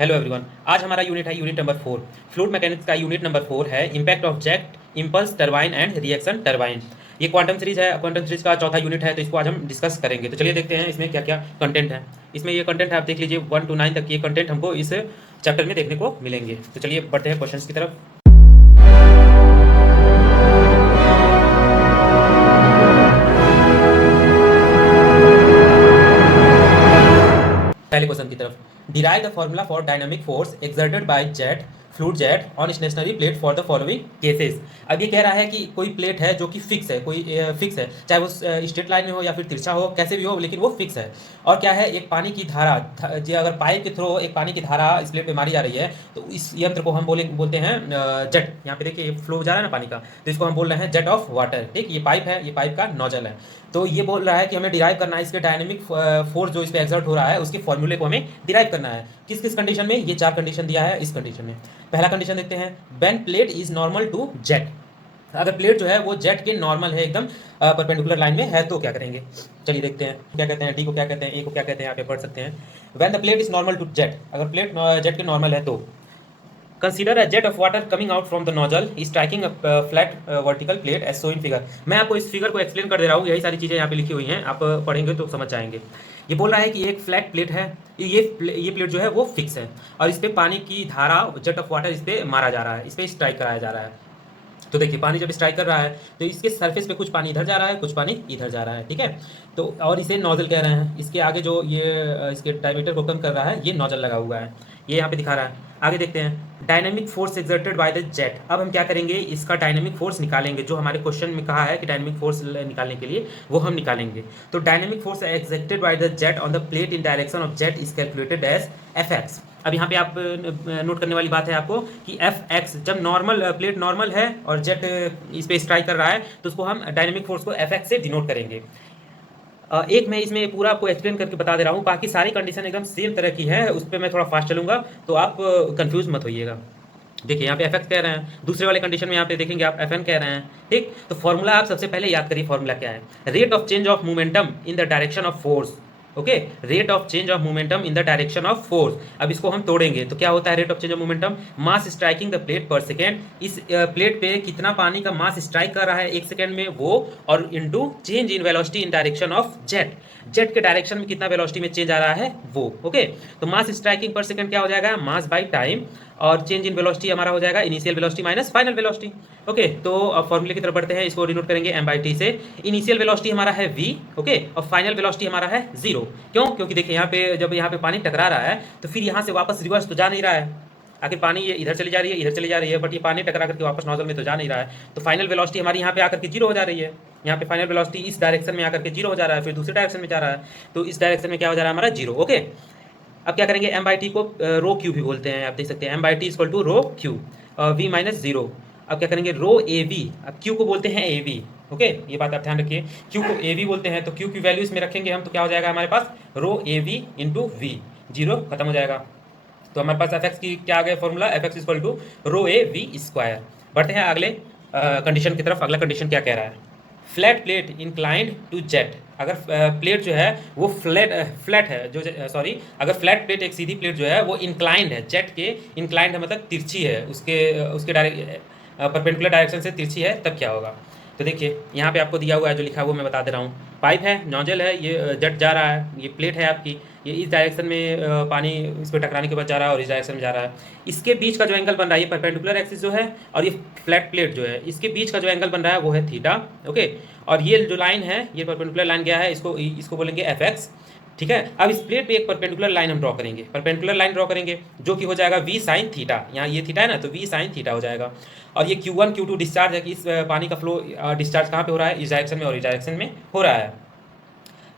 Hello everyone. आज हमारा unit है यूनिट नंबर 4। फ्लूइड मैकेनिक्स का यूनिट नंबर 4 है impact of jet impulse turbine and reaction turbine. ये क्वांटम सीरीज है, क्वांटम सीरीज का चौथा यूनिट है, तो इसको आज हम डिस्कस करेंगे। तो चलिए देखते हैं इसमें क्या क्या कंटेंट है। इसमें ये कंटेंट है, आप देख लीजिए 1 to 9 तक ये कंटेंट हमको इस चैप्टर में देखने को मिलेंगे। तो चलिए बढ़ते हैं क्वेश्चन की तरफ। पहले क्वेश्चन की तरफ, derive the formula for dynamic force exerted by jet fluid jet on stationary plate for the following cases. अब ये कह रहा है कि कोई प्लेट है जो कि फिक्स है, कोई फिक्स है, चाहे वो स्ट्रेट लाइन में हो या फिर तिरछा हो, कैसे भी हो, लेकिन वो फिक्स है। और क्या है, एक पानी की धारा, जो अगर पाइप के थ्रू एक पानी की धारा इस प्लेट पे मारी जा रही है, तो इस यंत्र को हम बोलते हैं जेट। यहाँ पे देखिए फ्लो जा रहा है ना पानी का, तो इसको हम बोल रहे हैं जेट ऑफ वाटर। ठीक, ये पाइप है, ये पाइप का नोजल है। तो ये बोल रहा है कि हमें डिराइव करना है इसके डायनेमिक फोर्स जो इस पे एक्सर्ट हो रहा है, उसके फॉर्मूले को हमें डिराइव करना है। किस किस कंडीशन में? ये 4 कंडीशन दिया है। इस कंडीशन में पहला कंडीशन देखते हैं, when plate is normal to jet. अगर प्लेट जो है वो जेट के नॉर्मल है, एकदम परपेंडिकुलर लाइन में है, तो क्या करेंगे? चलिए देखते हैं क्या कहते हैं। डी को क्या कहते हैं, ए को क्या कहते हैं, यहाँ पे पढ़ सकते हैं। When the plate is normal to jet, अगर प्लेट जेट के नॉर्मल है तो consider a jet of water coming out from the nozzle striking a flat vertical plate as so in figure. मैं आपको इस फिगर को एक्सप्लेन कर दे रहा हूँ, यही सारी चीज़ें यहाँ पे लिखी हुई हैं, आप पढ़ेंगे तो समझ जाएंगे। ये बोल रहा है कि एक फ्लैट प्लेट है, ये प्लेट जो है वो फिक्स है, और इस पर पानी की धारा जेट ऑफ वाटर इस पर मारा जा रहा है, इस पर स्ट्राइक कराया जा रहा है। तो देखिए पानी जब स्ट्राइक कर रहा है तो इसके सरफेस पे कुछ पानी इधर जा रहा है, कुछ पानी इधर जा रहा है। ठीक है, तो और इसे नोजल कह रहे हैं। इसके आगे जो ये इसके डायमीटर को कम कर रहा है, ये नोजल लगा हुआ है, ये यहाँ पे दिखा रहा है। आगे देखते हैं, dynamic force exerted by the jet. अब हम क्या करेंगे, इसका डायनेमिक फोर्स निकालेंगे, जो हमारे क्वेश्चन में कहा है कि डायनेमिक फोर्स निकालने के लिए, वो हम निकालेंगे। तो dynamic force exerted by the jet on the plate in direction of jet is calculated as F x. अब यहाँ पे आप नोट करने वाली बात है आपको कि एफ एक्स, जब नॉर्मल प्लेट नॉर्मल है और जेट इस पे स्ट्राइक कर रहा है, तो उसको हम डायनेमिक फोर्स को एफ एक्स से डिनोट करेंगे। एक मैं इसमें पूरा आपको एक्सप्लेन करके बता दे रहा हूँ, बाकी सारी कंडीशन एकदम सेम तरह की है, उस पर मैं थोड़ा फास्ट चलूंगा, तो आप कंफ्यूज मत होइएगा। देखिए यहाँ पे एफ एक्स कह रहे हैं, दूसरे वाले कंडीशन में यहाँ पे देखेंगे आप एफ एन कह रहे हैं। ठीक, तो फॉर्मूला आप सबसे पहले याद करिए, फॉर्मूला क्या है? Rate of change of momentum in the direction of force. Okay, rate of change of momentum in the direction of force. अब इसको हम तोड़ेंगे तो क्या होता है rate of change of momentum? Mass striking the plate पर सेकेंड। इस प्लेट पे कितना पानी का मास स्ट्राइक कर रहा है एक सेकेंड में, वो, और into change in velocity in direction of jet. Jet के डायरेक्शन में कितना वेलोसिटी में चेंज आ रहा है वो। ओके, तो मास स्ट्राइकिंग पर सेकेंड क्या हो जाएगा? मास बाई टाइम, और चेंज इन वेलोसिटी हमारा हो जाएगा initial velocity minus final velocity. Okay, तो अब फॉर्मूले की तरफ बढ़ते हैं, इसको डिनोट करेंगे एम बाई टी से। इनिशियल वेलोसिटी हमारा है v, ओके, और फाइनल वेलोसिटी हमारा है 0। क्यों? क्योंकि देखिए यहाँ पे जब यहाँ पे पानी टकरा रहा है, तो फिर यहाँ से वापस रिवर्स तो जा नहीं रहा है। आखिर पानी ये इधर चली जा रही है, इधर चली जा रही है, बट ये पानी टकरा करके वापस नोजल में तो जा नहीं रहा है। तो फाइनल वेलोसिटी हमारी यहाँ पे आकर के 0 हो जा रही है। यहाँ पे फाइनल वेलोसिटी इस डायरेक्शन में आकर के 0 हो जा रहा है, फिर दूसरे डायरेक्शन में जा रहा है, तो इस डायरेक्शन में क्या हो जा रहा है हमारा 0। ओके, अब क्या करेंगे, एम बाई टी को रो क्यू भी बोलते हैं, आप देख सकते हैं, m by t equal to rho Q, V minus 0। अब क्या करेंगे, रो ए वी, अब क्यू को बोलते हैं ए वी। ओके, ये बात आप ध्यान रखिए, क्यू को ए वी बोलते हैं, तो क्यू की वैल्यू इसमें रखेंगे हम, तो क्या हो जाएगा हमारे पास, रो ए वी इंटू वी, 0 खत्म हो जाएगा। तो हमारे पास एफ एक्स की क्या आ गया formula, F x equal to rho A we square. बढ़ते हैं अगले कंडीशन की तरफ। अगला कंडीशन क्या कह रहा है? Flat plate inclined to jet. अगर प्लेट जो है वो फ्लैट है, जो सॉरी, अगर फ्लैट प्लेट एक सीधी प्लेट जो है वो इंक्लाइंड है, जेट के इंक्लाइंड है, मतलब तिरछी है, उसके परपेंडिकुलर डायरेक्शन से तिरछी है, तब क्या होगा? तो देखिए यहाँ पे आपको दिया हुआ है, जो लिखा है वो मैं बता दे रहा हूँ। पाइप है, नोजल है, ये जेट जा रहा है, ये प्लेट है आपकी, ये इस डायरेक्शन में पानी इस पर टकराने के बाद जा रहा है और इस डायरेक्शन में जा रहा है। इसके बीच का जो एंगल बन रहा है, ये परपेंडिकुलर एक्सिस जो है, और ये फ्लैट प्लेट जो है, इसके बीच का जो एंगल बन रहा है वो है थीटा। ओके, और ये जो लाइन है, ये परपेंडिकुलर लाइन गया है, इसको बोलेंगे एफ एक्स। ठीक है, अब इस प्लेट पे एक परपेंडिकुलर लाइन हम ड्रॉ करेंगे, परपेंडिकुलर लाइन ड्रॉ करेंगे, जो कि हो जाएगा वी साइन थीटा। यहाँ ये थीटा है ना, तो वी साइन थीटा हो जाएगा। और ये Q1 Q2 डिस्चार्ज है, कि इस पानी का फ्लो डिस्चार्ज कहाँ पे हो रहा है? इस डायरेक्शन में और इस डायरेक्शन में हो रहा है।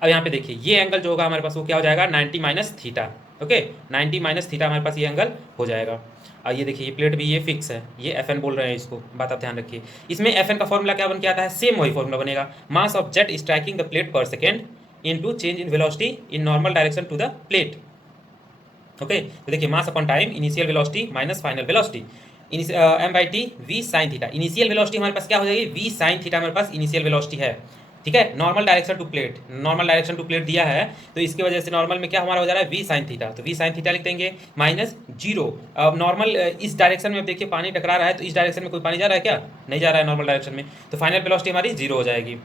अब यहाँ पे देखिए ये एंगल जो होगा हमारे पास, वो क्या हो जाएगा, 90 minus theta. Okay, 90 minus theta हमारे पास ये एंगल हो जाएगा। और ये देखिए, ये प्लेट भी ये फिक्स है, ये एफ एन बोल रहे हैं इसको, बात आप ध्यान रखिए। इसमें एफ एन का फॉर्मूला क्या बन के आता है? सेम वही फॉर्मूला बनेगा, mass of jet striking the plate पर second into change in velocity in normal direction to the plate. Okay, तो देखिए mass upon time, initial velocity minus final velocity, M by T V sine theta. Initial velocity हमारे पास क्या हो जाएगी? We sine theta हमारे पास initial velocity है। ठीक है। Normal direction to plate, normal direction to plate दिया है, तो इसकी वजह से नॉर्मल में क्या हमारा हो जा रहा है, वी साइन थीटा, तो वी साइन थीटा लिख देंगे माइनस जीरो। अब नॉर्मल इस डायरेक्शन में, अब देखिए पानी टकरा रहा है, तो इस डायरेक्शन में कोई पानी जा रहा है क्या, नहीं जा रहा है नॉर्मल डायरेक्शन में, तो फाइनल वेलोसिटी हमारी जीरो हो जाएगी।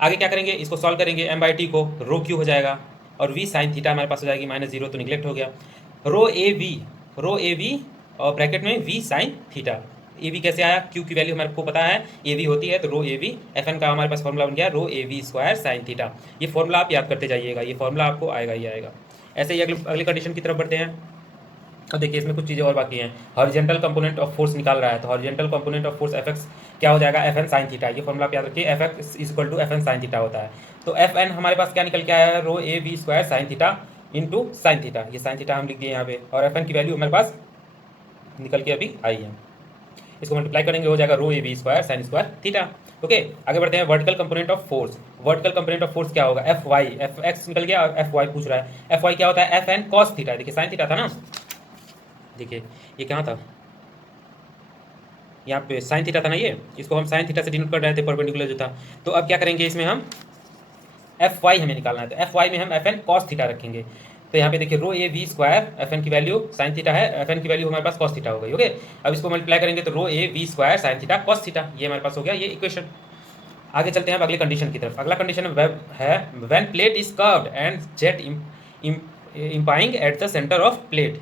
आगे क्या करेंगे, इसको सॉल्व करेंगे, एम बाई टी को रो क्यू हो जाएगा और वी साइन थीटा हमारे पास हो जाएगी माइनस जीरो, तो निगलेक्ट हो गया। रो ए वी और ब्रैकेट में V sine theta. A V कैसे आया, क्यू की वैल्यू हमारे को पता है ए वी होती है, तो rho A V F N का हमारे पास फॉर्मूला बन गया rho A we square sine theta. ये फॉर्मूला आप याद करते जाइएगा, ये फॉर्मूला आपको आएगा ही आएगा। ऐसे ही अगली कंडीशन की तरफ बढ़ते हैं। अब देखिए इसमें कुछ चीज़ें और बाकी हैं। हॉरिजेंटल कंपोनेंट ऑफ फोर्स निकाल रहा है, तो horizontal component of force F x क्या हो जाएगा, एफ एन साइन थीटा। ये फॉर्मूला आप याद रखिए, F x is equal to F N sine theta होता है। तो एफ एन हमारे पास क्या निकल के आया है, rho A we square sine theta into sine theta. ये साइन थीटा हम लिख दिए यहाँ पे, और एफ एन की वैल्यू हमारे पास निकल के अभी आई है। इसको मल्टीप्लाई करेंगे हो जाएगा rho A we square sine square theta. Okay, आगे बढ़ते हैं। Vertical component of force, vertical component of force क्या होगा, एफ वाई, एफ एक्स निकल गया और एफ वाई पूछ रहा है। एफ वाई क्या होता है, एफ एन कॉस थीटा। देखिए साइन थीटा था ना, देखिए ये कहाँ था, यहाँ पे साइन थीटा था ना, ये इसको हम साइन थीटा से डिनोट कर रहे थे, परपेंडिकुलर जो था। तो अब क्या करेंगे, इसमें हम एफ वाई हमें निकालना है, तो एफ वाई में हम एफ एन कॉस थीटा रखेंगे। तो यहाँ पे देखिए rho A we square, F N की वैल्यू साइन थीटा है, एफ एन की वैल्यू हमारे पास कॉस थीटा हो गई। ओके, अब इसको मल्टीप्लाई करेंगे तो rho A we square sine theta cos theta, ये हमारे पास हो गया ये इक्वेशन। आगे चलते हैं अब अगली कंडीशन की तरफ। अगला कंडीशन है when plate is curved and jet impinging at the centre of plate.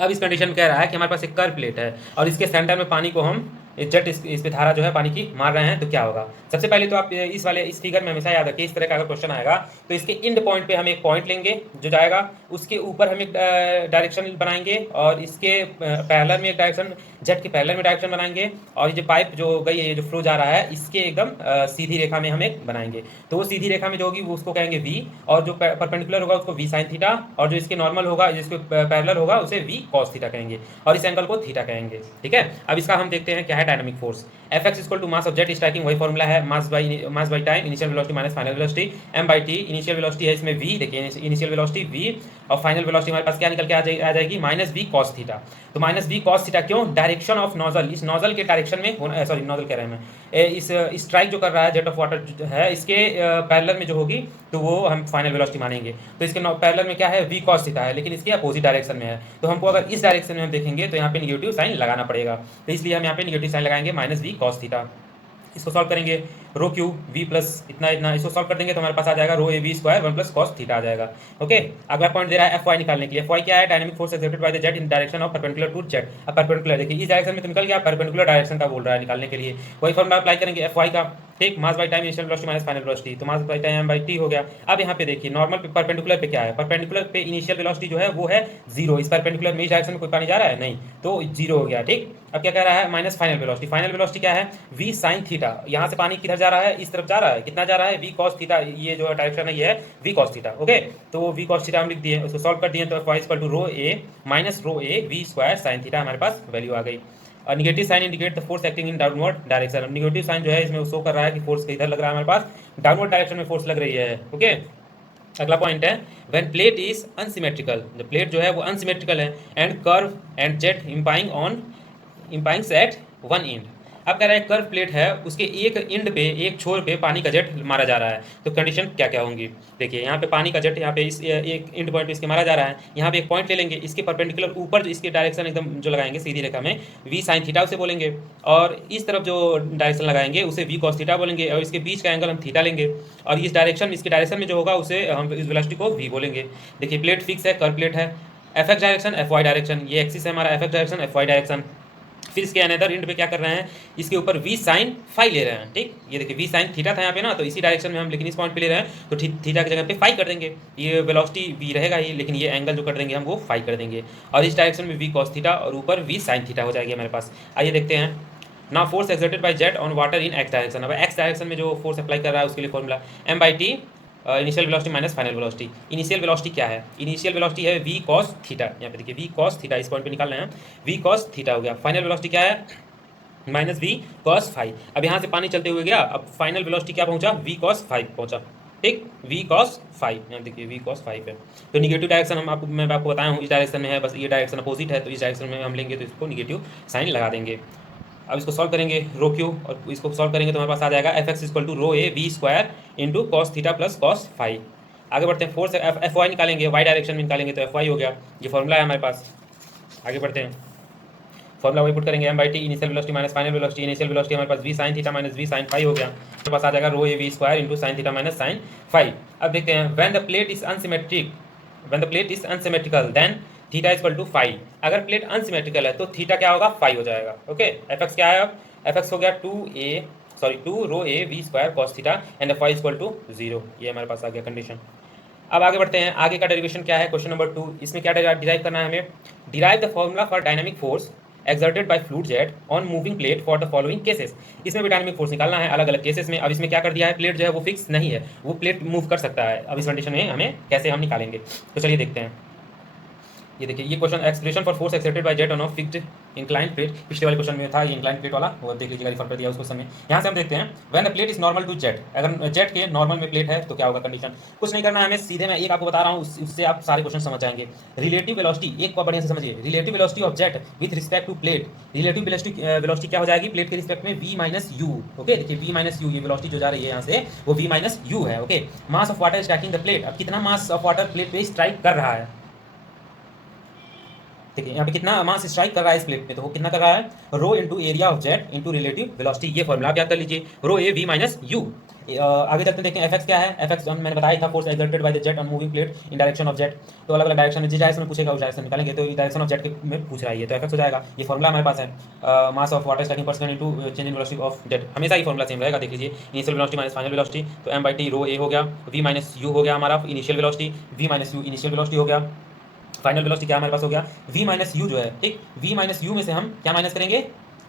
अब इस कंडीशन में कह रहा है कि हमारे पास एक कर्व प्लेट है और इसके सेंटर में पानी को हम जेट इस पे धारा जो है पानी की मार रहे हैं, तो क्या होगा। सबसे पहले तो आप इस फिगर में हमेशा याद रखिए, इस तरह का अगर क्वेश्चन आएगा तो इसके इंड पॉइंट पे हम एक पॉइंट लेंगे जो जाएगा, उसके ऊपर हम एक डायरेक्शन बनाएंगे और इसके पैरेलल में एक डायरेक्शन, जेट के पैरेलल में डायरेक्शन बनाएंगे, और ये जो पाइप जो गई है, ये जो फ्लो जा रहा है, इसके एकदम सीधी रेखा में हम एक बनाएंगे। तो वो सीधी रेखा में जो होगी वो उसको कहेंगे वी, और जो परपेंडिकुलर होगा उसको वी साइन थीटा, और जो इसके नॉर्मल होगा, जिसके पैरेलल होगा, उसे वी कॉस थीटा कहेंगे, और इस एंगल को थीटा कहेंगे। ठीक है, अब इसका हम देखते हैं क्या है dynamic force. F x equal to mass of jet striking, वही फॉर्मूला है, mass by time, initial velocity minus final velocity, M by T. Initial velocity है इसमें वी, देखिए इनिशियल वेलोसिटी वी, और फाइनल वेलोसिटी हमारे पास क्या निकल के आ जाएगी माइनस वी कॉस थीटा। तो माइनस वी कॉस थीटा क्यों, डायरेक्शन ऑफ नोजल, इस नोजल के डायरेक्शन में होना, सॉरी नोजल कह रहे हैं मैं, इस स्ट्राइक जो कर रहा है जेट ऑफ वाटर है, इसके पैरेलल में जो होगी तो वो हम फाइनल वेलोसिटी मानेंगे। तो इसके पैरेलल में क्या है, वी कॉस थीटा है, लेकिन इसके अपोजिट डायरेक्शन में है, तो हमको अगर इस डायरेक्शन में हम देखेंगे तो यहाँ पे निगेटिव साइन लगाना पड़ेगा, तो इसलिए हम यहाँ पे निगेटिव साइन लगाएंगे माइनस वी कॉस थीटा। इसको सॉल्व करेंगे, रो क्यू वी प्लस इतना इतना, इसको सॉल्व कर देंगे तो हमारे पास आ जाएगा rho A we square one plus cos theta आ जाएगा। ओके, अगला पॉइंट दे रहा है एफ वाई निकालने के लिए। एफ वाई क्या है, dynamic force exerted by the jet in direction of perpendicular to jet. अब परपेंडिकुलर देखिए इस डायरेक्शन में तो निकल गया, परपेंडिकुलर डायरेक्शन का बोल रहा है निकालने के लिए, वही फॉर्मूला अप्लाई करेंगे एफ वाई का। ठीक, mass by time initial velocity minus final velocity, तो mass by time by T हो गया। अब यहाँ पे देखिए नॉर्मल पे परपेंडिकुलर पे क्या है, परपेंडिकुलर पे इनिशियल वेलोसिटी जो है वो है जीरो, इस परपेंडिकुलर में इस डायरेक्शन में कोई पानी जा रहा है नहीं, तो जीरो हो गया। ठीक, अब क्या कह रहा है, minus final velocity, final velocity क्या है, वी साइन थीटा। यहाँ से पानी किधर जा रहा है, इस तरफ जा रहा है, कितना जा रहा है, वी कॉस थीटा, ये जो डायरेक्शन है ये है वी कॉस थीटा। ओके, तो वो वी कॉस थीटा हम लिख दिए, उसको सॉल्व कर दिए, तो F Y equal to rho A minus rho A we square sine theta हमारे पास वैल्यू आ गई। और negative sign indicate the force acting in downward direction. Negative sign जो है इसमें वो शो कर रहा है कि फोर्स इधर लग रहा है, हमारे पास डाउनवर्ड डायरेक्शन में फोर्स लग रही है। ओके, अगला पॉइंट है व्हेन प्लेट इज अनसिमेट्रिकल, जब प्लेट जो है वो अनसिमेट्रिकल है, and curve and jet impinges at one end. अब कह रहा है कर्व प्लेट है, उसके एक एंड पे, एक छोर पे पानी का जेट मारा जा रहा है, तो कंडीशन क्या क्या होंगी। देखिए यहाँ पे पानी का जेट, यहाँ पे इस एक एंड पॉइंट पे इसके मारा जा रहा है, यहाँ पे एक पॉइंट ले लेंगे, इसके परपेंडिकुलर ऊपर जो इसके डायरेक्शन एकदम जो लगाएंगे सीधी रेखा में, वी साइन थीटा उसे बोलेंगे, और इस तरफ जो डायरेक्शन लगाएंगे उसे वी कॉस थीटा बोलेंगे, और इसके बीच का एंगल हम थीटा लेंगे, और इस डायरेक्शन इसके डायरेक्शन में जो होगा उसे हम इस वेलोसिटी को वी बोलेंगे। देखिए प्लेट फिक्स है, कर्व प्लेट है, F x direction F y direction, ये एक्सिस है हमारा, F x direction F y direction. फिर इसके अनदर एंड पे क्या कर रहे हैं, इसके ऊपर वी साइन फाई ले रहे हैं। ठीक, ये देखिए वी साइन थीटा था यहाँ पे ना, तो इसी डायरेक्शन में हम लेकिन इस पॉइंट पे ले रहे हैं, तो थीटा की जगह पे फाई कर देंगे, ये वेलोसिटी वी रहेगा ही, लेकिन ये एंगल जो कर देंगे हम वो फाई कर देंगे, और इस डायरेक्शन में वी कॉस थीटा और ऊपर वी साइन थीटा हो जाएगी हमारे पास। आइए देखते हैं ना, force exerted by jet on water in x direction. अब एक्स डायरेक्शन में जो फोर्स अप्लाई कर रहा है उसके लिए formula m by T, initial velocity minus final velocity. Initial velocity क्या है, इनिशियल वेलोसिटी है वी कॉस थीटा, यहाँ पे देखिए वी कॉस थीटा, इस पॉइंट पे निकाल रहे हैं, वी कॉस थीटा हो गया। फाइनल वेलोसिटी क्या है, माइनस वी कॉस फाइव। अब यहाँ से पानी चलते हुए गया, अब फाइनल वेलोसिटी क्या पहुँचा, वी कॉस फाइव पहुँचा। ठीक, वी कॉस फाइव, यहाँ देखिए वी कॉस फाइव है, तो निगेटिव डायरेक्शन मैं आपको बताया हूँ इस डायरेक्शन में है, बस ये डायरेक्शन अपोजिट है, तो इस डायरेक्शन में हम लेंगे तो इसको निगेटिव साइन लगा देंगे। अब इसको सॉल्व करेंगे रो क्यू, और इसको सॉल्व करेंगे तो हमारे पास आ जाएगा F x equal to rho A we square into cos theta plus cos phi. आगे बढ़ते हैं, फोर्स एफ वाई निकालेंगे, वाई डायरेक्शन में निकालेंगे तो एफ वाई हो गया, ये फॉर्मूला है हमारे पास। आगे बढ़ते हैं, फॉर्मूला वही पुट करेंगे, M by T initial velocity minus final velocity, initial velocity हमारे पास V sine theta minus V sine phi हो गया, हमारे पास आ जाएगा rho A we square into sine theta minus sine phi. अब देखते हैं, when the plate is unsymmetric, when the plate is unsymmetrical then theta is equal to phi. अगर प्लेट अनसिमेट्रिकल है तो थीटा क्या होगा, फाई हो जाएगा। ओके, एफ एक्स क्या है, अब एफ एक्स हो गया two rho A we square cos theta and phi equal to 0। ये हमारे पास आ गया कंडीशन। अब आगे बढ़ते हैं, आगे का डेरिवेशन क्या है, क्वेश्चन नंबर 2। इसमें क्या डिराइव करना है हमें, derive the formula for dynamic force exerted by fluid jet on moving plate for the following cases। इसमें भी डायनामिक फोर्स निकालना है अलग अलग केसेस में। अब इसमें क्या कर दिया है, प्लेट जो है वो फिक्स नहीं है, वो प्लेट मूव कर सकता है। अब इस कंडीशन में हमें कैसे हम निकालेंगे, तो चलिए देखते हैं। ये देखिए, ये question expression for force exerted by jet on a fixed inclined plate, पिछले वाले क्वेश्चन में था ये इंक्लाइंड प्लेट वाला, वो देख लीजिएगा, रिफर कर दिया उस क्वेश्चन में। यहाँ से हम देखते हैं, when the plate is normal to jet, अगर जेट के नॉर्मल में प्लेट है तो क्या होगा कंडीशन। कुछ नहीं करना है हमें, सीधे मैं एक आपको बता रहा हूँ, उससे आप सारे क्वेश्चन समझ जाएंगे। रिलेटिव वेलोसिटी, एक को बढ़िया से समझिए, relative velocity of jet with respect to plate, relative velocity क्या हो जाएगी प्लेट के रिस्पेक्ट में, v माइनस यू। ओके, देखिए v माइनस यू, ये वेलोसिटी जो जा रही है यहाँ से वो v माइनस यू है। Okay, mass of water striking the plate, अब कितना मास ऑफ वाटर प्लेट पे स्ट्राइक कर रहा है, देखिए यहाँ पे कितना मास स्ट्राइक कर रहा है इस प्लेट पे, तो वो कितना कर रहा है, rho into area of jet into relative velocity. ये फॉर्मूला आप याद कर लीजिए, rho A we minus U. आगे चलते देखें, एफ एक्स क्या है, एफ एक्स मैंने बताया था, force exerted by the jet on moving plate in direction of jet. तो अलग अलग डायरेक्शन में जिस डायरेक्शन में पूछेगा उस डायरेक्शन निकालेंगे, तो डायरेक्शन ऑफ जेट के में पूछ रहा है ये, तो एफ एक्स हो जाएगा। ये फॉर्मूला हमारे पास है, mass of water striking per second into change in velocity of jet, हमेशा ही फॉर्मूला सेम रहेगा। देख लीजिए, initial velocity minus final velocity, तो m by t rho A हो गया, वी माइनस यू हो गया हमारा initial velocity, v minus u initial velocity हो गया, फाइनल वेलोसिटी क्या हमारे पास हो गया, v माइनस यू जो है, ठीक, v माइनस यू में से हम क्या माइनस करेंगे,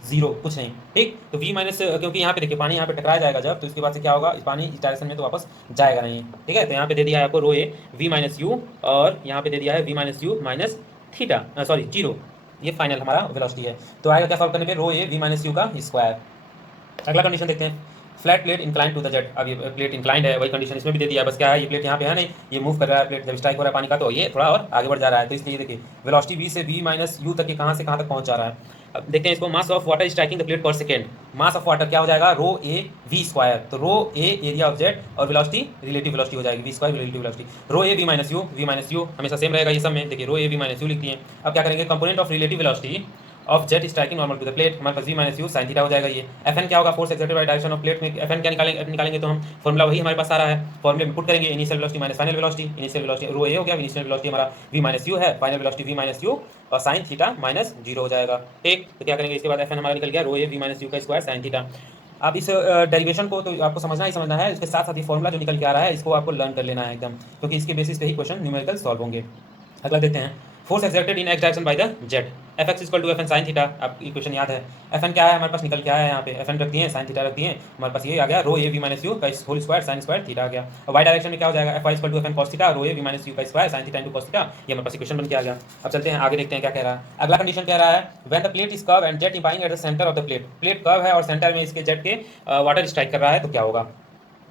0, कुछ नहीं, ठीक। तो v माइनस, क्योंकि यहाँ पे देखिए पानी यहाँ पे टकराया जाएगा जब, तो इसके बाद से क्या होगा, इस पानी इस डायरेक्शन में तो वापस जाएगा नहीं, ठीक है। तो यहाँ पे दे दिया है आपको रो ए v माइनस यू, और यहाँ पे दे दिया है v minus u minus theta, sorry 0, ये फाइनल हमारा वेलोसिटी है। तो आएगा क्या सॉल्व करने पे, rho A v minus you का स्क्वायर। अगला कंडीशन देखते हैं, flat plate incline to the jet. अब ये प्लेट इंक्लाइंड है, वही कंडीशन इसमें भी दे दिया है, बस क्या है, ये प्लेट यहाँ पे है नहीं, ये मूव कर रहा है, प्लेट जब स्ट्राइक हो रहा है पानी का तो ये थोड़ा और आगे बढ़ जा रहा है, तो इसलिए देखिए वेलोसिटी v से v माइनस यू तक, कहाँ से कहाँ तक पहुँच जा रहा है। अब देखते हैं इसको, mass of water striking the plate पर सेकेंड, मास ऑफ वाटर क्या हो जाएगा, रो ए वी स्क्वायर, तो rho A area of jet और वेलोसिटी रिलेटिव वेलोसिटी हो जाएगी, v square relative velocity, rho A we minus u हमेशा same रहेगा ये सब में। देखिए rho A we minus u लिखती है। अब क्या करेंगे, component of relative velocity of jet striking normal to the plate, हमारे पास v minus U sine theta हो जाएगा। ये एफ एन क्या होगा, force exerted bye direction of plate में, एफ एन क्या निकालेंगे तो हम फॉर्मूला वही हमारे पास आ रहा है, फॉर्मूले में पुट करेंगे, initial velocity minus final velocity, initial velocity rho A हो गया, इनिशियल वेलोसिटी हमारा v माइनस यू है, final velocity v minus U और साइन थीटा माइनस 0 हो जाएगा, ठीक। तो क्या करेंगे, इसके बाद एफ एन हमारा निकल गया rho A v minus you का स्क्वायर साइन थीटा। अब इस डेरिवेशन को तो आपको समझना ही समझना है, इसके साथ साथ ये फॉर्मूला जो निकल के आ रहा है इसको आपको लर्न कर लेना है एकदम, क्योंकि इसके बेसिस पे ही क्वेश्चन न्यूमेरिकल सॉल्व होंगे। अगला देखते हैं, force exerted in x direction by the jet, F x equal to F N sine theta. आप इक्वेशन याद है, एफ एन क्या है हमारे पास निकल के आया है, यहाँ पे एफ एन रख दिए, साइन थीटा रख दिए, हमारे पास ये आ गया rho A we minus you का whole square sine square theta आ गया। और वाई डायरेक्शन में क्या हो जाएगा, F Y equal to F N cos theta rho A we minus you का square sine theta into cos theta, ये हमारे पास इक्वेशन बन के आ गया। अब चलते हैं आगे, देखते हैं क्या कह रहा है। अगला कंडीशन कह रहा है, when the plate is curve and jet impinging at the centre of the plate, plate curve है और सेंटर में इसके जेट के वाटर स्ट्राइक कर रहा है तो क्या होगा।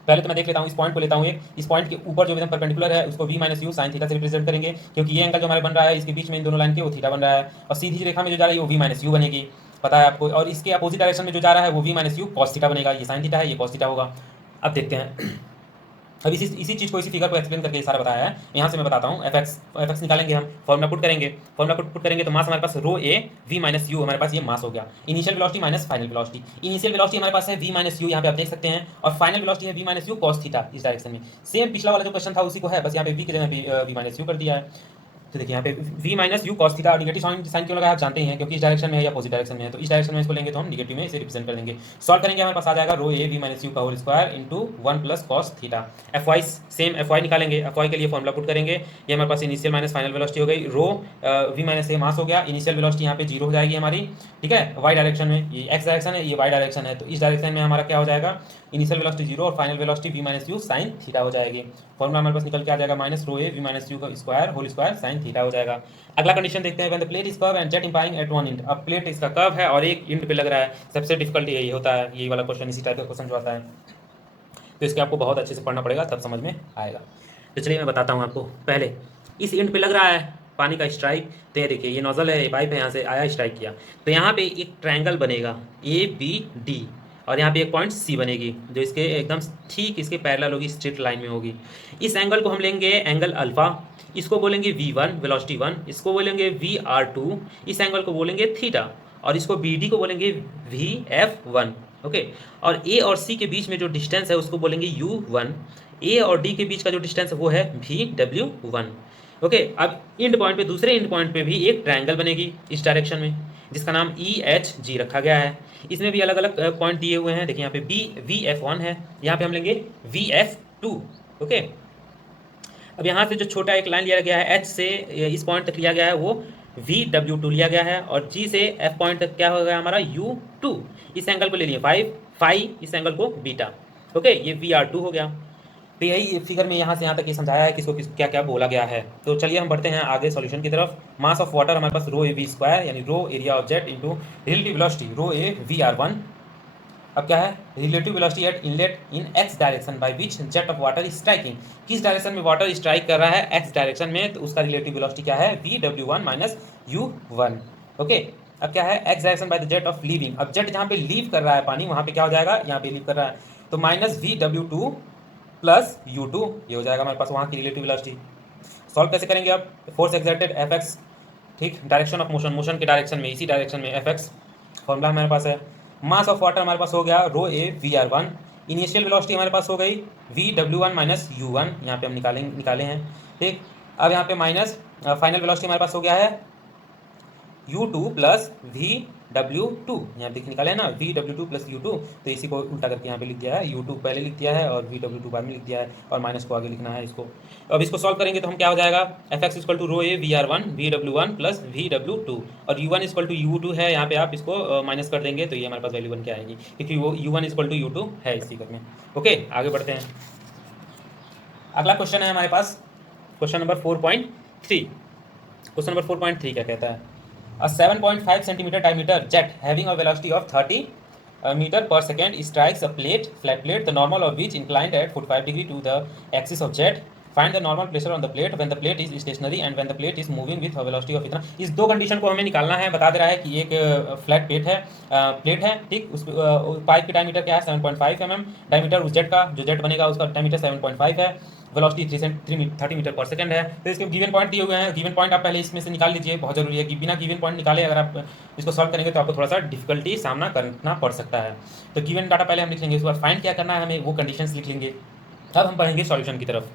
पहले तो मैं देख लेता हूँ, इस पॉइंट को लेता हूँ, इस पॉइंट के ऊपर जो एकदम परपेंडिकुलर है उसको v minus U sine theta से रिप्रेजेंट करेंगे, क्योंकि ये एंगल जो हमारे बन रहा है इसके बीच में इन दोनों लाइन के वो थीटा बन रहा है, और सीधी रेखा में जो जा रही है वो v माइनस यू बनेगी, पता है आपको, और इसके अपोजिट डायरेक्शन में जो जा रहा है वो v minus u cos theta बनेगा, ये साइन थीटा है, ये कॉस थीटा होगा। अब देखते हैं, अब इसी चीज़ को, इसी फिगर को एक्सप्लेन करके सारा बताया है, यहाँ से मैं बताता हूँ। एफ एक्स निकालेंगे हम, फॉर्मूला पुट करेंगे तो मास हमारे पास रो ए वी माइनस यू, हमारे पास ये मास हो गया, initial velocity minus final velocity, initial velocity हमारे पास है v माइनस यू, यहाँ पे आप देख सकते हैं, और फाइनल वेलोसिटी है v minus u cos theta, इस डायरेक्शन में सेम पिछला वाला जो क्वेश्चन था उसी को है, बस यहाँ पे v की जगह v माइनस यू कर दिया है। तो देखिए यहाँ पे v minus u cos theta, negative sign क्यों लगा आप जानते ही हैं, क्योंकि इस डायरेक्शन में है या अपोजिट डायरेक्शन में है, तो इस डायरेक्शन में इसको लेंगे तो हम निगेटिव में इसे रिप्रेजेंट कर देंगे। सॉल्व करेंगे हमारे पास आ जाएगा rho A we minus you का whole square into 1 plus cos theta. F y same, F y निकालेंगे, एफ वाई के लिए फॉर्मूला पुट करेंगे, ये हमारे पास इनिशियल माइनस फाइनल वेलोसिटी हो गई, रो वी माइनस ए मास हो गया, इनिशियल वेलोसिटी यहाँ पे 0 हो जाएगी हमारी, ठीक है। वाई डायरेक्शन में ये एक्स डायरेक्शन है, ये वाई डायरेक्शन है, तो इस डायरेक्शन में हमारा क्या हो जाएगा, इनिशियल वेलोसिटी 0 और final velocity v minus U sine theta हो जाएगी। फॉर्मूला हमारे पास निकल के आ जाएगा minus rho A we minus you का square whole square sine theta हो जाएगा। अगला कंडीशन देखते हैं, when the plate is curve and jet impinging at one end, अब प्लेट इसका कर्व है और एक एंड पे लग रहा है, सबसे डिफिकल्ट यही होता है, यही वाला क्वेश्चन, इसी टाइप का क्वेश्चन जो आता है, तो इसके आपको बहुत अच्छे से पढ़ना पड़ेगा तब समझ में आएगा। तो चलिए मैं बताता हूँ आपको, पहले इस एंड पे लग रहा है पानी का स्ट्राइक, तो ये देखिए ये नोजल है, ये पाइप है, यहाँ से आया स्ट्राइक किया, तो यहाँ पे एक ट्रायंगल बनेगा ए बी डी, और यहाँ पे एक पॉइंट सी बनेगी जो इसके एकदम ठीक इसके पैरेलल होगी, स्ट्रेट लाइन में होगी। इस एंगल को हम लेंगे एंगल अल्फा, इसको बोलेंगे V1 वेलोसिटी 1, इसको बोलेंगे VR2, इस एंगल को बोलेंगे थीटा, और इसको BD को बोलेंगे VF1। ओके, और ए और सी के बीच में जो डिस्टेंस है उसको बोलेंगे U1, ए और डी के बीच का जो डिस्टेंस है वो है VW1। ओके, अब इंड पॉइंट पे, दूसरे इंड पॉइंट पे भी एक ट्रायंगल बनेगी इस डायरेक्शन में, जिसका नाम EHG रखा गया है। इसमें भी अलग अलग पॉइंट दिए हुए हैं, देखिए यहाँ पे VF1 है, यहाँ पे हम लेंगे VF2। ओके, अब यहाँ से जो छोटा एक लाइन लिया गया है H से इस पॉइंट तक लिया गया है वो VW2 लिया गया है, और G से F पॉइंट तक क्या हो गया हमारा U2। इस एंगल को ले लिए फाई, इस एंगल को बीटा। ओके, ये VR2 हो गया। तो यही फिगर में यहाँ से यहाँ तक ये समझाया है कि इसको क्या क्या बोला गया है। तो चलिए हम बढ़ते हैं आगे सॉल्यूशन की तरफ। मास ऑफ वाटर हमारे पास रो ए वी स्क्वायर, यानी rho area of jet into relative velocity rho A VR1। अब क्या है, relative velocity at inlet in x direction by which jet of water is striking, किस डायरेक्शन में water strike कर रहा है एक्स डायरेक्शन में, तो उसका रिलेटिव वेलोसिटी क्या है VW1 माइनस U1। ओके, अब क्या है, x direction by the jet of leaving, अब जेट जहाँ पे लीव कर रहा है पानी वहाँ पे क्या हो जाएगा, यहाँ पे लीव कर रहा है, तो माइनस VW2 प्लस U2, ये हो जाएगा हमारे पास वहाँ की रिलेटिव वेलोसिटी। सॉल्व कैसे करेंगे अब, फोर्स एक्सर्टेड Fx, ठीक, डायरेक्शन ऑफ मोशन, मोशन के डायरेक्शन में, इसी डायरेक्शन में Fx, फॉर्मूला हमारे पास है। मास ऑफ वाटर हमारे पास हो गया rho A VR1, initial velocity हमारे पास हो गई VW1 माइनस U1, यहाँ पे हम निकाले हैं, ठीक। अब यहाँ पे माइनस फाइनल वेलोसिटी हमारे पास हो गया है U2 प्लस VW2, यहाँ पे निकाले हैं ना VW2 प्लस U2, तो इसी को उल्टा करके यहाँ पे लिख दिया है, U2 पहले लिख दिया है और VW2 बाद में लिख दिया है, और माइनस को आगे लिखना है इसको। अब इसको सॉल्व करेंगे तो हम क्या हो जाएगा, Fx equal to rho A VR1 VW1 plus VW2, और U1 इक्वल टू U2 है, यहाँ पे आप इसको माइनस कर देंगे तो ये हमारे पास वैल्यू बन के आएगी, क्योंकि वो U1 इक्वल टू U2 है इस फिगर में। ओके, आगे बढ़ते हैं। अगला क्वेश्चन है हमारे पास क्वेश्चन नंबर 4.3। क्वेश्चन नंबर 4.3 क्या कहता है, A 7.5 centimeter diameter jet having a velocity of 30 meter per second strikes a flat plate, the normal of which inclined at 45 degree to the axis of jet. Find the normal pressure on the plate when the plate is stationary and when the plate is moving with a velocity of इतना। इस दो condition को हमें निकालना है। बता दे रहा है कि एक फ्लैट प्लेट है, ठीक, उस पाइप की डायमीटर क्या है 7.5 mm, डायमीटर उस जेट का, जो जेट बनेगा उसका डायमीटर 7.5 है, वेलोसिटी 30 मीटर पर सेकंड है। तो इसके गिवन पॉइंट दिए हुए हैं, गिवन पॉइंट आप पहले इसमें से निकाल लीजिए, बहुत जरूरी है कि बिना गिवन पॉइंट निकाले अगर आप इसको सॉल्व करेंगे तो आपको थोड़ा सा डिफिकल्टी सामना करना पड़ सकता है। तो गिवन डाटा पहले हम लिख लेंगे, उसके बाद फाइंड क्या करना है हमें, वो कंडीशंस लिख लेंगे। अब हम पढ़ेंगे सॉल्यूशन की तरफ।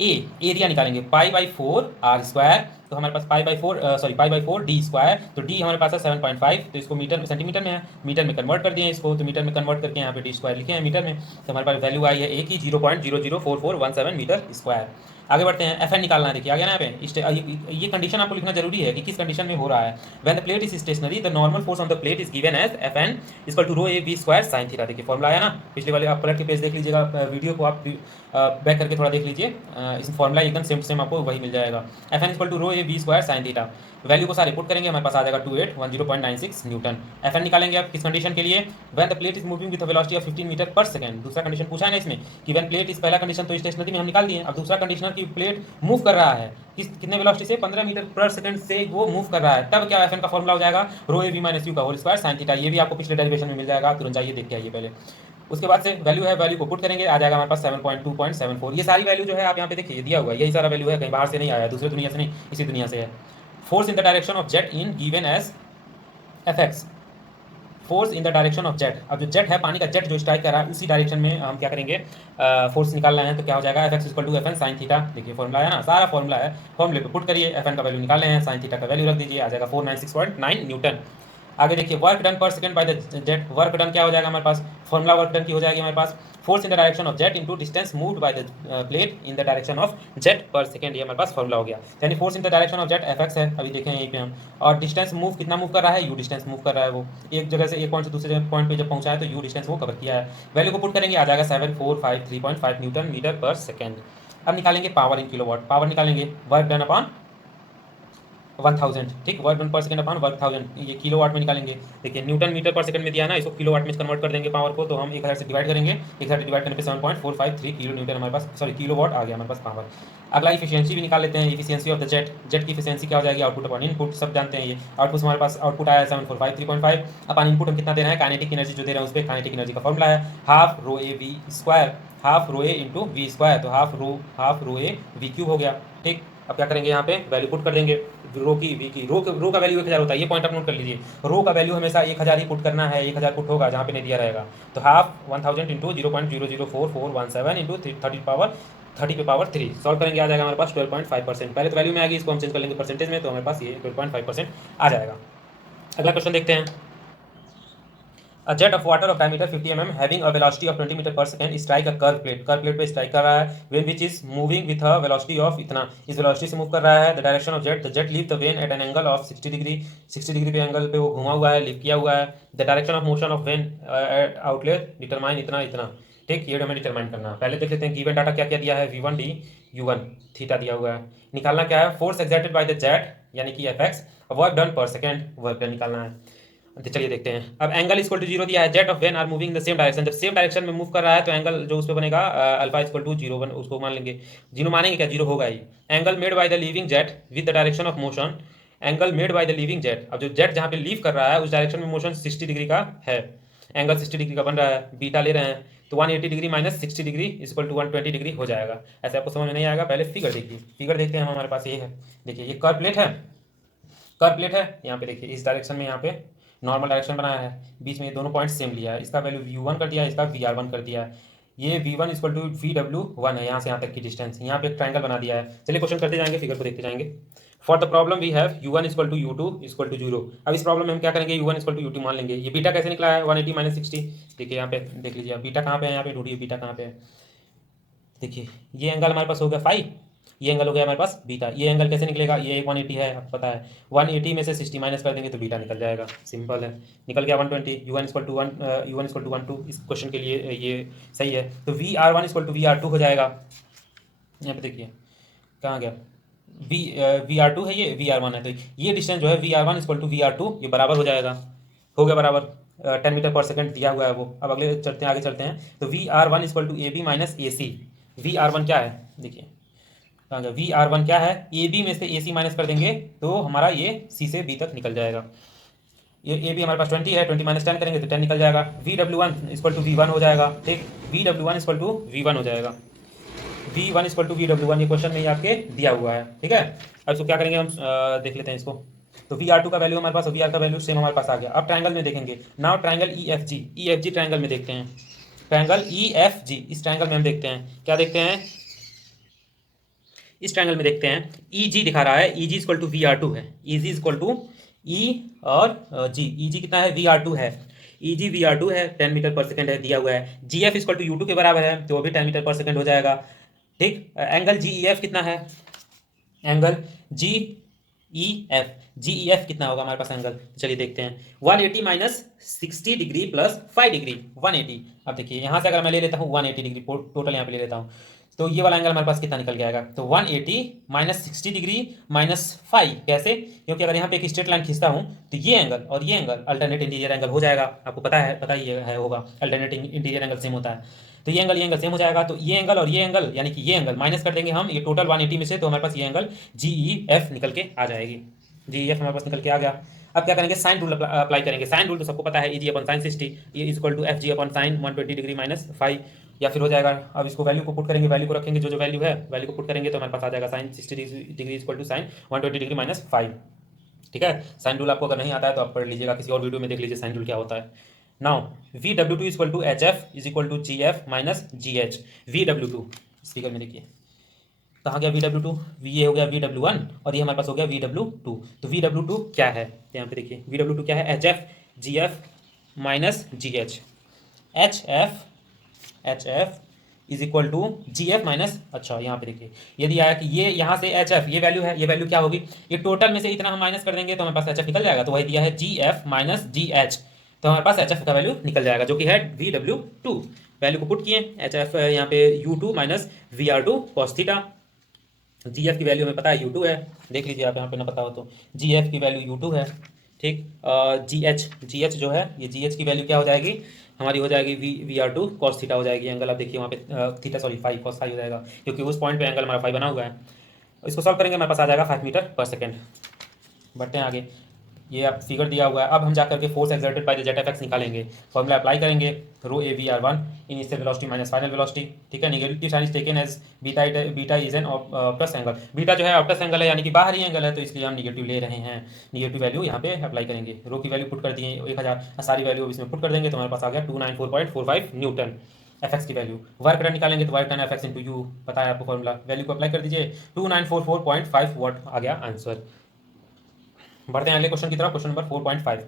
एरिया निकालेंगे π/4r², तो हमारे पास π/4 d², तो d हमारे पास है 7.5, तो इसको मीटर सेंटीमीटर में है, मीटर में कन्वर्ट कर दिए इसको, तो मीटर में कन्वर्ट करके यहाँ पे d² लिखे हैं मीटर में, तो हमारे पास वैल्यू आई है एक ही 0.004417 मीटर स्क्वायर। आगे बढ़ते हैं, Fn निकालना है। देखिए आगे ना यहाँ पे ये कंडीशन आपको लिखना जरूरी है कि किस कंडीशन में हो रहा है। When the plate is stationary the normal force on the plate is given as Fn equal to rho A we square sine theta. देखिए फॉर्मूला आया ना, पिछले वाले आप पलट के पेज देख लीजिएगा, वीडियो को आप बैक करके थोड़ा देख लीजिए, इस फॉर्मूला एकदम सेम टू सेम आपको वही मिल जाएगा। Fn equal to rho A we square sine theta, value को सारे पुट करेंगे, हमारे पास आ जाएगा 2810.96 न्यूटन। Fn निकालेंगे आप किस कंडीशन के लिए, when the plate is moving with a velocity of 15 metre per second. दूसरा कंडीशन पूछा है ना इसमें कि व्हेन प्लेट इज, पहला कंडीशन तो स्टेशनरी में हम निकाल दिए, अब दूसरा कंडीशन की प्लेट मूव कर रहा है कितने वेलोसिटी से, 15 मीटर पर सेकंड से वो मूव कर रहा है, तब क्या Fn का फॉर्मूला हो जाएगा rho A we minus you का होल स्क्वायर साइन थीटा। ये भी आपको पिछले डेरिवेशन में मिल जाएगा, तुरंत जाइए देख के आइए पहले। उसके बाद से वैल्यू है, वैल्यू को पुट करेंगे, आ जाएगा हमारे पास 7.2.74। ये सारी वैल्यू जो है आप यहाँ पे देखिए दिया हुआ है, यही सारा वैल्यू है, कहीं बाहर से नहीं आया, दूसरे दुनिया से नहीं, इसी दुनिया से है। Force in the direction of jet in given as Fx, force in the direction of jet, अब जो जेट है पानी का जेट जो स्ट्राइक कर रहा है उसी डायरेक्शन में हम क्या करेंगे, फोर्स निकालना है, तो क्या हो जाएगा Fx equal to Fn sine theta. देखिए फॉर्मूला है ना, सारा फॉर्मूला है, फॉर्मूले पे पुट करिए, Fn का वैल्यू निकालना है, साइन थीटा का वैल्यू रख दीजिए, आ जाएगा 496.9 न्यूटन। आगे देखिए work done per second by the jet, work done क्या हो जाएगा हमारे पास, फॉर्मूला वर्क डन की हो जाएगी हमारे पास force in the direction of jet into distance moved by the plate in the direction of jet per second, ये हमारे पास फॉर्मूला हो गया। यानी force in the direction of jet Fx है, अभी देखें यहीं पे हम, और डिस्टेंस मूव कितना मूव कर रहा है, u डिस्टेंस मूव कर रहा है, वो एक जगह से एक पॉइंट से दूसरे पॉइंट पे जब पहुंचा है तो u डिस्टेंस वो कवर किया है। वैल्यू को पुट करेंगे, आ जाएगा 7453.5 न्यूटन मीटर पर सेकंड। अब निकालेंगे पावर इन किलोवाट, पावर निकालेंगे वर्क डन अपॉन 1000, ठीक, work done per second upon work 1000, ये किलोवाट में निकालेंगे। देखिए न्यूटन मीटर पर सेकंड में दिया ना, इसको किलोवाट में कन्वर्ट कर देंगे पावर को, तो हम 1000 से डिवाइड करेंगे, 1000 से डिवाइड करने पे 7.453 किलो न्यूटन हमारे पास, सॉरी किलोवाट आ गया हमारे पास पावर। अगला इफिशियंसी भी निकाल लेते हैं, efficiency of the jet. Jet की इफिशियंसी क्या हो जाएगी, आउटपुट अपॉन इनपुट, सब जानते हैं ये। आउटपुट हमारे पास आउटपुट आया 7453.5, अपॉन इनपुट हम कितना दे रहे हैं, काइनेटिक एनर्जी जो दे रहे हैं उस पर काइनेटिक एनर्जी का फॉर्मूला है half rho A we square, half rho A into V square, तो half rho A V cube हो गया, ठीक। अब क्या करेंगे, यहाँ पे वैल्यू पुट कर देंगे, रो की वी की, रो का वैल्यू 1000 होता है, ये पॉइंट आप नोट कर लीजिए, रो का वैल्यू हमेशा 1000 ही पुट करना है, 1000 पुट होगा जहाँ पे नहीं दिया रहेगा। तो हाफ 1000 इंटू 0.004417 इंटू 30 पे पावर 3 सॉल्व करेंगे, आ जाएगा हमारे पास 12.5%। पहले तो वैल्यू में आएगी, इसको हम चेंज कर लेंगे परसेंटेज में, तो हमारे पास ये 12.5% आ जाएगा। अगला क्वेश्चन देखते हैं। A jet of water of diameter 50 mm having a velocity of 20 metre per second strike a curve plate पे strike कर रहा है, when which is moving with a velocity of इतना, इस velocity से मूव कर रहा है। the direction of jet, the jet leave the vane at an angle of 60 degree, 60 degree पे एंगल पे वो घुमा हुआ है, लिफ्ट किया हुआ है। the direction of motion of vane at outlet determine इतना इतना, ठीक, ये हमें डिटरमाइन करना है। पहले देख लेते हैं गिवन डाटा क्या क्या दिया है, v1 d u1 थीटा दिया हुआ है। निकालना क्या है, force exerted by the jet यानी कि fx, work done per second, work done निकालना है। तो चलिए देखते हैं। अब एंगल इक्वल टू 0 दिया है, jet of vane are moving the same direction, जब सेम डायरेक्शन में मूव कर रहा है तो एंगल जो उस पर बनेगा अल्फा इक्वल टू 0 उसको मान लेंगे, 0 मानेंगे क्या, 0 होगा ही। Angle made by the leaving jet with the direction of motion, angle made by the leaving jet, अब जो जेट जहाँ पे लीव कर रहा है उस डायरेक्शन में मोशन 60 डिग्री का है, एंगल 60 डिग्री का बन रहा है, बीटा ले रहे हैं, तो 180 degree minus 60 degree equal to 120 degree हो जाएगा। ऐसे आपको समझ में नहीं आएगा, पहले फिगर देखिए, फिगर देखते हैं हम, हमारे पास ये है, देखिए ये कर्व प्लेट है, कर्व प्लेट है, यहाँ पे देखिए इस डायरेक्शन में यहाँ पे नॉर्मल डायरेक्शन बनाया है, बीच में ये दोनों पॉइंट सेम लिया है, इसका वैल्यू v1 कर दिया है, इसका vr1 कर दिया है, ये v1 इक्वल टू vw1 है, यहाँ से यहाँ तक की डिस्टेंस, यहाँ पे एक ट्रायंगल बना दिया है। चलिए क्वेश्चन करते जाएंगे, फिगर को देखते जाएंगे। For the problem we have u1 equal to u2 equal to 0। अब इस प्रॉब्लम में हम क्या करेंगे, u1 इक्वल टू u2 मान लेंगे। ये बीटा कैसे निकला है, 180 माइनस 60, देखिए यहाँ पे देख लीजिए, बीटा कहाँ पे है, यहाँ पे ढूंढिए बीटा कहाँ पे है। देखिए ये एंगल हमारे पास हो गया 5, ये एंगल हो गया हमारे पास बीटा, ये एंगल कैसे निकलेगा, ये 180 है आपको पता है, 180 में से 60 माइनस कर देंगे तो बीटा निकल जाएगा, सिंपल है, निकल गया 120। u1 इक्वल टू 1 इस क्वेश्चन के लिए ये सही है। तो vr1 इक्वल टू vr2 हो जाएगा, यहाँ पे देखिए कहाँ गया, vr2 है, ये vr1 है, तो ये डिस्टेंस जो है vr1 इक्वल टू vr2 ये बराबर हो जाएगा, हो गया बराबर, 10 मीटर पर सेकंड दिया हुआ है वो। अब अगले चलते हैं, आगे चलते हैं, तो vr1 equal to ab minus A C, vr1 क्या है देखिए कहाँ गया, vr1 क्या है, ए बी में से ए सी माइनस कर देंगे तो हमारा ये सी से बी तक निकल जाएगा। ये ए बी हमारे पास 20 है, 20 माइनस 10 करेंगे तो 10 निकल जाएगा। vw1 इक्वल टू v1 हो जाएगा, ठीक, vw1 इक्वल टू v1 हो जाएगा, v1 इक्वल टू vw1 ये क्वेश्चन में ही आपके दिया हुआ है, ठीक है। अब इसको क्या करेंगे हम, देख लेते हैं इसको। तो vr2 का वैल्यू हमारे पास, vr का वैल्यू सेम हमारे पास आ गया। अब ट्रायंगल में देखेंगे, नाउ ट्रायंगल EFG ट्रायंगल में देखते हैं, ट्रायंगल EFG इस ट्रायंगल में हम देखते हैं, क्या देखते हैं, इस ट्रायंगल में देखते हैं, EG दिखा रहा है, EG इक्वल टू vr2 है, EG इक्वल टू E और G, EG कितना है, vr2 है, EG vr2 है, 10 मीटर पर सेकंड है दिया हुआ है, GF इक्वल टू u2 के बराबर है, तो वो भी 10 मीटर पर सेकंड हो जाएगा, ठीक। एंगल GEF कितना है, एंगल GEF कितना होगा हमारे पास एंगल, चलिए देखते हैं, 180 माइनस 60 डिग्री प्लस 5 डिग्री 180। अब देखिए यहाँ से अगर मैं ले लेता हूँ 180 डिग्री टोटल यहाँ पे ले लेता हूँ, तो ये वाला एंगल हमारे पास कितना निकल जाएगा, तो 180 माइनस 60 डिग्री माइनस 5, कैसे, क्योंकि अगर यहाँ पे एक स्ट्रेट लाइन खींचता हूँ तो ये एंगल और ये एंगल अल्टरनेट इंटीरियर एंगल हो जाएगा, आपको पता ही है होगा, अल्टरनेट इंटीरियर एंगल सेम होता है, तो ये एंगल सेम हो जाएगा, तो ये एंगल और ये एंगल यानी कि ये एंगल माइनस कर देंगे हम ये टोटल 180 में से, तो हमारे पास ये एंगल GEF निकल के आ जाएगी, GEF हमारे पास निकल के आ गया। अब क्या करेंगे, साइन रूल अप्लाई करेंगे, साइन रूल तो सबको पता है, EG अपन साइन 60 ये इक्वल टू FG अपन साइन 120 डिग्री माइनस 5, या फिर हो जाएगा, अब इसको वैल्यू को पुट करेंगे, वैल्यू को रखेंगे, जो वैल्यू है वैल्यू को पुट करेंगे तो हमारे पास आ जाएगा sine 60 degree equal to sine 120 degree minus 5, ठीक है। साइन रूल आपको अगर नहीं आता है तो आप पढ़ लीजिएगा, किसी और वीडियो में देख लीजिए साइन रूल क्या होता है। Now vw2 equal to HF is equal to GF minus GH, vw2 इस फिगर में देखिए कहाँ गया vw2, ये हो गया vw1 और ये हमारे पास हो गया vw2, तो vw2 क्या है, यहाँ पे देखिए vw2 क्या है, HF GF minus GH, HF is equal to GF minus, अच्छा यहाँ पे देखिए ये दिया है कि ये यहाँ से HF ये वैल्यू है, ये वैल्यू क्या होगी, ये टोटल में से इतना हम माइनस कर देंगे तो हमारे पास HF निकल जाएगा, तो वही दिया है GF माइनस GH, तो हमारे पास HF का वैल्यू निकल जाएगा जो कि है vw2, वैल्यू को पुट किए, HF यहाँ पे u2 minus vr2 cos theta, G F की वैल्यू हमें पता है U2 है, देख लीजिए आप यहाँ पे ना पता हो तो, जी एफ की वैल्यू U2 है। ठीक, जी एच जो है, ये जी एच की वैल्यू क्या हो जाएगी हमारी, हो जाएगी v are two cos theta हो जाएगी। एंगल आप देखिए वहाँ पे theta sorry five cos five हो जाएगा, क्योंकि उस पॉइंट पे एंगल हमारा फाइव बना हुआ है। इसको सॉल्व करेंगे हमारे पास आ जाएगा 5 मीटर पर सेकेंड। बढ़ते हैं आगे, ये आप फिगर दिया हुआ है। अब हम जाकर के force exerted by the jet F निकालेंगे। फॉर्मूला अप्लाई करेंगे, rho A V are one initial velocity minus final velocity. ठीक है, negative sign is taken as beta is an plus angle. Beta जो है ऑप्टस एंगल है, यानी कि बाहरी एंगल है, तो इसलिए हम निगेटिव ले रहे हैं। निगेटिव वैल्यू यहाँ पे अप्लाई करेंगे। रो की वैल्यू पुट कर दिए 1000, सारी वैल्यू इसमें पुट कर देंगे तो हमारे पास आ गया 294.45 न्यूटन। एफ एक्स की वैल्यू, वर्क डन निकालेंगे तो work done F x into you, पता है आपको फॉर्मूला, वैल्यू को अप्लाई कर दीजिए, 2944.5 वाट आ गया आंसर। बढ़ते हैं अगले क्वेश्चन की तरफ, क्वेश्चन नंबर 4.5।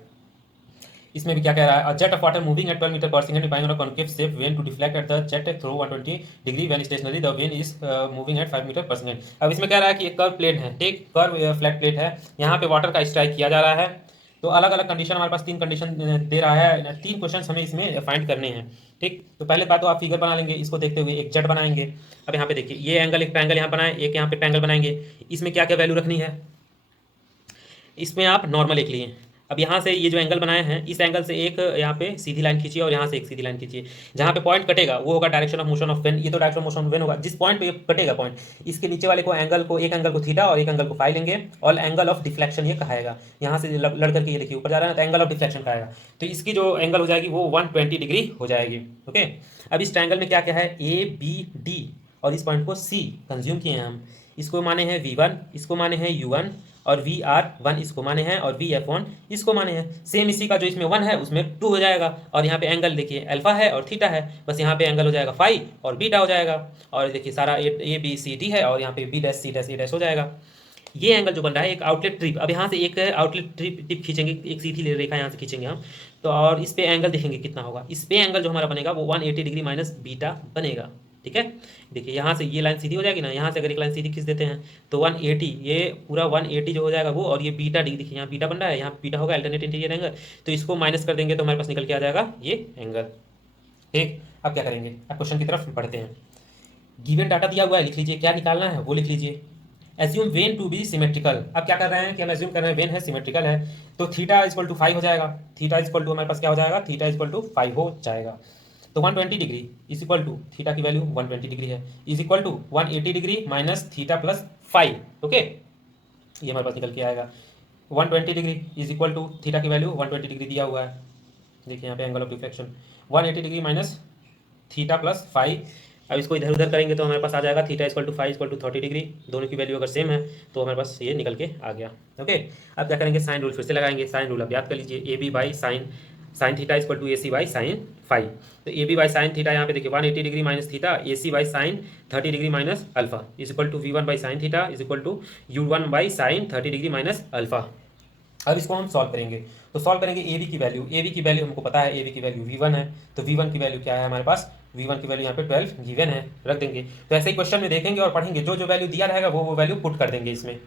इसमें भी क्या कह रहा है, jet of water moving at 12 metre per second buying on a concave shape vane to deflect at the jet through 120 degree when stationary the vane is moving at 5 metre per second. अब इसमें कह रहा है कि एक curve plate है, ठीक, curve flat plate है, यहाँ पे वाटर का स्ट्राइक किया जा रहा है। तो अलग अलग कंडीशन हमारे पास 3 कंडीशन दे रहा है, 3 क्वेश्चन हमें इसमें फाइंड करने हैं। ठीक, तो पहले बात तो आप फिगर बना लेंगे, इसको देखते हुए एक जेट बनाएंगे। अब यहाँ पे देखिए, ये एंगल, एक ट्रायंगल यहाँ बनाए, एक यहाँ पे ट्रायंगल बनाएंगे। इसमें क्या क्या वैल्यू रखनी है, इसमें आप नॉर्मल एक लिए। अब यहाँ से ये जो एंगल बनाए हैं, इस एंगल से एक यहाँ पे सीधी लाइन खींचिए और यहाँ से एक सीधी लाइन खींचिए। जहाँ पे पॉइंट कटेगा वो होगा direction of motion of pen, ये तो direction of motion of pen होगा। जिस पॉइंट पे कटेगा पॉइंट, इसके नीचे वाले को एंगल को, एक एंगल को थीटा और एक एंगल को फाई लेंगे, और एंगल ऑफ डिफ्लेक्शन ये कहाएगा। यहाँ से लड़ करके ये देखिए ऊपर जा रहा है तो एंगल ऑफ डिफ्लेक्शन कहाएगा। तो इसकी जो एंगल हो जाएगी वो 120 डिग्री हो जाएगी। ओके, अब इस ट्रायंगल में क्या क्या है, ए बी डी, और इस पॉइंट को सी कंज्यूम किए हैं हम। इसको माने हैं V1, इसको माने हैं U1, और VR1 इसको माने हैं, और VF1 इसको माने हैं। सेम इसी का जो इसमें 1 है उसमें 2 हो जाएगा, और यहाँ पे एंगल देखिए अल्फा है और थीटा है, बस यहाँ पे एंगल हो जाएगा फाई और बीटा हो जाएगा। और देखिए सारा ए बी सी डी है, और यहाँ पे बी डैश सी डैश ए डैश हो जाएगा। ये एंगल जो बन रहा है एक आउटलेट ट्रिप, अब यहाँ से एक आउटलेट टिप खींचेंगे, एक सीधी रेखा यहाँ से खींचेंगे हम, तो और इस पे एंगल देखेंगे कितना होगा। इस पे एंगल जो हमारा बनेगा वो 180 डिग्री माइनस बीटा बनेगा। ठीक है, देखिए यहाँ से ये लाइन सीधी हो जाएगी ना, यहाँ से अगर एक लाइन सीधी खींच देते हैं तो 180, ये पूरा 180 जो हो जाएगा वो, और ये बीटा डी देखिए यहाँ बीटा बन रहा है, यहाँ बीटा होगा अल्टरनेट इंटीरियर एंगल, तो इसको माइनस कर देंगे तो हमारे पास निकल के आ जाएगा ये एंगल। ठीक, अब क्या करेंगे, अब क्वेश्चन की तरफ बढ़ते हैं। गिवन डाटा दिया हुआ है, लिख लीजिए, क्या निकालना है वो लिख लीजिए। Assume vane to be symmetrical. अब क्या कर रहे हैं कि हम एज्यूम कर रहे हैं वेन है सिमेट्रिकल है, तो थीटा इक्वल टू 5 हो जाएगा। थीटा इक्वल टू हमारे पास क्या हो जाएगा, थीटा इक्वल टू 5 हो जाएगा। तो 120 degree is equal to, theta की वैल्यू 120 डिग्री है, is equal to 180 degree minus theta plus 5। Okay, ये हमारे पास निकल के आएगा 120 degree is equal to, theta की वैल्यू 120 डिग्री दिया हुआ है, देखिए यहाँ पे angle of deflection 180 degree minus theta plus 5। अब इसको इधर उधर करेंगे तो हमारे पास आ जाएगा theta equal to 5 equal to 30 degree, दोनों की वैल्यू अगर सेम है तो हमारे पास ये निकल के आ गया। ओके, अब क्या करेंगे, साइन रूल फिर से लगाएंगे। साइन रूल अब याद कर लीजिए, A B by sine theta equal to A C by sine 5। तो A B by sine theta यहाँ पे देखिए 180 degree minus theta, A C by sine 30 degree minus alpha is equal to V1 by sine theta is equal to U1 by sine 30 degree minus alpha. अब इसको हम solve करेंगे, तो solve करेंगे A B की वैल्यू। ए बी की value हमको पता है, ए बी की वैल्यू V1 है, तो V1 की वैल्यू क्या है हमारे पास, V1 की वैल्यू यहाँ पे 12 गिवन है, रख देंगे। तो ऐसे ही क्वेश्चन में देखेंगे और पढ़ेंगे, जो जो वैल्यू दिया रहेगा वो वैल्यू पुट कर देंगे इसमें।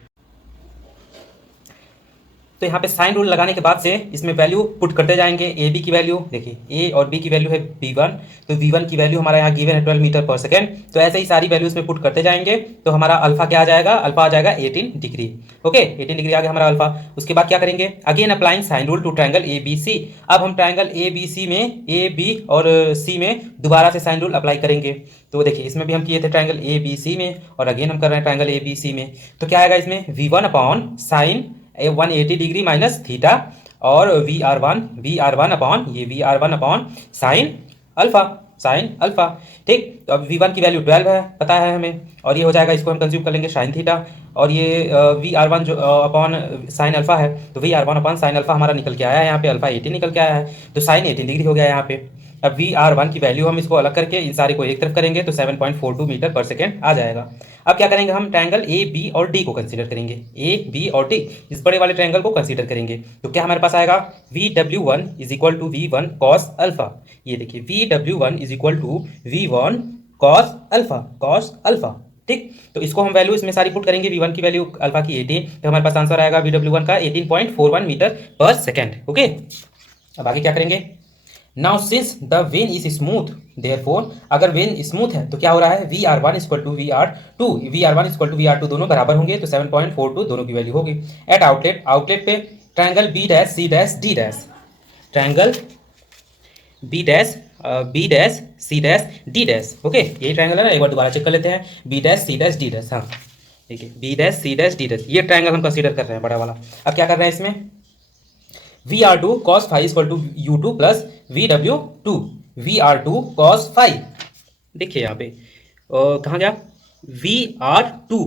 तो यहाँ पे साइन रूल लगाने के बाद से इसमें वैल्यू पुट करते जाएंगे। ए बी की वैल्यू देखिए, ए और बी की वैल्यू है V1, तो V1 की वैल्यू हमारा यहाँ गिवन है 12 मीटर पर सेकेंड। तो ऐसे ही सारी वैल्यू इसमें पुट करते जाएंगे, तो हमारा अल्फा क्या आ जाएगा, अल्फा आ जाएगा 18 डिग्री। ओके, 18 डिग्री आ गया हमारा अल्फा। उसके बाद क्या करेंगे, again applying sine rule to triangle A B C. अब हम ट्रायंगल ए बी सी में, ए बी और सी में दोबारा से साइन रूल अप्लाई करेंगे। तो देखिए इसमें भी हम किए थे ट्रायंगल ए बी सी में, और अगेन हम कर रहे हैं ट्रायंगल ए बी सी में। तो क्या आएगा इसमें, V1 upon sine 180 degree minus theta, और VR1 अपॉन ये VR1 अपॉन साइन अल्फा। ठीक, तो अब V1 की वैल्यू 12 है, पता है हमें, और ये हो जाएगा, इसको हम कंज्यूम कर लेंगे साइन थीटा, और ये VR1 जो अपॉन साइन अल्फा है, तो VR1 अपॉन साइन अल्फा हमारा निकल के आया है, यहाँ पे अल्फा 18 निकल के आया है, तो साइन 18 डिग्री हो गया यहाँ पे। अब VR1 की वैल्यू हम इसको अलग करके इन सारे को एक तरफ करेंगे तो 7.42 मीटर पर सेकेंड आ जाएगा। अब क्या करेंगे, हम ट्रायंगल ए बी और डी को कंसीडर करेंगे, ए बी और डी इस बड़े वाले ट्रायंगल को कंसीडर करेंगे। तो क्या हमारे पास आएगा, VW1 is equal to V1 cos alpha. ये देखिए VW1 is equal to V1 cos alpha. ठीक, तो इसको हम वैल्यू इसमें सारी पुट करेंगे। V1 की वैल्यू अल्फा की 18, तो हमारे पास आंसर आएगा VW1 का 18.41 मीटर पर सेकेंड। ओके, अब आगे क्या करेंगे, now since the vane is smooth, therefore अगर वेन स्मूथ है तो क्या हो रहा है, v are one equal to v are two, v are one equal to v are two दोनों बराबर होंगे, तो 7.42 दोनों की वैल्यू होगी। एट आउटलेट, आउटलेट पे triangle B dash C dash D dash, triangle B dash B dash C dash D dash, okay यही triangle है ना, एक बार दोबारा चेक कर लेते हैं, B dash C dash D dash, हाँ देखिए B dash C dash D dash, ये ट्रायंगल हम कंसीडर कर रहे हैं बड़ा वाला। अब क्या कर रहे हैं इसमें, v are two cos five equal to you two plus V W two, v are two cos five, देखिए यहाँ पे कहाँ गया, वी आर टू,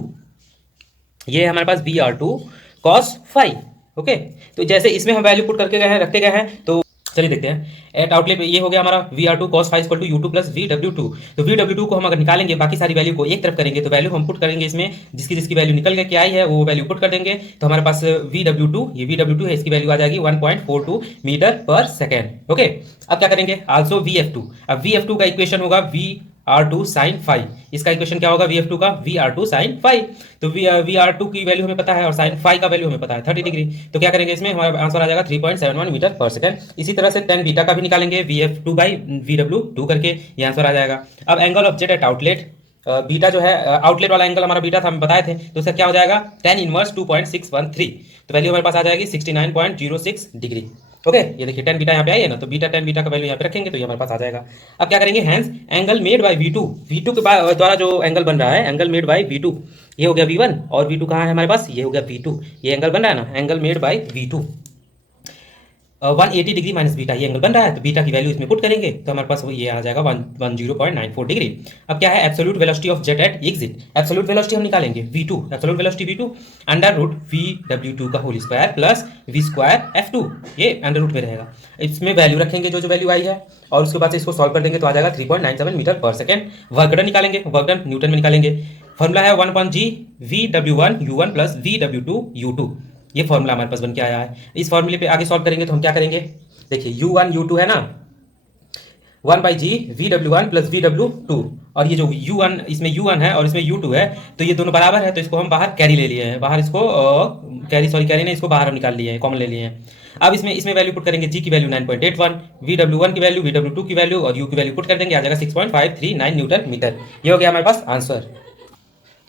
ये हमारे पास V are two cos five, okay. तो जैसे इसमें हम वैल्यू पुट करके गए हैं, रखते गए हैं, तो चलिए देखते हैं। एट आउटलेट पे ये हो गया हमारा v are two cos five equal to you two plus V W two, तो वी डब्ल्यू टू को हम अगर निकालेंगे, बाकी सारी वैल्यू को एक तरफ करेंगे, तो वैल्यू हम पुट करेंगे इसमें, जिसकी जिसकी वैल्यू निकल के आई है वो वैल्यू पुट कर देंगे, तो हमारे पास वी डब्ल्यू टू, ये वी डब्ल्यू टू है, इसकी वैल्यू आ जाएगी 1.42 मीटर पर सेकेंड, ओके। अब क्या करेंगे, आल्सो वी एफ टू, अब वी एफ टू का इक्वेशन होगा v are two sine five, इसका इक्वेशन क्या होगा वी एफ टू का, v are two sine five, तो वी आर टू की वैल्यू हमें पता है और साइन फाइव का वैल्यू हमें पता है 30 डिग्री, तो क्या करेंगे इसमें, हमारा आंसर आ जाएगा 3.71 मीटर पर सेकंड। इसी तरह से टेन बीटा का भी निकालेंगे, we f two by V W two करके, ये आंसर आ जाएगा। अब angle of jet eight outlet, beta जो है आउटलेट वाला एंगल हमारा बीटा था, हम बताए थे, तो उसका क्या हो जाएगा, टेन इनवर्स 2.613, तो वैल्यू हमारे पास आ जाएगी 69.06 डिग्री, ओके। ये देखिए टेन बीटा यहाँ पे आई है ना, तो बीटा टेन बीटा का वैल्यू यहाँ पे रखेंगे तो ये हमारे पास आ जाएगा। अब क्या करेंगे, hence angle made by v two, v two के द्वारा जो एंगल बन रहा है, angle made by v two, ये हो गया वी वन, और वी टू कहाँ है हमारे पास, ये हो गया वी टू, ये एंगल बन रहा है ना, angle made by v two 180 degree minus beta, ये एंगल बन रहा है, तो बीटा की वैल्यू इसमें पुट करेंगे तो हमारे पास वो ये आ जाएगा 10.94 डिग्री। अब क्या है, absolute velocity of jet at exit, absolute velocity हम निकालेंगे v2, absolute velocity v2 under root V W two का whole square plus V square F two, ये अंडर रूट में रहेगा, इसमें वैल्यू रखेंगे जो जो वैल्यू आई है, और उसके बाद से इसको सॉल्व कर देंगे तो आ जाएगा 3.97 metre per second. Work done निकालेंगे, वर्क डन न्यूटन में निकालेंगे, फॉर्मूला है 1/g V W one U one plus V W two you two, ये फॉर्मूला हमारे पास बन के आया है। इस फॉर्मूले पे आगे सॉल्व करेंगे तो हम क्या करेंगे, देखिए यू वन यू टू है ना, 1/g V W one plus V W two, और ये जो यू वन, इसमें यू वन है और इसमें यू टू है, तो ये दोनों बराबर है, तो इसको हम बाहर कैरी ले लिए हैं, बाहर इसको कैरी नहीं, इसको बाहर हम निकाल लिए हैं, कॉमन ले लिए हैं। अब इसमें वैल्यू पुट करेंगे, जी की वैल्यू 9.81, वी डब्ल्यू वन की वैल्यू, वी डब्ल्यू टू की वैल्यू और यू की वैल्यू पुट कर देंगे, आ जाएगा 6.539 न्यूटन मीटर, ये हो गया हमारे पास आंसर।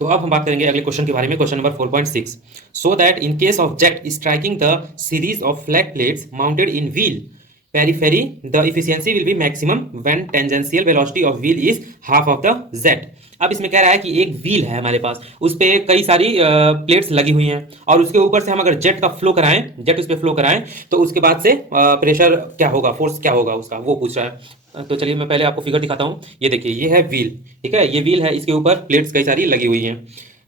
तो अब हम बात करेंगे अगले क्वेश्चन के बारे में, question number 4.6, so that in case of jet striking the series of flag plates mounted in wheel periphery the efficiency will be maximum when tangential velocity of wheel is half of the z। अब इसमें कह रहा है कि एक wheel है हमारे पास, उस पर कई सारी प्लेट्स लगी हुई हैं, और उसके ऊपर से हम अगर जेट का फ्लो कराएं, जेट उस पर फ्लो कराएं, तो उसके बाद से प्रेशर क्या होगा, फोर्स क्या होगा उसका, वो पूछ रहा है। तो चलिए मैं पहले आपको फिगर दिखाता हूँ, ये देखिए ये है व्हील, ठीक है, ये व्हील है, इसके ऊपर प्लेट्स कई सारी लगी हुई हैं,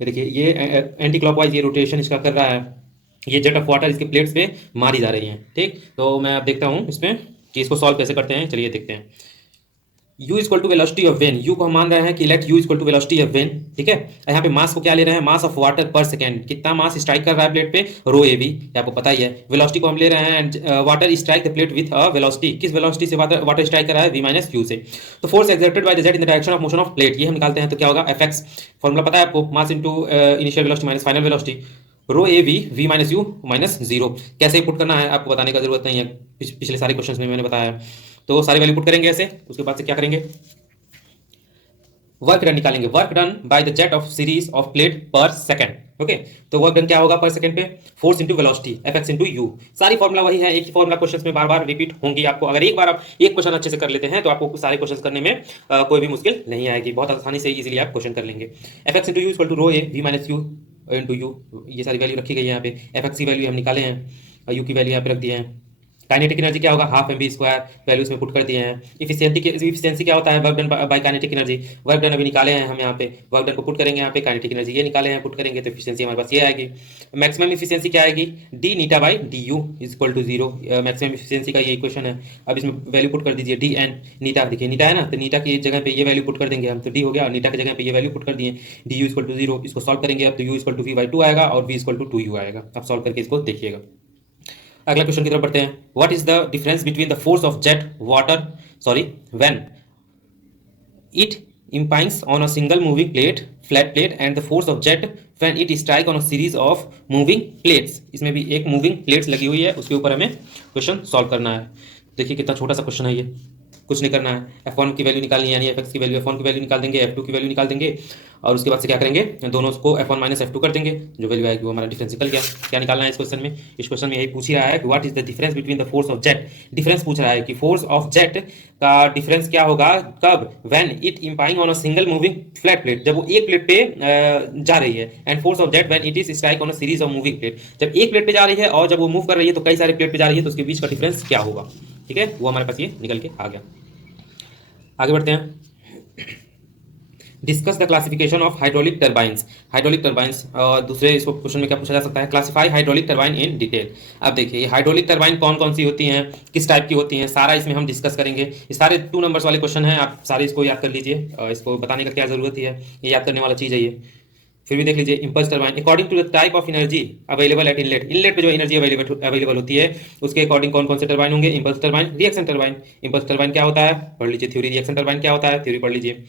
ये देखिए ये एंटी क्लॉकवाइज ये रोटेशन इसका कर रहा है, ये जेट ऑफ वाटर इसके प्लेट्स पे मारी जा रही हैं, ठीक। तो मैं अब देखता हूँ इसमें कि इसको सॉल्व कैसे करते हैं, चलिए देखते हैं। u equal to velocity of vane, u को हम मान रहे हैं कि let u equal to velocity of vane, ठीक है। यहाँ पे मास को क्या ले रहे हैं, मास ऑफ वाटर पर सेकेंड, कितना मास स्ट्राइक कर रहा है प्लेट पे, रो ए बी, आपको पता ही है। वेलोसिटी को हम ले रहे हैं, water strike the plate with a velocity, किस वेलोसिटी से वाटर स्ट्राइक कर रहा है, v माइनस u से। तो force exerted by the jet in the direction of motion of plate, ये हम निकालते हैं, तो क्या होगा, एफ एक्स, फॉर्मूला पता है आपको, mass into initial velocity minus final velocity, rho A v v minus u minus zero, कैसे पुट करना है आपको बताने का जरूरत नहीं है, पिछले सारे क्वेश्चंस में मैंने बताया है। तो सारी वैल्यू पुट करेंगे ऐसे, उसके बाद से क्या करेंगे, वर्क डन निकालेंगे, work done by the jet of series of plate पर सेकंड, ओके। तो वर्क डन क्या होगा पर सेकंड पे, force into velocity F x into you, सारी फॉर्मूला वही है, एक ही फॉर्मूला क्वेश्चंस में बार बार रिपीट होंगी आपको, अगर एक बार आप एक क्वेश्चन अच्छे से कर लेते हैं तो आपको सारे क्वेश्चंस करने में कोई भी मुश्किल नहीं आएगी, बहुत आसानी से इजीली आप क्वेश्चन कर लेंगे। F x into u equal to rho A we minus u into u, ये सारी वैल्यू रखी गई है यहाँ पे, एफ एक्स की वैल्यू हम निकाले हैं, यू की वैल्यू यहाँ पे रख दिए हैं। काइनेटिक एनर्जी क्या होगा, हाफ mv स्क्वायर, वैल्यू इसमें पुट कर दिए हैं। इफिशियंसी क्या होता है, work done bye kinetic energy, work done अभी निकाले हैं हम यहाँ पे, वर्क डन को पुट करेंगे यहाँ पे, काइनेटिक एनर्जी ये निकाले हैं, पुट करेंगे तो इफिशियंसी हमारे पास ये आएगी। मैक्सिमम इफिशियंसी क्या आएगी, d eta by d u is equal to zero, maximum efficiency का ये इक्वेशन है। अब इसमें वैल्यू पुट कर दीजिए, डी एन नीटा, देखिए नीटा है ना, तो नीटा की जगह पे ये वैल्यू पुट कर देंगे हम, तो डी हो गया, और नीटा की जगह पे ये वैल्यू पुट कर दिए, d u equal to zero, इसको सॉल्व करेंगे अब तो u equal to v by two आएगा और v equal to two u आएगा। अब सॉल्व करके इसको देखिएगा। अगला क्वेश्चन की तरफ बढ़ते हैं, what is the difference between the force of jet water when it impinges on a single moving plate flat plate and the force of jet when it strike on a series of moving plates। इसमें भी एक moving plates लगी हुई है, उसके ऊपर हमें question solve करना है। देखिए कितना छोटा सा क्वेश्चन है ये, कुछ नहीं करना है। F1 की वैल्यू निकालनी है, यानी Fx की वैल्यू F1 की वैल्यू निकाल देंगे, F2 की वैल्यू निकाल देंगे और उसके बाद से क्या करेंगे, दोनों को F1 माइनस F2 कर देंगे, जो वैल्यू आएगी वो हमारा डिफरेंस निकल गया। क्या निकालना है इस क्वेश्चन में? इस क्वेश्चन में यही पूछ ही रहा है कि what is the difference between the force of jet. Difference पूछ रहा है कि फोर्स ऑफ जेट का डिफरेंस क्या होगा, कब, when it impinging on a single moving flat plate, जब वो एक प्लेट पे जा रही है, and force of jet when it is strike on a series of moving plate, जब एक प्लेट पे जा रही है और जब वो मूव कर रही है तो कई सारे प्लेट पे जा रही है, तो उसके बीच का डिफरेंस क्या होगा। ठीक है, वो हमारे पास ये निकल के आ गया। आगे बढ़ते हैं। Discuss the classification of hydraulic turbines. Hydraulic turbines, दूसरे इसको क्वेश्चन में क्या पूछा जा सकता है, classify hydraulic turbine in detail. अब देखिए ये हाइड्रोलिक टर्बाइन कौन कौन सी होती हैं, किस टाइप की होती हैं, सारा इसमें हम डिस्कस करेंगे। ये सारे 2 नंबर्स वाले क्वेश्चन हैं, आप सारे इसको याद कर लीजिए, इसको बताने का क्या जरूरत है, ये याद करने वाला चीज़ है ये। फिर भी देख लीजिए, impulse turbine according to the type of energy available at inlet. Inlet पे जो एनर्जी अवेलेबल होती है उसके अकॉर्डिंग कौन कौन से टर्बाइन होंगे, impulse turbine, reaction turbine. Impulse turbine क्या होता है, पढ़ लीजिए थ्योरी। रिएक्शन टर्बाइन क्या होता है, थ्योरी पढ़ लीजिए।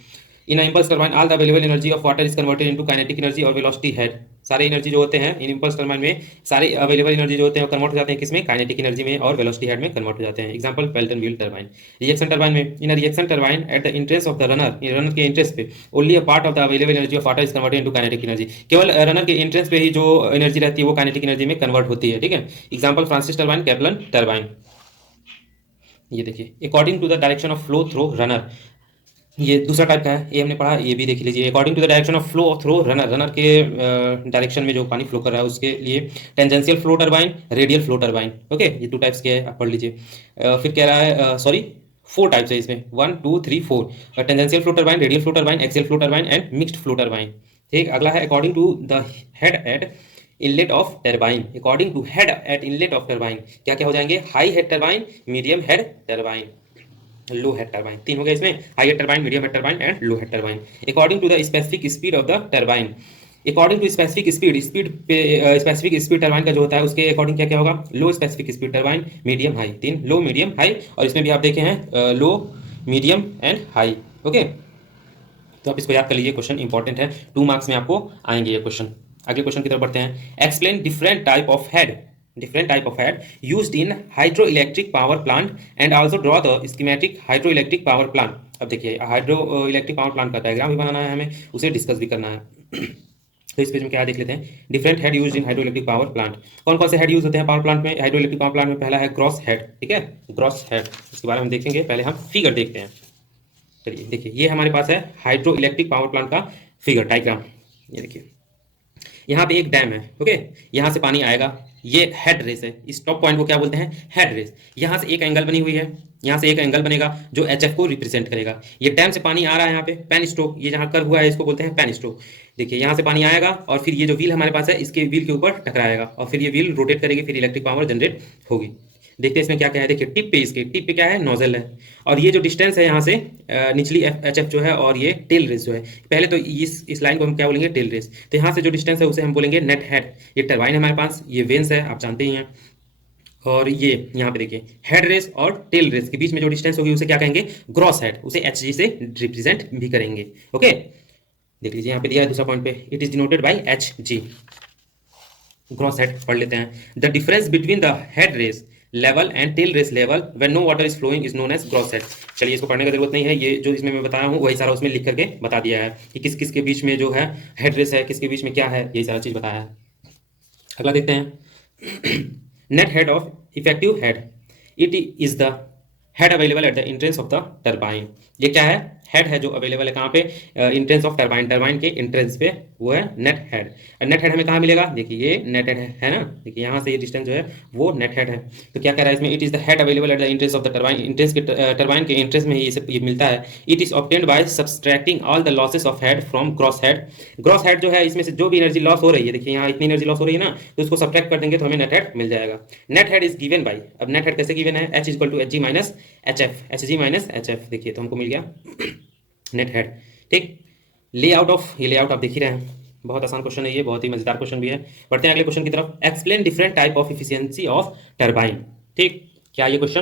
In impulse turbine all the available energy of water is converted into kinetic energy और वेलोसिटी हेड। सारे एनर्जी जो होते हैं इन इंपल्स टर्बाइन में, सारे अवेलेबल एनर्जी जो होते हैं वो कन्वर्ट हो जाते हैं किसमें, काइनेटिक एनर्जी में और वेलोसिटी हेड में कन्वर्ट हो जाते हैं। Example Pelton wheel turbine. Reaction turbine में, in reaction turbine at the interest of the runner, runner के इंटरेस्ट पे only a part of the available energy of water is converted into kinetic energy. केवल runner के interest पे ही जो energy रहती है वो काइनेटिक एनर्जी में कन्वर्ट होती है। ठीक है, example Francis turbine, Kaplan turbine. ये देखिए according to the direction of flow through runner, ये दूसरा टाइप का है, ये हमने पढ़ा, ये भी देख लीजिए। According to the direction of flow through runner, runner के डायरेक्शन में जो पानी फ्लो कर रहा है उसके लिए tangential flow turbine, radial flow turbine. Okay, ये 2 टाइप्स के हैं, आप पढ़ लीजिए। फिर कह रहा है, सॉरी 4 टाइप्स है इसमें, 1 2 3 4, tangential flow turbine, radial flow turbine, axial flow turbine and mixed flow turbine. ठीक, अगला है according to the head at inlet of turbine. According to head at inlet of turbine क्या क्या हो जाएंगे, high head turbine, medium head turbine, low head turbine. 3 हो गए इसमें, high head turbine, medium head turbine and low head turbine. According to the specific speed of the turbine, according to specific speed, speed पे specific speed turbine का जो होता है उसके according क्या क्या होगा, low specific speed turbine, medium high. 3, low medium high, और इसमें भी आप देखे हैं low medium and high. Okay, तो आप इसको याद कर लीजिए, क्वेश्चन इंपॉर्टेंट है, 2 मार्क्स में आपको आएंगे ये क्वेश्चन। अगले क्वेश्चन की तरफ बढ़ते हैं। Explain different type of head, different type of head used in hydroelectric power plant and also draw the schematic hydroelectric power plant। अब देखिए हाइड्रोइलेक्ट्रिक पावर प्लांट का डायग्राम भी बनाना है हमें, उसे डिस्कस भी करना है। तो इस पेज में क्या देख लेते हैं, different head used in hydroelectric power plant. कौन कौन से हेड यूज होते हैं पावर प्लांट में, हाइड्रोइलेक्ट्रिक पावर प्लांट में? पहला है ग्रॉस हेड। ठीक है, ग्रॉस हेड, इसके बारे में देखेंगे, पहले हम फिगर देखते हैं। चलिए देखिए, ये हमारे पास है हाइड्रोइलेक्ट्रिक पावर प्लांट का फिगर डायग्राम। ये देखिए, यहाँ पे एक डैम है। ओके, यहाँ से पानी आएगा, ये हेड रेस है, इस टॉप पॉइंट को क्या बोलते हैं, हेड रेस। यहाँ से एक एंगल बनी हुई है, यहाँ से एक एंगल बनेगा जो एचएफ को रिप्रेजेंट करेगा। ये डैम से पानी आ रहा है, यहाँ पे पेन स्ट्रोक, ये जहाँ कर्व हुआ है इसको बोलते हैं पेन स्ट्रोक। देखिए यहाँ से पानी आएगा और फिर ये जो व्हील हमारे पास है इसके व्हील के ऊपर टकराएगा और फिर ये व्हील रोटेट करेगी, फिर इलेक्ट्रिक पावर जनरेट होगी। देखते हैं इसमें क्या क्या है। देखिए टिप पे, इसके टिप पे क्या है, नोजल है, और ये जो डिस्टेंस है यहाँ से निचली एचएफ जो है और ये टेल रेस जो है, पहले तो इस लाइन को हम क्या बोलेंगे, टेल रेस। तो यहाँ से जो डिस्टेंस है उसे हम बोलेंगे नेट हेड। ये टरबाइन है हमारे पास, ये वेन्स है, आप जानते ही हैं। और ये यहाँ पे देखिए हेड रेस और टेल रेस के बीच में जो डिस्टेंस होगी उसे क्या कहेंगे, ग्रॉस हेड, उसे एच जी से रिप्रेजेंट भी करेंगे। ओके, देख लीजिए यहाँ पे दिया है दूसरा पॉइंट पे, it is denoted by H G. Gross head पढ़ लेते हैं। The difference between the head race level and tail race level when no water is flowing is known as gross head. चलिए इसको पढ़ने की जरूरत नहीं है, ये जो इसमें मैं बताया हूँ वही सारा उसमें लिख करके बता दिया है कि किस किस के बीच में जो है हेड रेस है, किसके बीच में क्या है, यही सारा चीज बताया है। अगला देखते हैं। Net head of effective head, it is the head available at the entrance of the turbine. ये क्या है, हेड है जो अवेलेबल है कहाँ पे, इंट्रेंस ऑफ टरबाइन, टरबाइन के इंट्रेंस पे, वो है नेट हेड। नेट हेड हमें कहाँ मिलेगा, देखिए ये नेट हेड है ना, देखिए यहाँ से ये डिस्टेंस जो है वो नेट हेड है। तो क्या कह रहा है इसमें, it is the head available at the entrance of the turbine, entrance के टरबाइन के इंट्रेंस में ही ये मिलता है। It is obtained by subtracting all the losses of head from gross head. Gross head जो है इसमें से जो भी एनर्जी लॉस हो रही है, देखिए यहाँ इतनी एनर्जी लॉस हो रही है ना, तो उसको सब्ट्रैक्ट कर देंगे तो हमें नेट हेड मिल जाएगा। Net head is given by, अब नेट हेड कैसे गिवन है, H is equal to H G minus H F, H G minus H F. देखिए तो हमको मिल गया नेट हेड। ठीक, लेआउट ऑफ, ये लेआउट आप देख ही रहे हैं, बहुत आसान क्वेश्चन है ये, बहुत ही मजेदार क्वेश्चन भी है। बढ़ते हैं अगले क्वेश्चन की तरफ। Explain different type of efficiency of turbine. ठीक, क्या ये क्वेश्चन,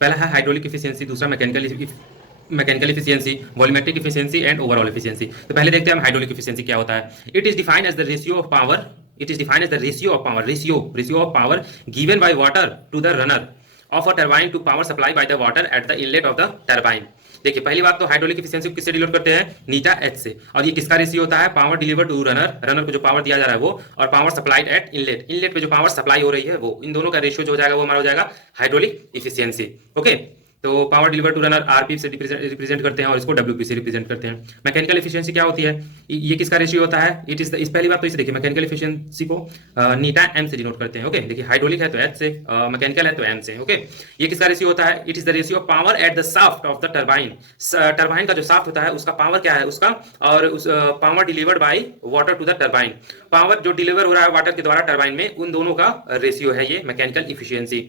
पहला है हाइड्रोलिक इफिशियंसी, दूसरा mechanical efficiency, volumetric efficiency and overall efficiency. तो पहले देखते हैं हम हाइड्रोलिक इफिशियंसी क्या होता है। It is defined as the ratio of power, it is defined as the ratio of power, ratio of power given by water to the runner of a turbine to power supply by the water at the inlet of the turbine. देखिए पहली बात तो hydraulic efficiency को किससे denote करते हैं, नीटा H से, और ये किसका रेशियो होता है, power deliver to runner, runner को जो पावर दिया जा रहा है वो, और power supplied at inlet, inlet पे जो पावर सप्लाई हो रही है वो, इन दोनों का रेशियो जो हो जाएगा वो हमारा हो जाएगा हाइड्रोलिक एफिशिएंसी। ओके, तो power deliver to runner RP से रिप्रेजेंट करते हैं और इसको डब्ल्यूपी से रिप्रेजेंट करते हैं। मैकेनिकल एफिशिएंसी क्या होती है, ये किसका रेशियो होता है, इट इज इस पहली बात तो इसे देखिए, मैकेनिकल एफिशिएंसी को नीटा एम से डिनोट करते हैं। ओके, देखिए हाइड्रोलिक है तो एच से, मैकेनिकल है तो एम से। ओके, ये किसका रेशियो होता है, it is the ratio of power at the shaft of the turbine, turbine का जो शाफ्ट होता है उसका पावर क्या है उसका, और उस power delivered by water to the turbine, power जो डिलीवर हो रहा है वाटर के द्वारा टरबाइन में, उन दोनों का रेशियो है ये mechanical efficiency.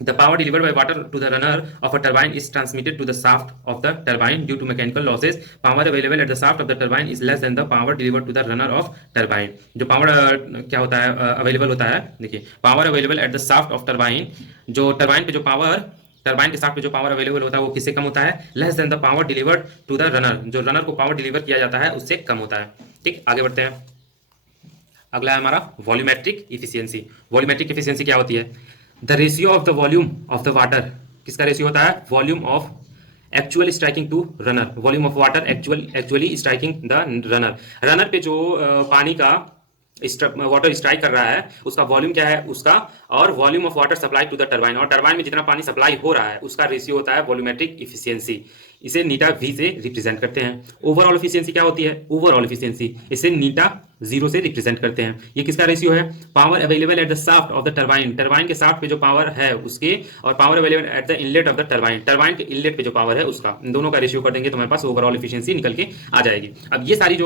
The power delivered by water to the runner of a turbine is transmitted to the shaft of the turbine due to mechanical losses. Power available at the shaft of the turbine is less than the power delivered to the runner of turbine. जो power क्या होता है available होता है, देखिए power available at the shaft of turbine, जो turbine पे जो पावर, टरबाइन के शाफ्ट पे जो पावर अवेलेबल होता है वो किससे कम होता है, less than the power delivered to the runner, जो रनर को पावर डिलीवर किया जाता है उससे कम होता है। ठीक, आगे बढ़ते हैं। अगला है हमारा वॉल्यूमेट्रिक इफिशियंसी। वॉल्यूमेट्रिक इफिशियंसी क्या होती है, the ratio of the volume of the water, किसका रेशियो होता है, volume of actual striking to runner, volume of water actually striking the runner, runner पे जो पानी का वाटर स्ट्राइक कर रहा है उसका वॉल्यूम क्या है उसका, और volume of water supply to the turbine, और टरबाइन में जितना पानी सप्लाई हो रहा है उसका रेशियो होता है वॉल्यूमेट्रिक इफिशियंसी, इसे नीटा वी से रिप्रेजेंट करते हैं। ओवरऑल एफिशिएंसी क्या होती है, ओवरऑल एफिशिएंसी इसे नीटा 0 से रिप्रेजेंट करते हैं। ये किसका रेशियो है, power available at the shaft of the turbine, turbine के शाफ्ट पे जो पावर है उसके, और power available at the inlet of the turbine, turbine के इनलेट पे जो पावर है उसका, इन दोनों का रेशियो कर देंगे तो हमारे पास ओवरऑल एफिशिएंसी निकल के आ जाएगी। अब ये सारी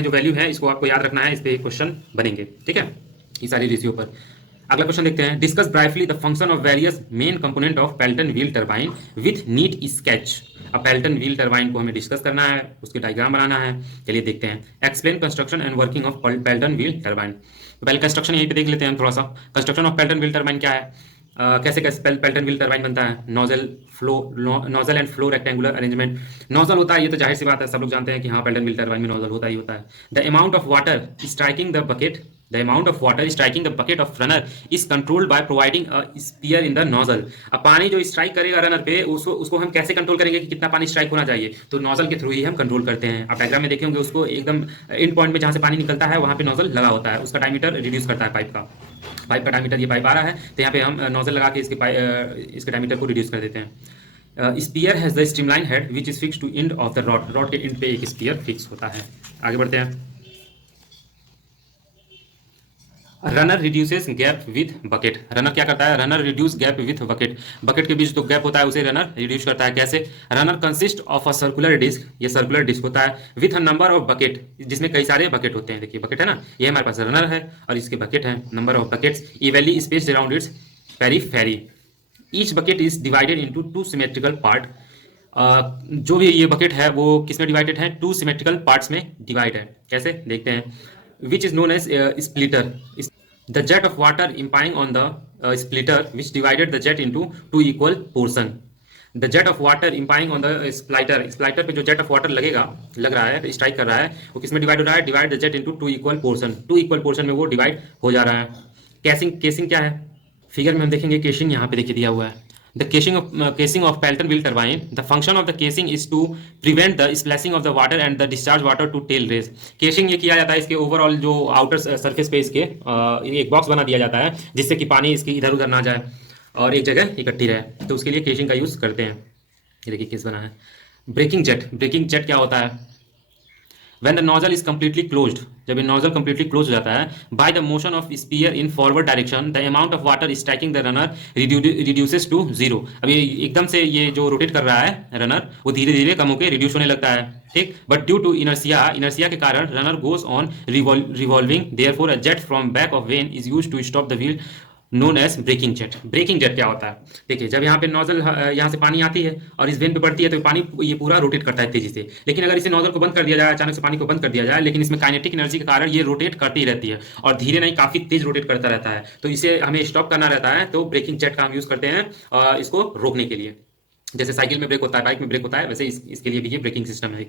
जो वैल्यू है इसको आपको याद रखना है, इस पे क्वेश्चन बनेंगे। ठीक है, ये सारी रेशियो पर। अगला क्वेश्चन देखते हैं, discuss brightly the function of various main component of Pelton wheel turbine with NEET sketch. अब पेल्टन व्हील टरबाइन को हमें डिस्कस करना है, उसके डायग्राम बनाना है, चलिए देखते हैं। Explain construction and working of Pelton wheel turbine. तो पहले कंस्ट्रक्शन यहीं पे देख लेते हैं थोड़ा सा। Construction of Pelton wheel turbine क्या है, कैसे कैसे पेल्टन व्हील टरबाइन बनता है, nozzle and flow rectangular arrangement. Nozzle होता है, ये तो जाहिर सी बात है, सब लोग जानते हैं कि हाँ पेल्टन व्हील टरबाइन में नोजल होता ही होता है। The amount of water striking the bucket, the amount of water striking the bucket of runner is controlled by providing a spear in the nozzle। अब पानी जो स्ट्राइक करेगा रनर पे उसको हम कैसे कंट्रोल करेंगे कि कितना पानी स्ट्राइक होना चाहिए, तो नोजल के थ्रू ही हम कंट्रोल करते हैं। आप डायग्राम में देखे होंगे उसको एकदम इन पॉइंट में जहाँ से पानी निकलता है वहाँ पे नोजल लगा होता है, उसका डायमीटर रिड्यूस करता है पाइप का डायमीटर, ये पाइप आ रहा है तो यहाँ पे हम नोजल लगा के इसके डायमीटर को रिड्यूस कर देते हैं। Spear has the streamline head which is fix to end of the rod, rod के एंड पे एक स्पीयर फिक्स होता है। आगे बढ़ते हैं। Runner reduces gap with bucket, runner क्या करता है, runner reduce gap with bucket, bucket के बीच जो गैप होता है उसे रनर रिड्यूस करता है। कैसे, runner consist of a circular disc, ये सर्कुलर डिस्क होता है, with a number of bucket, जिसमें कई सारे बकेट होते हैं। देखिए बकेट है ना, ये हमारे पास रनर है और इसके बकेट है, number of buckets evenly spaced around its periphery. Each bucket is divided into 2 symmetrical part. जो भी ये बकेट है वो किस में डिवाइडेड है, 2 सिमेट्रिकल पार्ट्स में डिवाइड है। कैसे देखते हैं, which is known as splitter. The jet of water impinging on the splitter which divided the jet into 2 equal portion. The jet of water impinging on the splitter पे जो jet of water लग रहा है, strike कर रहा है, वो किस में डिवाइड हो रहा है, divide the jet into 2 equal portion, 2 equal portion में वो डिवाइड हो जा रहा है। केसिंग क्या है, फिगर में हम देखेंगे केसिंग यहाँ पे देखिए दिया हुआ है। The casing of Pelton wheel turbine. The function of the casing is to prevent the splashing of the water and the discharge water to tail race. Casing ये किया जाता है, इसके ओवरऑल जो आउटर सरफेस पे इसके एक बॉक्स बना दिया जाता है जिससे कि पानी इसकी इधर उधर ना जाए और एक जगह इकट्ठी रहे, तो उसके लिए केसिंग का यूज़ करते हैं। ये देखिए केस बना है। ब्रेकिंग जेट क्या होता है, When the nozzle is completely closed, जब ये nozzle completely closed हो जाता है, by the motion of spear in forward direction, the amount of water striking the runner reduces to 0। अब ये एकदम से ये जो रोटेट कर रहा है रनर वो धीरे धीरे कम होकर रिड्यूस होने लगता है। ठीक, बट ड्यू टू इनर्सिया के कारण runner goes on revolving, therefore a jet from back of vane is used to stop the wheel known as braking jet. Braking jet क्या होता है, देखिए जब यहाँ पे नोजल यहाँ से पानी आती है और इस वेन पे पड़ती है तो पानी ये पूरा रोटेट करता है तेजी से, लेकिन अगर इसे नोजल को बंद कर दिया जाए, अचानक से पानी को बंद कर दिया जाए, लेकिन इसमें काइनेटिक एनर्जी के कारण ये रोटेट करती रहती है और धीरे नहीं काफी तेज रोटेट करता रहता है, तो इसे हमें स्टॉप करना रहता है, तो ब्रेकिंग जेट का हम यूज करते हैं इसको रोकने के लिए। जैसे साइकिल में ब्रेक होता है, बाइक में ब्रेक होता है, वैसे इसके लिए भी ये ब्रेकिंग सिस्टम है।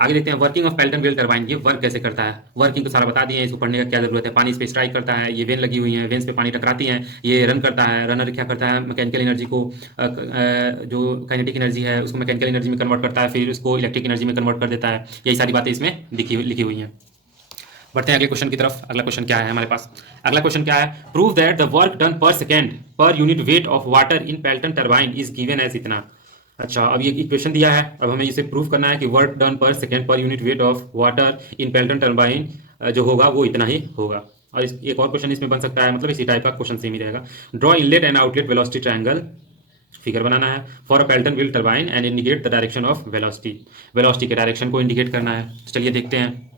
आगे देखते हैं working of Pelton wheel turbine, ये वर्क कैसे करता है। वर्किंग तो सारा बता दिए हैं, इसको पढ़ने का क्या जरूरत है। पानी इस पे स्ट्राइक करता है, ये वेन लगी हुई है, वेन्स पे पानी टकराती हैं, ये रन करता है। रनर क्या करता है, मैकेनिकल एनर्जी को जो काइनेटिक एनर्जी है उसको मैकेनिकल एनर्जी में कन्वर्ट करता है, फिर उसको इलेक्ट्रिक एनर्जी में कन्वर्ट कर देता है। यही सारी बातें इसमें लिखी हुई हैं। बढ़ते हैं अगले क्वेश्चन की तरफ। अगला क्वेश्चन क्या है हमारे पास, अगला क्वेश्चन क्या है, prove that the work done per second per unit weight of water in Pelton turbine is given as इतना। अच्छा, अब ये इक्वेशन दिया है, अब हमें इसे प्रूव करना है कि work done per second per unit weight of water in Pelton turbine जो होगा वो इतना ही होगा। और एक और क्वेश्चन इसमें बन सकता है, मतलब इसी टाइप का क्वेश्चन सेम ही रहेगा। Draw inlet and outlet velocity triangle, figure बनाना है for a Pelton wheel turbine and indicate the direction of velocity, velocity के डायरेक्शन को इंडिकेट करना है। तो चलिए देखते हैं।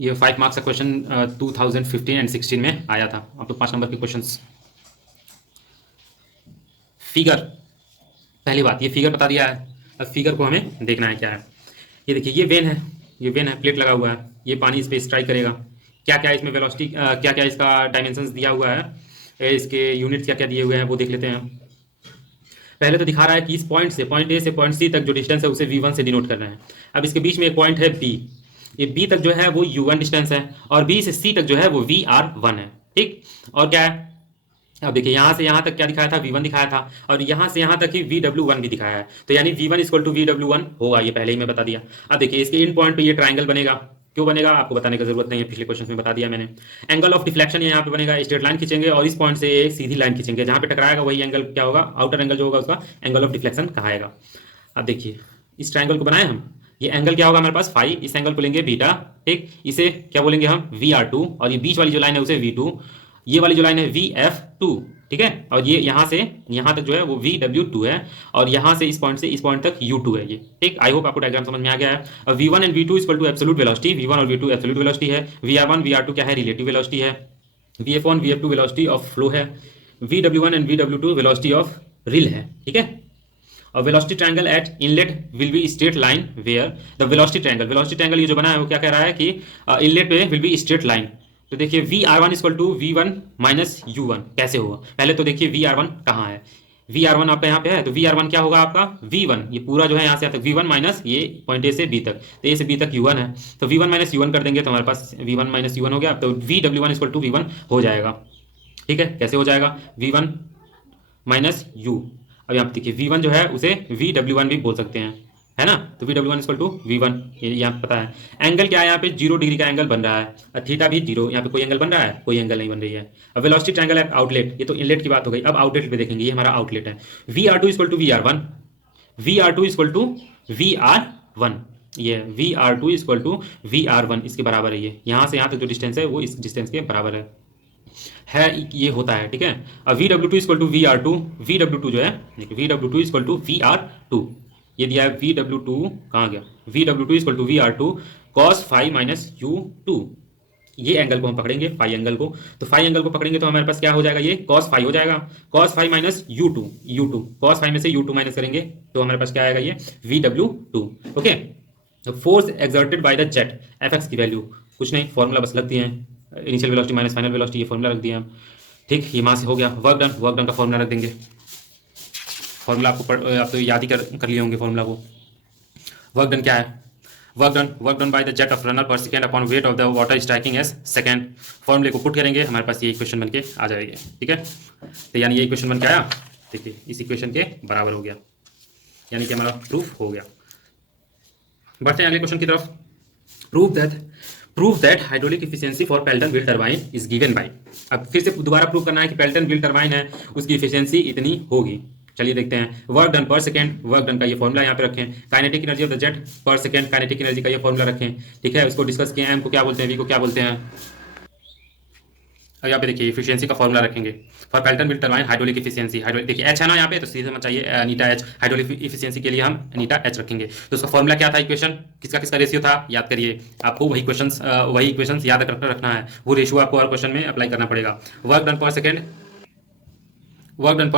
ये 5 मार्क्स का क्वेश्चन 2015 एंड 16 में आया था। अब तो 5 नंबर के क्वेश्चंस। फिगर, पहली बात ये फिगर बता दिया है, अब फिगर को हमें देखना है क्या है। ये देखिए, ये वेन है, ये वेन है, प्लेट लगा हुआ है, ये पानी इस पर स्ट्राइक करेगा। क्या क्या इसमें वेलोसिटी, क्या क्या इसका डायमेंशंस दिया हुआ है, इसके यूनिट्स क्या क्या दिए हुए हैं वो देख लेते हैं। पहले तो दिखा रहा है कि इस पॉइंट से, पॉइंट ए से पॉइंट सी तक जो डिस्टेंस है उसे v1 से डिनोट करना है। अब इसके बीच में एक पॉइंट है b, ये b तक जो है वो u1 डिस्टेंस है, और b से c तक जो है वो vr1 है, ठीक। और क्या है, अब देखिए यहाँ से यहाँ तक क्या दिखाया था, v1 दिखाया था, और यहाँ से यहाँ तक ही vw1 भी दिखाया है, तो यानी v1 इक्वल टू vw1 होगा, ये पहले ही मैं बता दिया। अब देखिए इसके इन पॉइंट पे ये ट्राइंगल बनेगा, क्यों बनेगा आपको बताने की जरूरत नहीं है, पिछले क्वेश्चन में बता दिया मैंने। एंगल ऑफ डिफ्लेक्शन यहाँ पे बनेगा, स्ट्रेट लाइन खींचेंगे और इस पॉइंट से एक सीधी लाइन खींचेंगे, जहाँ पे टकराएगा वही एंगल क्या होगा, आउटर एंगल जो होगा उसका एंगल ऑफ डिफ्लेक्शन कहाएगा। अब देखिए इस ट्राइंगल को बनाए हम, ये एंगल क्या होगा हमारे पास फाई, इस एंगल को लेंगे बीटा, ठीक। इसे क्या बोलेंगे हम VR2, और ये बीच वाली जो लाइन है उसे V2, ये वाली जो लाइन है VF2, ठीक है। और ये यहाँ से यहाँ तक जो है वो VW2 है, और यहाँ से इस पॉइंट से इस पॉइंट तक U2 है ये, ठीक। आई होप आपको डायग्राम समझ में आ गया है। अब V1 and V2 equal to absolute velocity, V1 और V2 एब्सोल्यूट वेलोसिटी है, VR1 VR2 क्या है, रिलेटिव वेलोसिटी है, VF1 VF2 velocity of flow है, VW1 and VW2 velocity of रिल है, ठीक है। और velocity triangle at inlet will be straight line where the velocity triangle, velocity triangle ये जो बना है वो क्या कह रहा है कि इनलेट पे विल बी स्ट्रेट लाइन। तो देखिए VR1 equal to V1 minus U1 कैसे होगा, पहले तो देखिए VR1 कहाँ है, VR1 आपका यहाँ पे है, तो VR1 क्या होगा आपका V1, ये पूरा जो है यहाँ से यहाँ तक V1 माइनस ये पॉइंट A से B तक, तो A से B तक U1 है, तो V1 माइनस U1 कर देंगे तो हमारे पास V1 माइनस U1 हो गया, तो VW1 इक्वल टू V1 हो जाएगा, ठीक है। कैसे हो जाएगा, V1 माइनस U, अब यहाँ पे देखिए V1 जो है उसे VW1 भी बोल सकते हैं, है ना, तो VW1 इक्वल टू V1, ये यहाँ पता है। एंगल क्या है यहाँ पे, 0 डिग्री का एंगल बन रहा है, थीटा भी 0, यहाँ पे कोई एंगल बन रहा है, कोई एंगल नहीं बन रही है। अब वेलोसिटी ट्रायंगल एट आउटलेट, ये तो इनलेट की बात हो गई, अब आउटलेट पे देखेंगे, ये हमारा आउटलेट है। VR2 equal to VR1, VR2 equal to VR1, ये VR2 इक्वल टू VR1 इसके बराबर है, ये यहाँ से यहाँ तक जो डिस्टेंस है वो इस डिस्टेंस के बराबर है, ये होता है, ठीक है। अब VW2 equal to VR2, VW2 जो है VW2 इक्वल टू VR2, ये दिया है VW2 कहाँ गया, VW2 equal to VR2 cos phi minus U2, ये एंगल को हम पकड़ेंगे फाई एंगल को, तो फाई एंगल को पकड़ेंगे तो हमारे पास क्या हो जाएगा, ये cos फाई हो जाएगा, cos phi minus U2 cos phi में से U2 माइनस करेंगे तो हमारे पास क्या आएगा, ये VW2, okay. Force exerted by the jet, Fx की वैल्यू कुछ नहीं, फॉर्मूला बस लगती है, initial velocity minus final velocity, ये फॉर्मूला रख दिया हम, ठीक। ये वहाँ से हो गया। वर्क डन, वर्क डन का फॉर्मूला रख देंगे, फॉर्मूला आप तो याद ही कर लिए होंगे फॉर्मूला को। वर्क डन क्या है, work done by the jet of runner per second upon weight of the water striking as second, फॉर्मूले को पुट करेंगे हमारे पास ये इक्वेशन बन के आ जाएगी, ठीक है। तो यानी ये इक्वेशन बन के आया, देखिए इस इक्वेशन के बराबर हो गया, यानी कि हमारा प्रूफ हो गया। बढ़ते हैं अगले क्वेश्चन की तरफ। Prove that hydraulic efficiency for Pelton wheel turbine is given by, अब फिर से दोबारा प्रूव करना है कि पेल्टन व्हील टरबाइन है उसकी इफिशियंसी इतनी होगी। चलिए देखते हैं। Work done per second, work done का ये फॉर्मूला यहाँ पे रखें, kinetic energy of the jet पर सेकेंड, काइनेटिक एनर्जी का ये फॉर्मूला रखें, ठीक है। उसको डिस्कस किया, एम को क्या बोलते हैं, वी को क्या बोलते हैं। और यहाँ पे देखिए इफिशियंसी का फॉर्मूला रखेंगे for Pelton wheel turbine hydraulic efficiency, hydraulic देखिए एच है ना यहाँ पे, तो सीधे समझ चाहिए नीटा एच, हाइड्रोलिक इफिशियंसी के लिए हम नीटा एच रखेंगे। तो उसका फॉर्मूला क्या था, इक्वेशन किसका किसका रेशियो था, याद करिए, आपको वही इक्वेशंस याद रखना है, वो रेशियो आपको और क्वेश्चन में अप्लाई करना पड़ेगा। वर्क डन पर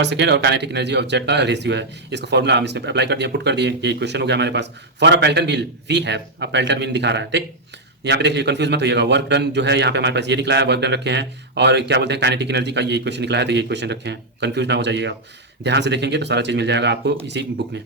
सेकेंड और काइनेटिक एनर्जी ऑफ जेट का रेशियो है, इसका फॉर्मूला हम इसमें अप्लाई कर दिए, पुट कर दिए, ये इक्वेशन हो गया हमारे पास। For a Pelton wheel we have, a Pelton wheel दिखा रहा है, ठीक। यहाँ पे देखिए कंफ्यूज मत होइएगा, वर्क डन जो है यहाँ पे हमारे पास ये निकला है, वर्क डन रखे हैं, और क्या बोलते हैं काइनेटिक एनर्जी का ये इक्वेशन निकला है, तो ये इक्वेशन रखे हैं, कंफ्यूज ना हो जाइएगा, ध्यान से देखेंगे तो सारा चीज़ मिल जाएगा आपको इसी बुक में।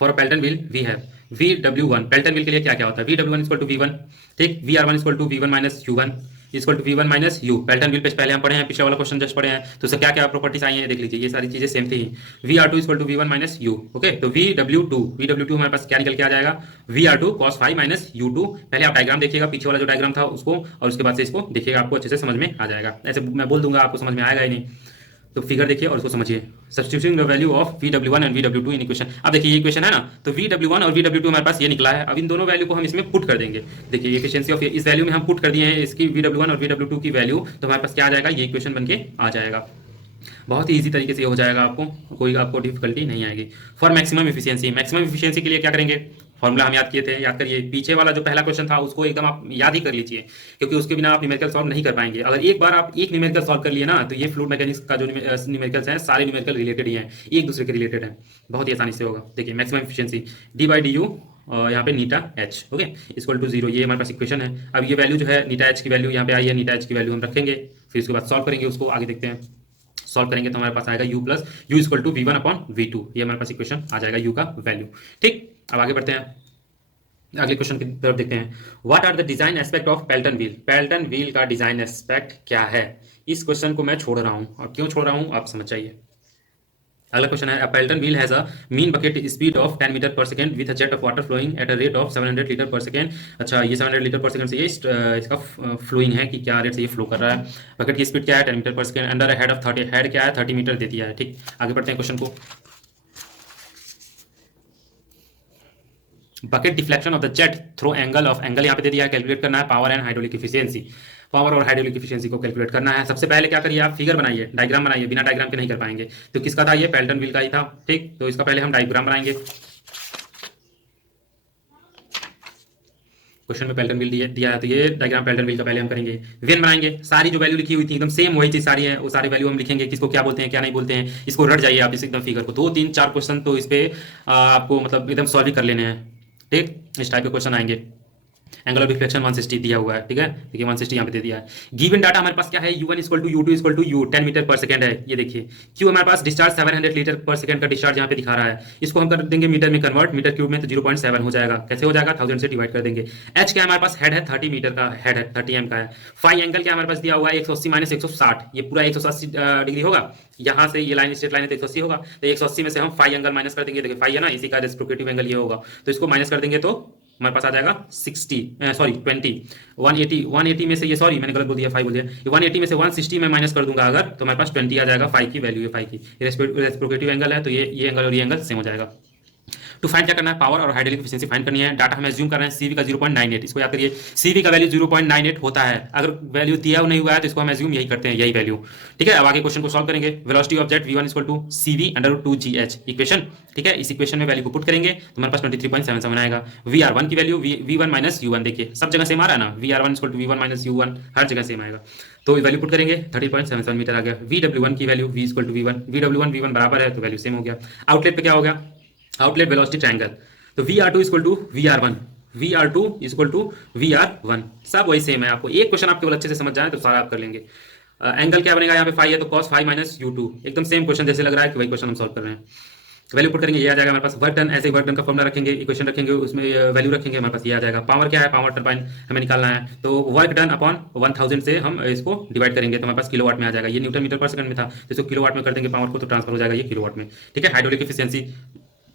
For a Pelton wheel we have VW1। Pelton wheel के लिए क्या क्या होता है, VW1 इक्वल टू V1, ठीक, VR1 equal to V1 minus U1 equal to V1 minus U। Pelton wheel पे पहले हम पढ़े हैं, पिछले वाला क्वेश्चन जस्ट पढ़े हैं, तो उससे क्या क्या प्रॉपर्टीज आई हैं देख लीजिए, ये सारी चीजें सेम थी। VR2 equal to V1 minus U, okay, तो VW2 हमारे पास क्या निकल के आ जाएगा, VR2 cos five minus U2। पहले आप डायग्राम देखिएगा, पीछे वाला जो डायग्राम था उसको, और उसके बाद से इसको देखिएगा, आपको अच्छे से समझ में आ जाएगा। ऐसे मैं बोल दूंगा आपको समझ में आएगा ही नहीं, तो फिगर देखिए और उसको समझिए। Substituting the value of VW1 and VW2 in equation. अब देखिए ये इक्वेशन है ना, तो VW1 और VW2 हमारे पास ये निकला है। अब इन दोनों वैल्यू को हम इसमें पुट कर देंगे। देखिए एफिशिएंसी ऑफ इस वैल्यू में हम पुट कर दिए हैं इसकी VW1 और VW2 की वैल्यू, तो हमारे पास क्या आ जाएगा, ये इक्वेशन बन के आ जाएगा। बहुत ही ईजी तरीके से हो जाएगा, आपको डिफिकल्टी नहीं आएगी। फॉर मैक्सिमम इफिशियंसी के लिए क्या करेंगे, फॉर्मूला हम याद किए थे, याद करिए। पीछे वाला जो पहला क्वेश्चन था उसको एकदम आप याद ही कर लीजिए, क्योंकि उसके बिना आप न्यूमेरिकल सॉल्व नहीं कर पाएंगे। अगर एक बार आप एक न्यूमेरिकल सॉल्व कर लिए ना, तो ये फ्लूइड मैकेनिक्स का जो न्यूमेरिकल्स हैं सारे न्यूमेरिकल रिलेटेड ही हैं, एक दूसरे के रिलेटेड हैं, बहुत ही आसानी से होगा। देखिए मैक्सिमम इफिशियंसी D/du यहाँ पे नीटा एच, ओके, इक्वल टू 0, ये हमारे पास इक्वेशन है। अब ये वैल्यू जो है नीटा एच की वैल्यू यहाँ पे आई है, नीटा एच की वैल्यू हम रखेंगे, फिर उसके बाद सॉल्व करेंगे उसको, आगे देखते हैं। सॉल्व करेंगे तो हमारे पास आएगा u plus U equal to V1 upon V2, ये हमारे पास इक्वेशन आ जाएगा u का वैल्यू। ठीक, अब आगे बढ़ते हैं, अगले क्वेश्चन की तरफ देखते हैं। What are the design aspect of Pelton wheel, Pelton wheel का डिजाइन एस्पेक्ट क्या है। इस क्वेश्चन को मैं छोड़ रहा हूं, और क्यों छोड़ रहा हूं आप समझ जाइए। अगला क्वेश्चन है, Pelton wheel has a mean bucket speed of 10 metre per second with a jet of water flowing at a rate of 700 litre per second. अच्छा, ये 700 लीटर पर सेकंड से ये इसका फ्लोइंग है कि क्या रेट से ये फ्लो कर रहा है। बकेट की स्पीड क्या है, 10 metre per second, under head of 30, head क्या है 30 मीटर दे दिया है। ठीक, आगे बढ़ते हैं क्वेश्चन को। Bucket deflection of the jet through angle of, angle यहाँ पे दे दिया है, कैलकुलेट करना है। Power and hydraulic efficiency, power और हाइड्रोलिक इफिशियंसी को कैलकुलेट करना है। सबसे पहले क्या करिए आप, फिगर बनाइए, डायग्राम बनाइए, बिना डायग्राम के नहीं कर पाएंगे। तो किसका था ये, पेल्टन व्हील का ही था। ठीक, तो इसका पहले हम डायग्राम बनाएंगे। क्वेश्चन में पेल्टन व्हील दिया है, तो ये डायग्राम पेल्टन व्हील का पहले हम करेंगे। वेन बनाएंगे, सारी जो वैल्यू लिखी हुई थी एकदम सेम वही चीज सारी है, वो सारी वैल्यू हम लिखेंगे, किसको क्या बोलते हैं क्या नहीं बोलते हैं, इसको रट जाइए आप इस एकदम फिगर को। 2 3 4 क्वेश्चन तो इस पे आपको मतलब एकदम सॉल्व कर लेने हैं। ठीक, इस टाइप के क्वेश्चन आएंगे। एंगल ऑफ डिफ्लेक्शन 160 दिया हुआ है, ठीक है, देखिए 160 यहाँ पे दे दिया है। गिवन डाटा हमारे पास क्या है, u1 equal to u2 equal to u 10 metre per second है, ये देखिए। क्यू हमारे पास डिस्चार्ज 700 लीटर पर सेकंड का डिस्चार्ज यहाँ पे दिखा रहा है, इसको हम कर देंगे मीटर में कन्वर्ट, मीटर क्यूब में, तो 0.7 हो जाएगा। कैसे हो जाएगा, 1000 से डिवाइड कर देंगे। एच क्या हमारे पास, हेड है 30 मीटर का, हेड है 30 एम का है। फाई एंगल क्या हमारे पास दिया हुआ है, 180 माइनस 160, ये पूरा 180 डिग्री होगा। यहाँ से ये लाइन स्ट्रेट लाइन है तो 180 होगा, तो 180 में से हम फाई एंगल माइनस कर देंगे। देखिए फाई है ना, इसी का रेसिप्रोकेटिव एंगल ये होगा, तो इसको माइनस कर देंगे तो हमारे पास आ जाएगा 20 180 में से ये, सॉरी मैंने गलत बोल दिया, 5 बोल दिया। 180 में से 160 में माइनस कर दूंगा अगर, तो हमारे पास 20 आ जाएगा। 5 की वैल्यू है, 5 की रेसिप्रोकेटिव एंगल है, तो ये एंगल और ये एंगल सेम हो जाएगा। टू फाइंड क्या करना है, पावर और हाइड्रोलिक एफिशिएंसी फाइंड करनी है। डाटा हमें अज्यूम कर रहे हैं सीवी का 0.98, इसको याद करिए, सीवी का वैल्यू 0.98 होता है। अगर वैल्यू दिया नहीं हुआ है तो इसको हम अज्यूम यही करते हैं, यही वैल्यू। ठीक है, अब आगे क्वेश्चन को सॉल्व करेंगे। Velocity of jet v1 equal to cv under 2gh equation. ठीक है, इस इक्वेशन में वैल्यू को पुट करेंगे तो हमारे पास 23.77 आएगा। VR1 की वैल्यू v1 माइनस u1, देखिए सब जगह सेम आ रहा है ना, VR1 equal to v1 minus u1 हर जगह सेम आएगा, तो वैल्यू पुट करेंगे 30.77 मीटर आ गया। VW1 की value v equal to v1, VW1 v1 बराबर है, तो वैल्यू सेम हो गया। आउटलेट पे क्या हो गया, आउटलेट वेलोसिटी ट्रायंगल, तो VR2 equal to VR1, VR2 equal to VR1, सब वही सेम है। आपको एक क्वेश्चन आप केवल अच्छे से समझ जाए तो सारा आप कर लेंगे। एंगल क्या बनेगा यहाँ पे, फाई है तो cos फाई माइनस u2, एकदम सेम क्वेश्चन जैसे लग रहा है कि वही क्वेश्चन हम सॉल्व कर रहे हैं। वैल्यू पुट करेंगे, ये आ जाएगा हमारे पास। वर्क डन, ऐसे वर्क डन का फॉर्मुला रखेंगे, इक्वेशन रखेंगे, उसमें वैल्यू रखेंगे, हमारे पास ये आ जाएगा। पावर क्या है, पावर टरबाइन हमें निकालना है, तो वर्क डन अपॉन 1000 से हम इसको डिवाइड करेंगे, तो हमारे पास किलोवाट में आ जाएगा। ये न्यूटन मीटर पर सेकंड में था, तो इसको किलोवाट में कर देंगे पावर को, तो ट्रांसफर हो जाएगा ये किलोवाट में। ठीक है, हाइड्रोलिक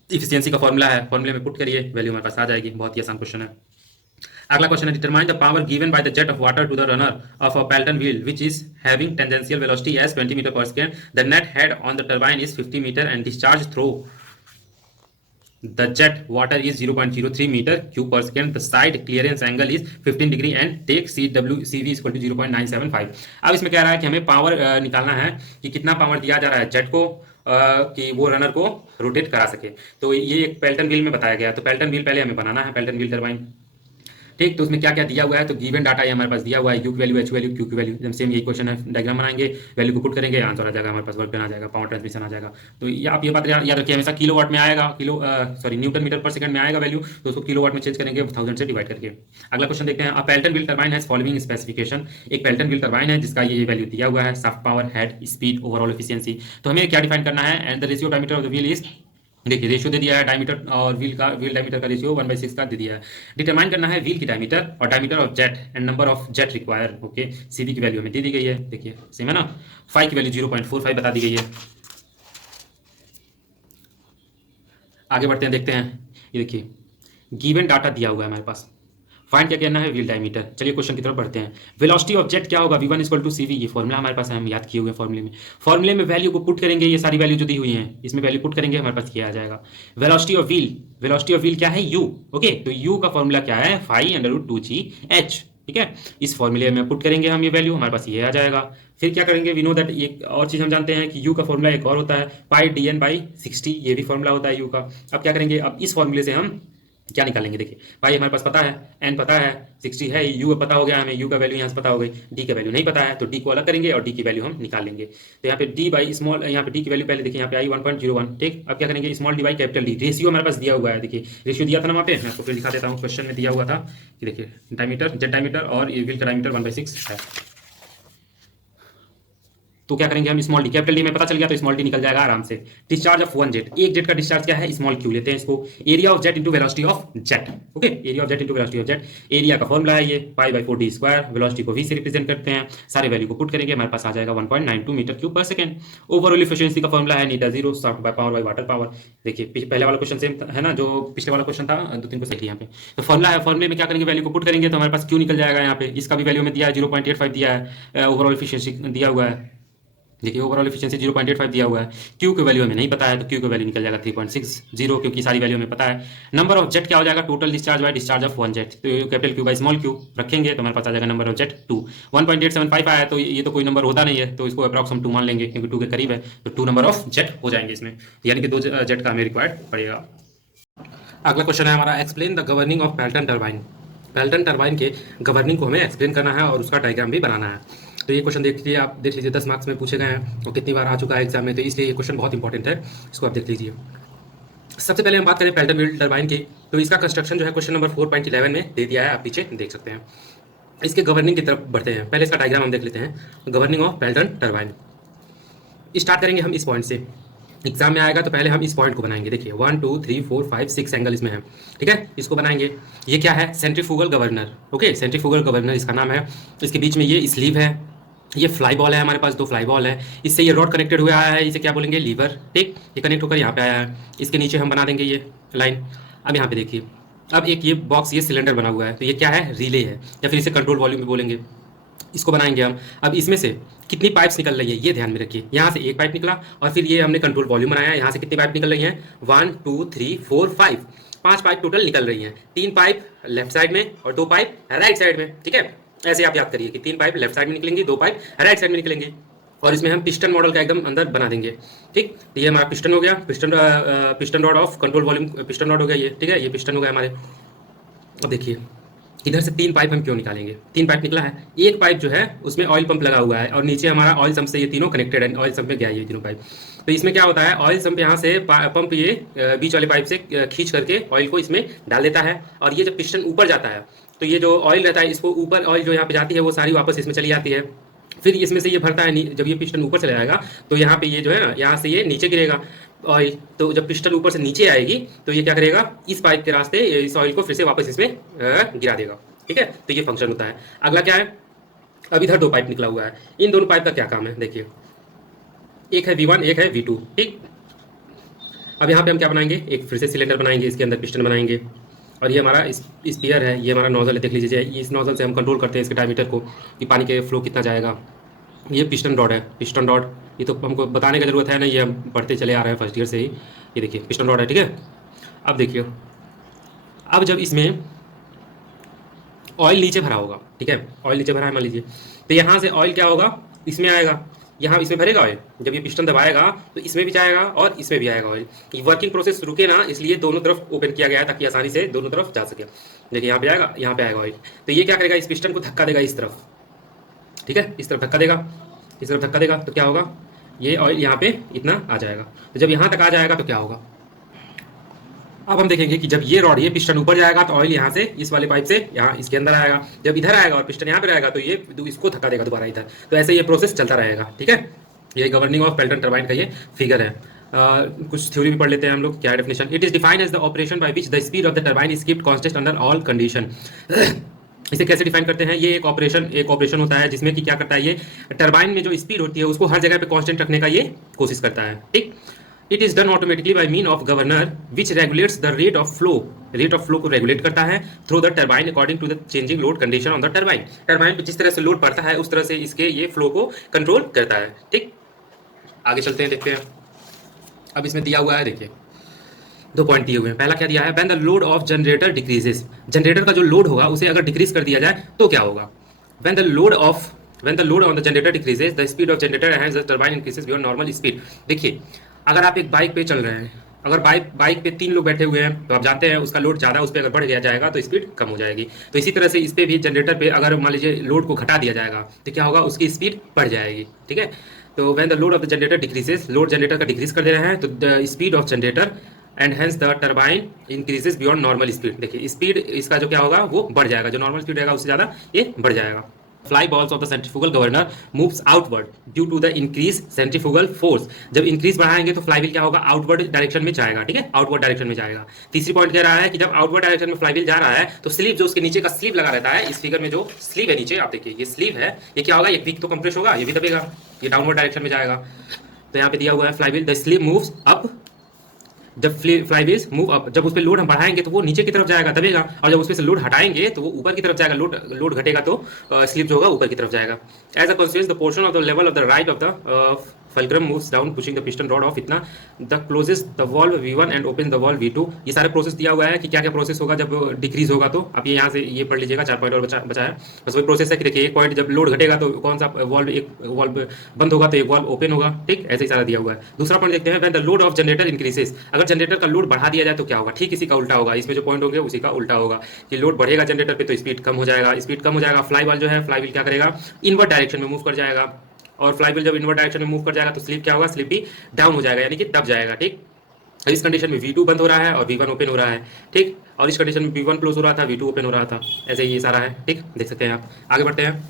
इफिशियंसी का फॉर्मूला है, फॉर्मूले में पुट करिए, वैल्यू हमारे पास आ जाएगी। बहुत ही आसान क्वेश्चन है। अगला क्वेश्चन है, determine the power given by the jet of water to the runner of a Pelton wheel which is having tangential velocity as 20 metre per second, the net head on the turbine is 50 metre and discharge through the jet water is 0.03 meter cube per second, the side clearance angle is 15 degree and take CV equal to 0.975। अब इसमें कह रहा है कि हमें power निकालना है कि कितना पावर दिया जा रहा है जेट को कि वो रनर को रोटेट करा सके। तो ये एक पेल्टन व्हील में बताया गया, तो पेल्टन व्हील पहले हमें बनाना है, पेल्टन व्हील टरबाइन। ठीक, तो उसमें क्या क्या दिया हुआ है, तो गिवन डाटा ये हमारे पास दिया हुआ है, यू की वैल्यू, एच वैल्यू, क्यू की वैल्यू, एकदम सेम यही क्वेश्चन है। डायग्राम बनाएंगे, वैल्यू को पुट करेंगे, आंसर आ जाएगा हमारे पास, वर्क डन आ जाएगा, पावर ट्रांसमिशन आ जाएगा। तो ये आप ये बात याद रखिए, हमेशा किलोवाट में आएगा, न्यूटन मीटर पर सेकंड में आएगा वैल्यू, तो उसको किलोवाट में चेंज करेंगे 1000 से डिवाइड करके। अगला क्वेश्चन देखते हैं। A Pelton wheel turbine has following specification, एक पेल्टन व्हील टरबाइन है जिसका ये वैल्यू दिया हुआ है, shaft power, head speed, overall efficiency. तो हमें क्या डिफाइन करना है, and the ratio diameter of the wheel is देखिए रेशियो दे दिया है डायमीटर और व्हील डायमीटर का रेशियो 1/6 का दे दिया है। डिटरमाइन करना है व्हील की डायमीटर और diameter of jet and number of jet require. Okay, CB की वैल्यू हमें दे दी गई है। देखिए सेम है ना, फाई की वैल्यू 0.45 बता दी गई है। आगे बढ़ते हैं, देखते हैं। ये देखिए गिवन डाटा दिया हुआ है हमारे पास, फाइंड क्या करना है, व्हील डायमीटर। चलिए क्वेश्चन की तरफ बढ़ते हैं। वेलोसिटी ऑफ जेट क्या होगा, v1 equal to C V. ये फॉर्मूला हमारे पास है, हम याद किए हुए फॉर्मूले में वैल्यू को पुट करेंगे, ये सारी वैल्यू जो दी हुई है इसमें वैल्यू पुट करेंगे, हमारे पास ये आ जाएगा। वेलोसिटी ऑफ व्हील क्या है, u। ओके, तो u का फॉर्मूला क्या है, फाई अंडर रूट 2gh। ठीक है, इस फॉर्मूले में पुट करेंगे हम ये वैल्यू, हमारे पास ये आ जाएगा। फिर क्या करेंगे, वी नो दैट एक और चीज़ हम जानते हैं कि u का फॉर्मूला एक और होता है, पाई dn/60। ये भी फॉर्मूला होता है u का। अब क्या करेंगे, अब इस फॉर्मूले से हम क्या निकालेंगे। देखिए पाई हमारे पास पता है, एन पता है, 60 है, यू पता हो गया हमें, यू का वैल्यू यहाँ से पता हो गई, डी का वैल्यू नहीं पता है तो डी को अलग करेंगे और डी की वैल्यू हम निकाल लेंगे। तो यहाँ पे डी बाई स्मॉल, यहाँ पे डी की वैल्यू पहले देखिए, यहाँ पे आई 1.01। ठीक, अब क्या करेंगे, small D by capital D. Ratio हमारे पास दिया हुआ है, देखिए रेशियो दिया था ना वहाँ पे, मैं आपको फिर दिखा देता हूँ। क्वेश्चन में दिया हुआ था कि देखिए डायमीटर, जेट डायमीटर और ये व्हील का डायमीटर 1/6 है। तो क्या करेंगे हम, स्मॉल डी, कैपिटल डी में पता चल गया तो स्मॉल डी निकल जाएगा आराम से। डिस्चार्ज ऑफ वन जेट, एक जेट का डिस्चार्ज क्या है, स्मॉल क्यू लेते हैं इसको। Area of jet into velocity of jet. Okay, area of jet into velocity of jet. Area का फॉर्मूला है ये π/4d²। वेलोसिटी को v से रिप्रेजेंट करते हैं, सारे वैल्यू को पुट करेंगे, हमारे पास आ जाएगा 1.92 मीटर क्यूब पर सेकंड। ओवरऑल एफिशिएंसी का फॉर्मूला है नीटा 0 soft by power by water power. देखिए पहले वाला क्वेश्चन सेम है ना, जो पिछले वाला क्वेश्चन था, 2-3 को सही यहाँ पे। तो फॉर्मूला है, फॉर्मूले में क्या करेंगे, वैल्यू को पुट करेंगे तो हमारे पास क्यू निकल जाएगा। यहाँ पे इसका भी वैल्यू में दिया है 0.85 दिया है, ओवरऑल एफिशिएंसी दिया हुआ है। देखिए ओवरऑल एफिशिएंसी 0.85 दिया हुआ है, क्यू की वैल्यू हमें नहीं पता है तो क्यू की वैल्यू निकल जाएगा 3.60, क्योंकि सारी वैल्यू हमें पता है। नंबर ऑफ जेट क्या हो जाएगा, total discharge by discharge of one jet. तो capital Q by small Q रखेंगे तो हमारे पास आ जाएगा नंबर ऑफ जेट 2। 1.875 आया तो ये तो कोई नंबर होता नहीं है, तो इसको अप्रॉक्स हम 2 मान लेंगे क्योंकि 2 के करीब है, तो 2 नंबर ऑफ जेट हो जाएंगे इसमें, यानी कि 2 जेट का हमें रिक्वायर्ड पड़ेगा। अगला क्वेश्चन है हमारा, explain the governing of Pelton turbine. Pelton turbine के गवर्निंग को हमें एक्सप्लेन करना है और उसका डायग्राम भी बनाना है। तो ये क्वेश्चन देख लीजिए, आप देख लीजिए 10 मार्क्स में पूछे गए हैं और कितनी बार आ चुका है एग्जाम में, तो इसलिए ये क्वेश्चन बहुत इंपॉर्टेंट है, इसको आप देख लीजिए। सबसे पहले हम बात करें पेल्टन व्हील टरबाइन की, तो इसका कंस्ट्रक्शन जो है क्वेश्चन नंबर 4.11 में दे दिया है, आप पीछे देख सकते हैं। इसके गवर्निंग की तरफ बढ़ते हैं, पहले इसका डायग्राम हम देख लेते हैं। Governing of Pelton turbine start करेंगे हम इस पॉइंट से, एग्जाम में आएगा तो पहले हम इस पॉइंट को बनाएंगे। देखिए 1 2 3 4 5 6 एंगल इसमें है, ठीक है, इसको बनाएंगे। ये क्या है, centrifugal governor. Okay, centrifugal governor इसका नाम है। इसके बीच में ये स्लीव है, ये फ्लाई बॉल है, हमारे पास 2 फ्लाई बॉल है, इससे ये रॉड कनेक्टेड हुआ है, इसे क्या बोलेंगे, लीवर। ठीक, ये कनेक्ट होकर यहाँ पे आया है, इसके नीचे हम बना देंगे ये लाइन। अब यहाँ पे देखिए, अब एक ये बॉक्स, ये सिलेंडर बना हुआ है, तो ये क्या है, रिले है, या फिर इसे कंट्रोल वॉल्यूम भी बोलेंगे। इसको बनाएंगे हम। अब इसमें से कितनी पाइप्स निकल रही है ये ध्यान में रखिए, यहाँ से एक पाइप निकला और फिर ये हमने कंट्रोल वॉल्यूम बनाया, यहाँ से कितनी पाइप निकल रही हैं, 1 2 3 4 5, 5 पाइप टोटल निकल रही हैं। 3 पाइप लेफ्ट साइड में और 2 पाइप राइट साइड में। ठीक है, ऐसे आप याद करिए कि 3 पाइप लेफ्ट साइड में निकलेंगी, 2 पाइप राइट साइड में निकलेंगे, और इसमें हम पिस्टन मॉडल का एकदम अंदर बना देंगे। ठीक, तो ये हमारा पिस्टन हो गया, piston rod of control volume, piston rod हो गया ये। ठीक है, ये पिस्टन हो गया हमारे। अब देखिए इधर से 3 पाइप हम क्यों निकालेंगे, 3 पाइप निकला है, एक पाइप जो है उसमें ऑयल पंप लगा हुआ है और नीचे हमारा ऑयल सम्प से ये तीनों कनेक्टेड है, ऑयल सम्प में गया ये तीनों पाइप। तो इसमें क्या होता है, ऑयल सम्प यहाँ से पंप ये बीच वाले पाइप से खींच करके ऑयल को इसमें डाल देता है, और ये जब पिस्टन ऊपर जाता है तो ये जो ऑयल रहता है, इसको ऊपर ऑयल जो यहाँ पे जाती है वो सारी वापस इसमें चली जाती है। फिर इसमें से ये भरता है, जब ये पिस्टन ऊपर चला जाएगा तो यहाँ पे ये जो है ना, यहाँ से ये नीचे गिरेगा ऑयल। तो जब पिस्टन ऊपर से नीचे आएगी तो ये क्या करेगा, इस पाइप के रास्ते इस ऑयल को फिर से वापस इसमें गिरा देगा। ठीक है, तो ये फंक्शन होता है। अगला क्या है, अब इधर 2 पाइप निकला हुआ है, इन दोनों पाइप का क्या काम है, देखिए एक है V1 एक है V2। ठीक, अब यहाँ पे हम क्या बनाएंगे, एक फिर से सिलेंडर बनाएंगे, इसके अंदर पिस्टन बनाएंगे, और ये हमारा स्पीयर है, ये हमारा नोजल है, देख लीजिए इस नोजल से हम कंट्रोल करते हैं इसके डायमीटर को कि पानी के फ्लो कितना जाएगा। ये पिस्टन रॉड है, पिस्टन रॉड, ये तो हमको बताने की ज़रूरत है ना, ये हम पढ़ते चले आ रहे हैं फर्स्ट ईयर से ही। ये देखिए पिस्टन रॉड है, ठीक है। अब देखिए, अब जब इसमें ऑयल नीचे भरा होगा, ठीक है, ऑयल नीचे भरा है मान लीजिए, तो यहाँ से ऑयल क्या होगा, इसमें आएगा, यहाँ इसमें भरेगा ऑयल, जब ये पिस्टन दबाएगा तो इसमें भी जाएगा और इसमें भी आएगा ऑयल। ये वर्किंग प्रोसेस रुके ना, इसलिए दोनों तरफ ओपन किया गया है ताकि आसानी से दोनों तरफ जा सके। देखिए यहाँ पे आएगा, यहाँ पे आएगा ऑयल, तो ये क्या करेगा, इस पिस्टन को धक्का देगा इस तरफ। ठीक है, इस तरफ धक्का देगा, इस तरफ धक्का देगा, तो क्या होगा, ये ऑयल यहाँ पे इतना आ जाएगा। तो जब यहाँ तक आ जाएगा तो क्या होगा, अब हम देखेंगे कि जब ये रॉड, ये पिस्टन ऊपर जाएगा तो ऑयल यहाँ से इस वाले पाइप से यहाँ इसके अंदर आएगा, जब इधर आएगा और पिस्टन यहाँ पे रहेगा तो ये इसको धक्का देगा दोबारा इधर। तो ऐसे ये प्रोसेस चलता रहेगा। ठीक है, ये गवर्निंग ऑफ पेल्टन टरबाइन का ये फिगर है। कुछ थ्योरी भी पढ़ लेते हैं हम लोग, क्या है definition. It is defined as the operation by which the speed of the turbine is keeped constant under all condition. इसे कैसे डिफाइन करते हैं, ये एक ऑपरेशन होता है जिसमें कि क्या करता है, ये टरबाइन में जो स्पीड होती है उसको हर जगह पे कांस्टेंट रखने का ये कोशिश करता है, ठीक। It is done automatically by mean of governor which regulates the rate of flow को रेगुलेट करता है through the turbine according to the changing load condition on the turbine. Turbine पे जिस तरह से लोड पड़ता है उस तरह से इसके ये फ्लो को कंट्रोल करता है, ठीक। आगे चलते हैं, देखते हैं। अब इसमें दिया हुआ है, देखिए 2 पॉइंट दिए हुए हैं। पहला क्या दिया है, when the load of generator decreases, generator का जो लोड होगा उसे अगर डिक्रीज कर दिया जाए तो क्या होगा। When the load on the generator decreases the speed of generator and the turbine increases beyond normal speed. देखिए अगर आप एक बाइक पे चल रहे हैं, अगर बाइक पे 3 लोग बैठे हुए हैं तो आप जानते हैं उसका लोड ज़्यादा, उस पर अगर बढ़ गया जाएगा तो स्पीड कम हो जाएगी। तो इसी तरह से इस पर भी जनरेटर पे अगर मान लीजिए लोड को घटा दिया जाएगा तो क्या होगा, उसकी स्पीड बढ़ जाएगी, ठीक है। तो when the load of the generator decreases, load generator का डिक्रीज कर दे रहे हैं तो the speed of generator and hence the turbine increases beyond normal speed. देखिए स्पीड इसका जो क्या होगा वो बढ़ जाएगा, जो नॉर्मल स्पीड रहेगा उससे ज़्यादा ये बढ़ जाएगा। Fly balls of the centrifugal governor moves outward due to the increase centrifugal force. जब इंक्रीज बढ़ाएंगे तो फ्लाईव्हील क्या होगा, आउटवर्ड डायरेक्शन में जाएगा, ठीक है, आउटवर्ड डायरेक्शन में जाएगा। तीसरी पॉइंट कह रहा है कि जब आउटवर्ड डायरेक्शन में फ्लाईव्हील जा रहा है तो स्लीव, जो उसके नीचे का स्लीव लगा रहता है, इस फिगर में जो स्लीव है नीचे आप देखिए, ये स्लीव है, ये क्या होगा, ये विक तो कंप्रेस होगा, ये भी दबेगा, ये डाउनवर्ड डायरेक्शन में जाएगा। तो यहाँ पे दिया हुआ है flywheel the sleeve moves up, जब फ्लाईव्हील्स मूव अप, जब उस पर लोड हम बढ़ाएंगे तो वो नीचे की तरफ जाएगा, दबेगा, और जब उस पर से लोड हटाएंगे तो वो ऊपर की तरफ जाएगा, लोड घटेगा तो स्लिप जो होगा ऊपर की तरफ जाएगा। As a consequence the portion of the level of the right of the fulcrum moves down pushing the piston rod of इतना the closes the valve V1 and open the valve V2। ये सारे process दिया हुआ है कि क्या क्या process होगा जब डिक्रीज होगा। तो आप ये यहाँ से ये पढ़ लीजिएगा, 4 पॉइंट और बचा है, बस वही प्रोसेस है कि देखिए एक पॉइंट जब लोड घटेगा तो कौन सा वॉल्व, एक वॉल्व बंद होगा तो एक वॉल्व ओपन होगा, ठीक, ऐसे ही सारा दिया हुआ है। दूसरा पॉइंट देखते हैं, when the load of generator increases, अगर जनरेटर का लोड बढ़ा दिया जाए तो क्या होगा, ठीक इसी का उल्टा होगा, इसमें जो पॉइंट होंगे उसी का उल्टा होगा कि लोड बढ़ेगा जनरेटर पे तो स्पीड कम हो जाएगा, स्पीड कम हो जाएगा, फ्लाईव्हील जो है, फ्लाईव्हील क्या करेगा, इनवर्ट डायरेक्शन में मूव कर जाएगा, और फ्लाईव्हील जब इनवर्ट डायरेक्शन में मूव कर जाएगा तो स्लिप क्या होगा, स्लिप भी डाउन हो जाएगा, यानी कि दब जाएगा, ठीक। इस कंडीशन में V2 बंद हो रहा है और V1 ओपन हो रहा है, ठीक, और इस कंडीशन में V1 क्लोज हो रहा था, V2 ओपन हो रहा था, ऐसे ही ये सारा है, ठीक, देख सकते हैं आप। आगे बढ़ते हैं,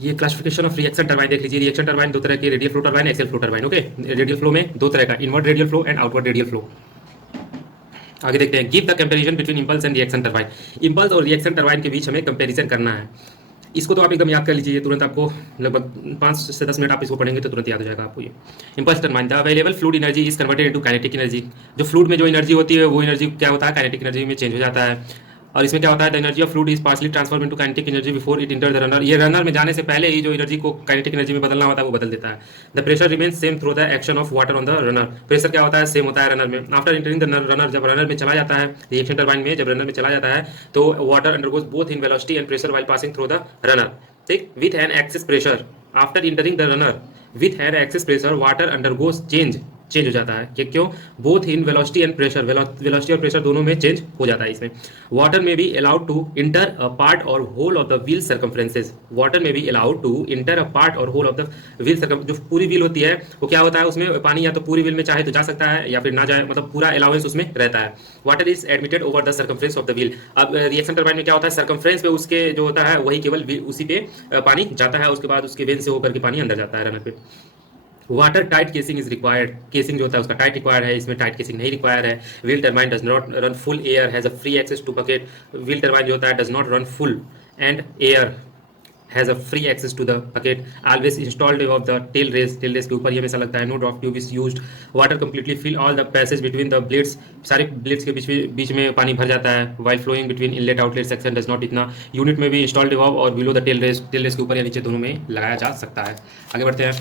ये क्लासिफिकेशन ऑफ रिएक्शन टरबाइन देख लीजिए। रिएक्शन टरबाइन 2 तरह की, radial flow turbine, axial flow turbine, okay. Radial flow में 2 तरह का, invert radial flow and outward radial flow. आगे देखते हैं, give the comparison between impulse and reaction turbine. Impulse और रिएक्शन टरबाइन के बीच हमें कंपैरिजन करना है। इसको तो आप एकदम याद कर लीजिए, तुरंत आपको लगभग 5 से 10 मिनट आप इसको पढ़ेंगे तो तुरंत याद हो जाएगा आपको ये। Impulse turbine, the available fluid energy is converted into kinetic energy. जो फ्लूइड में जो एनर्जी होती है वो एनर्जी क्या होता है, काइनेटिक एनर्जी में चेंज हो जाता है। और इसमें क्या होता है, the energy of fluid is partly transform into kinetic energy before it enter the runner. ये रनर में जाने से पहले ही जो एनर्जी को काइनेटिक एनर्जी में बदलना होता है वो बदल देता है। The pressure remains same through the action of water on the runner. Pressure क्या होता है, सेम होता है रनर में। आफ्टर इंटरिंग द रनर, जब रनर में चला जाता है, रिएक्शन टरबाइन में जब रनर में चला जाता है तो water undergoes both in velocity and pressure while passing through the runner, ठीक, with an excess pressure. After entering the runner with an excess pressure water undergoes change हो जाता है कि क्यों, both in velocity and pressure, velocity और pressure दोनों में change हो जाता है इसमें। वाटर में be allowed to enter a part और whole of the wheel circumferences. Water में be allowed to enter a part और whole of the wheel circum, जो पूरी व्हील होती है वो क्या होता है, उसमें पानी या तो पूरी व्हील में चाहे तो जा सकता है या फिर ना जाए, मतलब पूरा अलाउंस उसमें रहता है। Water is admitted over the circumference of the wheel. अब रिएक्शन टरबाइन में क्या होता है, सर्कमफ्रेंस पे उसके जो होता है वही केवल उसी पे पानी जाता है, उसके बाद उसके वेन से होकर के पानी अंदर जाता है रनर पे। Water tight casing is required. Casing जो होता है उसका टाइट रिक्वायर्ड है, इसमें टाइट केसिंग नहीं रिक्वायर्ड है। Wheel turbine does not run full air, has a free access to bucket. Wheel turbine जो होता है does not run full and air has a free access to the bucket. Always installed of the tail race के ऊपर ये हमेशा लगता है। No drop tube is used. Water completely fill all the passage between the blades. सारे blades के बीच में पानी भर जाता है। While flowing between inlet outlet section does not. इतना यूनिट में भी इंस्टॉल्ड और बिलो द टेल रेस के ऊपर या नीचे दोनों में लगाया जा सकता है। आगे बढ़ते हैं,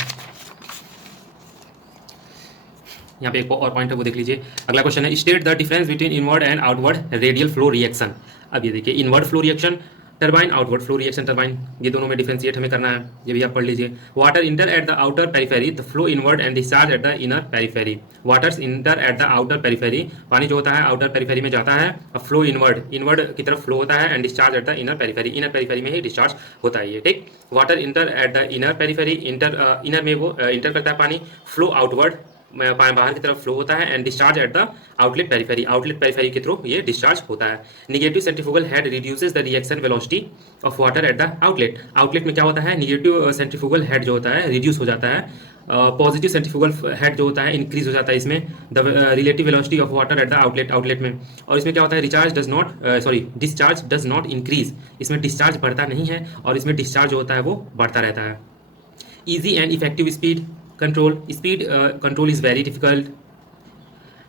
यहाँ पे एक और पॉइंट है वो देख लीजिए। अगला क्वेश्चन है, state the difference between inward and outward radial flow reaction. अब ये देखिए, inward flow reaction turbine, outward flow reaction turbine, ये दोनों में डिफरेंशिएट हमें करना है, ये भी आप पढ़ लीजिए। Water enter at the outer periphery, the flow inward and discharge at the inner periphery. Waters inter at the outer periphery, पानी जो होता है आउटर पेरिफेरी में जाता है, और फ्लो इनवर्ड की तरफ फ्लो होता है, and discharge at the inner periphery, inner periphery में ही डिस्चार्ज होता है ये, ठीक। Water enter at the inner periphery, inner में वो इंटर करता है पानी, फ्लो आउटवर्ड बाहर की तरफ फ्लो होता है, and discharge at the outlet periphery के थ्रू ये डिस्चार्ज होता है। Negative centrifugal head reduces the reaction velocity of water at the outlet. Outlet में क्या होता है, निगेटिव सेंट्रीफ्यूगल हेड जो होता है रिड्यूस हो जाता है पॉजिटिव सेंट्रीफ्यूगल हेड जो होता है इंक्रीज हो जाता है इसमें, the relative velocity of water at the outlet में। और इसमें क्या होता है, recharge does not discharge does not increase, इसमें डिस्चार्ज बढ़ता नहीं है और इसमें डिस्चार्ज जो होता है वो बढ़ता रहता है। Easy and effective speed control, speed control is very difficult.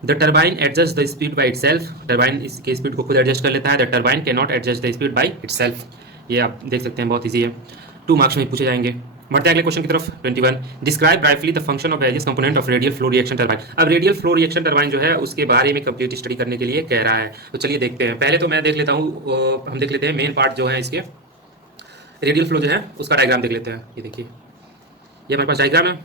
The turbine adjust the speed by itself, turbine इसके स्पीड को खुद एडजस्ट कर लेता है। The turbine can not adjust the speed by itself, ये आप देख सकते हैं, बहुत ईजी है, 2 मार्क्स में पूछे जाएंगे। बढ़ते हैं अगले क्वेश्चन की तरफ। 21, describe brightly the function of various component of radial flow reaction turbine. अब रेडियल फ्लो रिएक्शन टर्बाइन जो है उसके बारे में कंप्लीट स्टडी करने के लिए कह रहा है, तो चलिए देखते हैं। पहले तो मैं देख लेता हूँ, हम देख लेते हैं मेन पार्ट जो है इसके, रेडियल फ्लो जो है उसका डायग्राम देख लेते हैं। ये देखिए, ये हमारे पास डायग्राम है,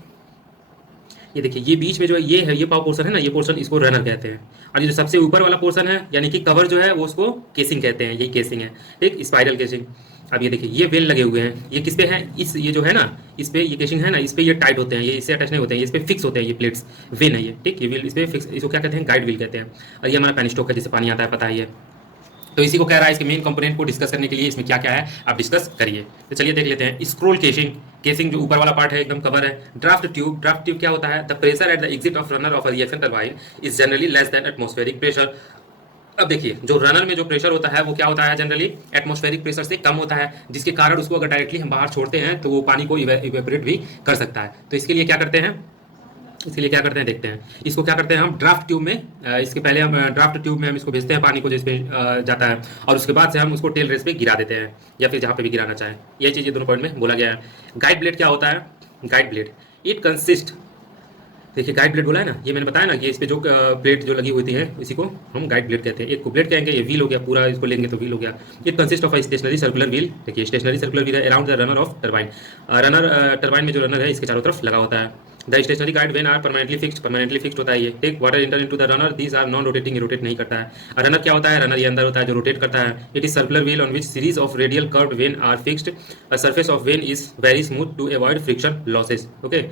ये देखिए, ये बीच में जो है ये है, ये पावर पोर्शन है ना, ये पोर्शन इसको रनर कहते हैं, और ये जो सबसे ऊपर वाला पोर्शन है यानी कि कवर जो है वो उसको केसिंग कहते हैं, यही केसिंग है, ठीक, स्पाइरल केसिंग। अब ये देखिए, ये वेल लगे हुए हैं, ये किस पे है, इस ये जो है ना, इस पे ये केसिंग है ना, इस पे ये टाइट होते हैं, ये इससे अटैच नहीं होते हैं, इस पे फिक्स होते हैं, ये प्लेट्स वेन है ये, ठीक, ये व्हील इस पे फिक्स, इसको क्या कहते हैं, गाइड व्हील कहते हैं। और ये हमारा पेनिस्टॉक है जिससे पानी आता है, पता ही है। तो इसी को कह रहा है, इसके मेन कंपोनेंट को डिस्कस करने के लिए इसमें क्या क्या है आप डिस्कस करिए। तो चलिए देख लेते हैं। स्क्रोल केसिंग, केसिंग जो ऊपर वाला पार्ट है एकदम कवर है। ड्राफ्ट ट्यूब, ड्राफ्ट ट्यूब क्या होता है, the pressure at the exit of runner of a reaction turbine is generally less than atmospheric pressure. अब देखिए, जो रनर में जो प्रेशर होता है वो क्या होता है, जनरली एटमॉस्फेरिक प्रेशर से कम होता है, जिसके कारण उसको अगर डायरेक्टली हम बाहर छोड़ते हैं तो वो पानी को इवेपोरेट भी कर सकता है। तो इसके लिए क्या करते हैं, देखते हैं। इसको क्या करते हैं हम ड्राफ्ट ट्यूब में, इसके पहले हम ड्राफ्ट ट्यूब में हम इसको भेजते हैं पानी को, जिसपे जाता है, और उसके बाद से हम उसको टेल रेस पे गिरा देते हैं, या फिर जहाँ पे भी गिराना चाहें। ये चीज़ ये दोनों पॉइंट में बोला गया है। गाइड ब्लेड क्या होता है, गाइड ब्लेड इट कंसिस्ट, देखिए गाइड ब्लेड बोला है ना, ये मैंने बताया ना कि इस पे जो प्लेट जो लगी होती है इसी को हम गाइड ब्लेड कहते हैं। एक को ब्लेड कहेंगे, ये व्हील हो गया, पूरा इसको लेंगे तो व्हील हो गया। It consist of a stationary circular wheel, देखिए स्टेशनरी सर्कुलर व्हील है around the runner of turbine. Runner turbine में जो रनर है इसके चारों तरफ लगा होता है। The stationary guide vane are permanently fixed होता है ये, take water enter into the runner, these are non rotating, rotate नहीं करता है। रनर क्या होता है, रनर ये अंदर होता है जो रोटेट करता है। It is circular wheel on which series of radial curved vane are fixed, a surface of vane is very smooth to avoid friction losses. Okay,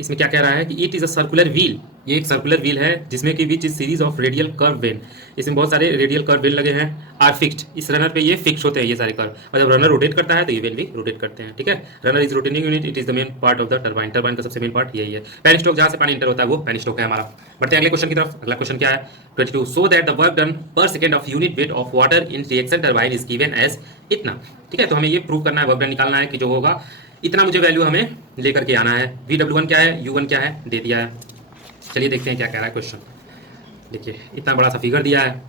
इसमें क्या कह रहा है कि it is a circular wheel, ये एक सर्कुलर व्हील है जिसमें कि which is series of radial curve vane, इसमें बहुत सारे रेडियल कर्व वेन लगे हैं, आर फिक्स्ड, इस रनर पे ये फिक्स होते हैं ये सारे कर्व, और जब रनर रोटेट करता है तो ये वेन भी रोटेट करते हैं। ठीक है, runner is rotating unit, it is the main part of the turbine, turbine का सबसे मेन पार्ट यही है। पेनिस्टॉक जहाँ से पानी इंटर होता है वो पेनिस्टॉक है हमारा। बढ़ते हैं अगले क्वेश्चन की तरफ। अगला क्वेश्चन क्या है, 22, so that the work done per second of unit weight of water in reaction turbine is given as इतना। ठीक है, तो हमें ये प्रूव करना है, वर्क डन निकालना है कि जो होगा इतना मुझे वैल्यू हमें लेकर के आना है। VW1 क्या है, U1 क्या है, दे दिया है। चलिए देखते हैं क्या कह रहा है क्वेश्चन। देखिए, इतना बड़ा सा फिगर दिया है,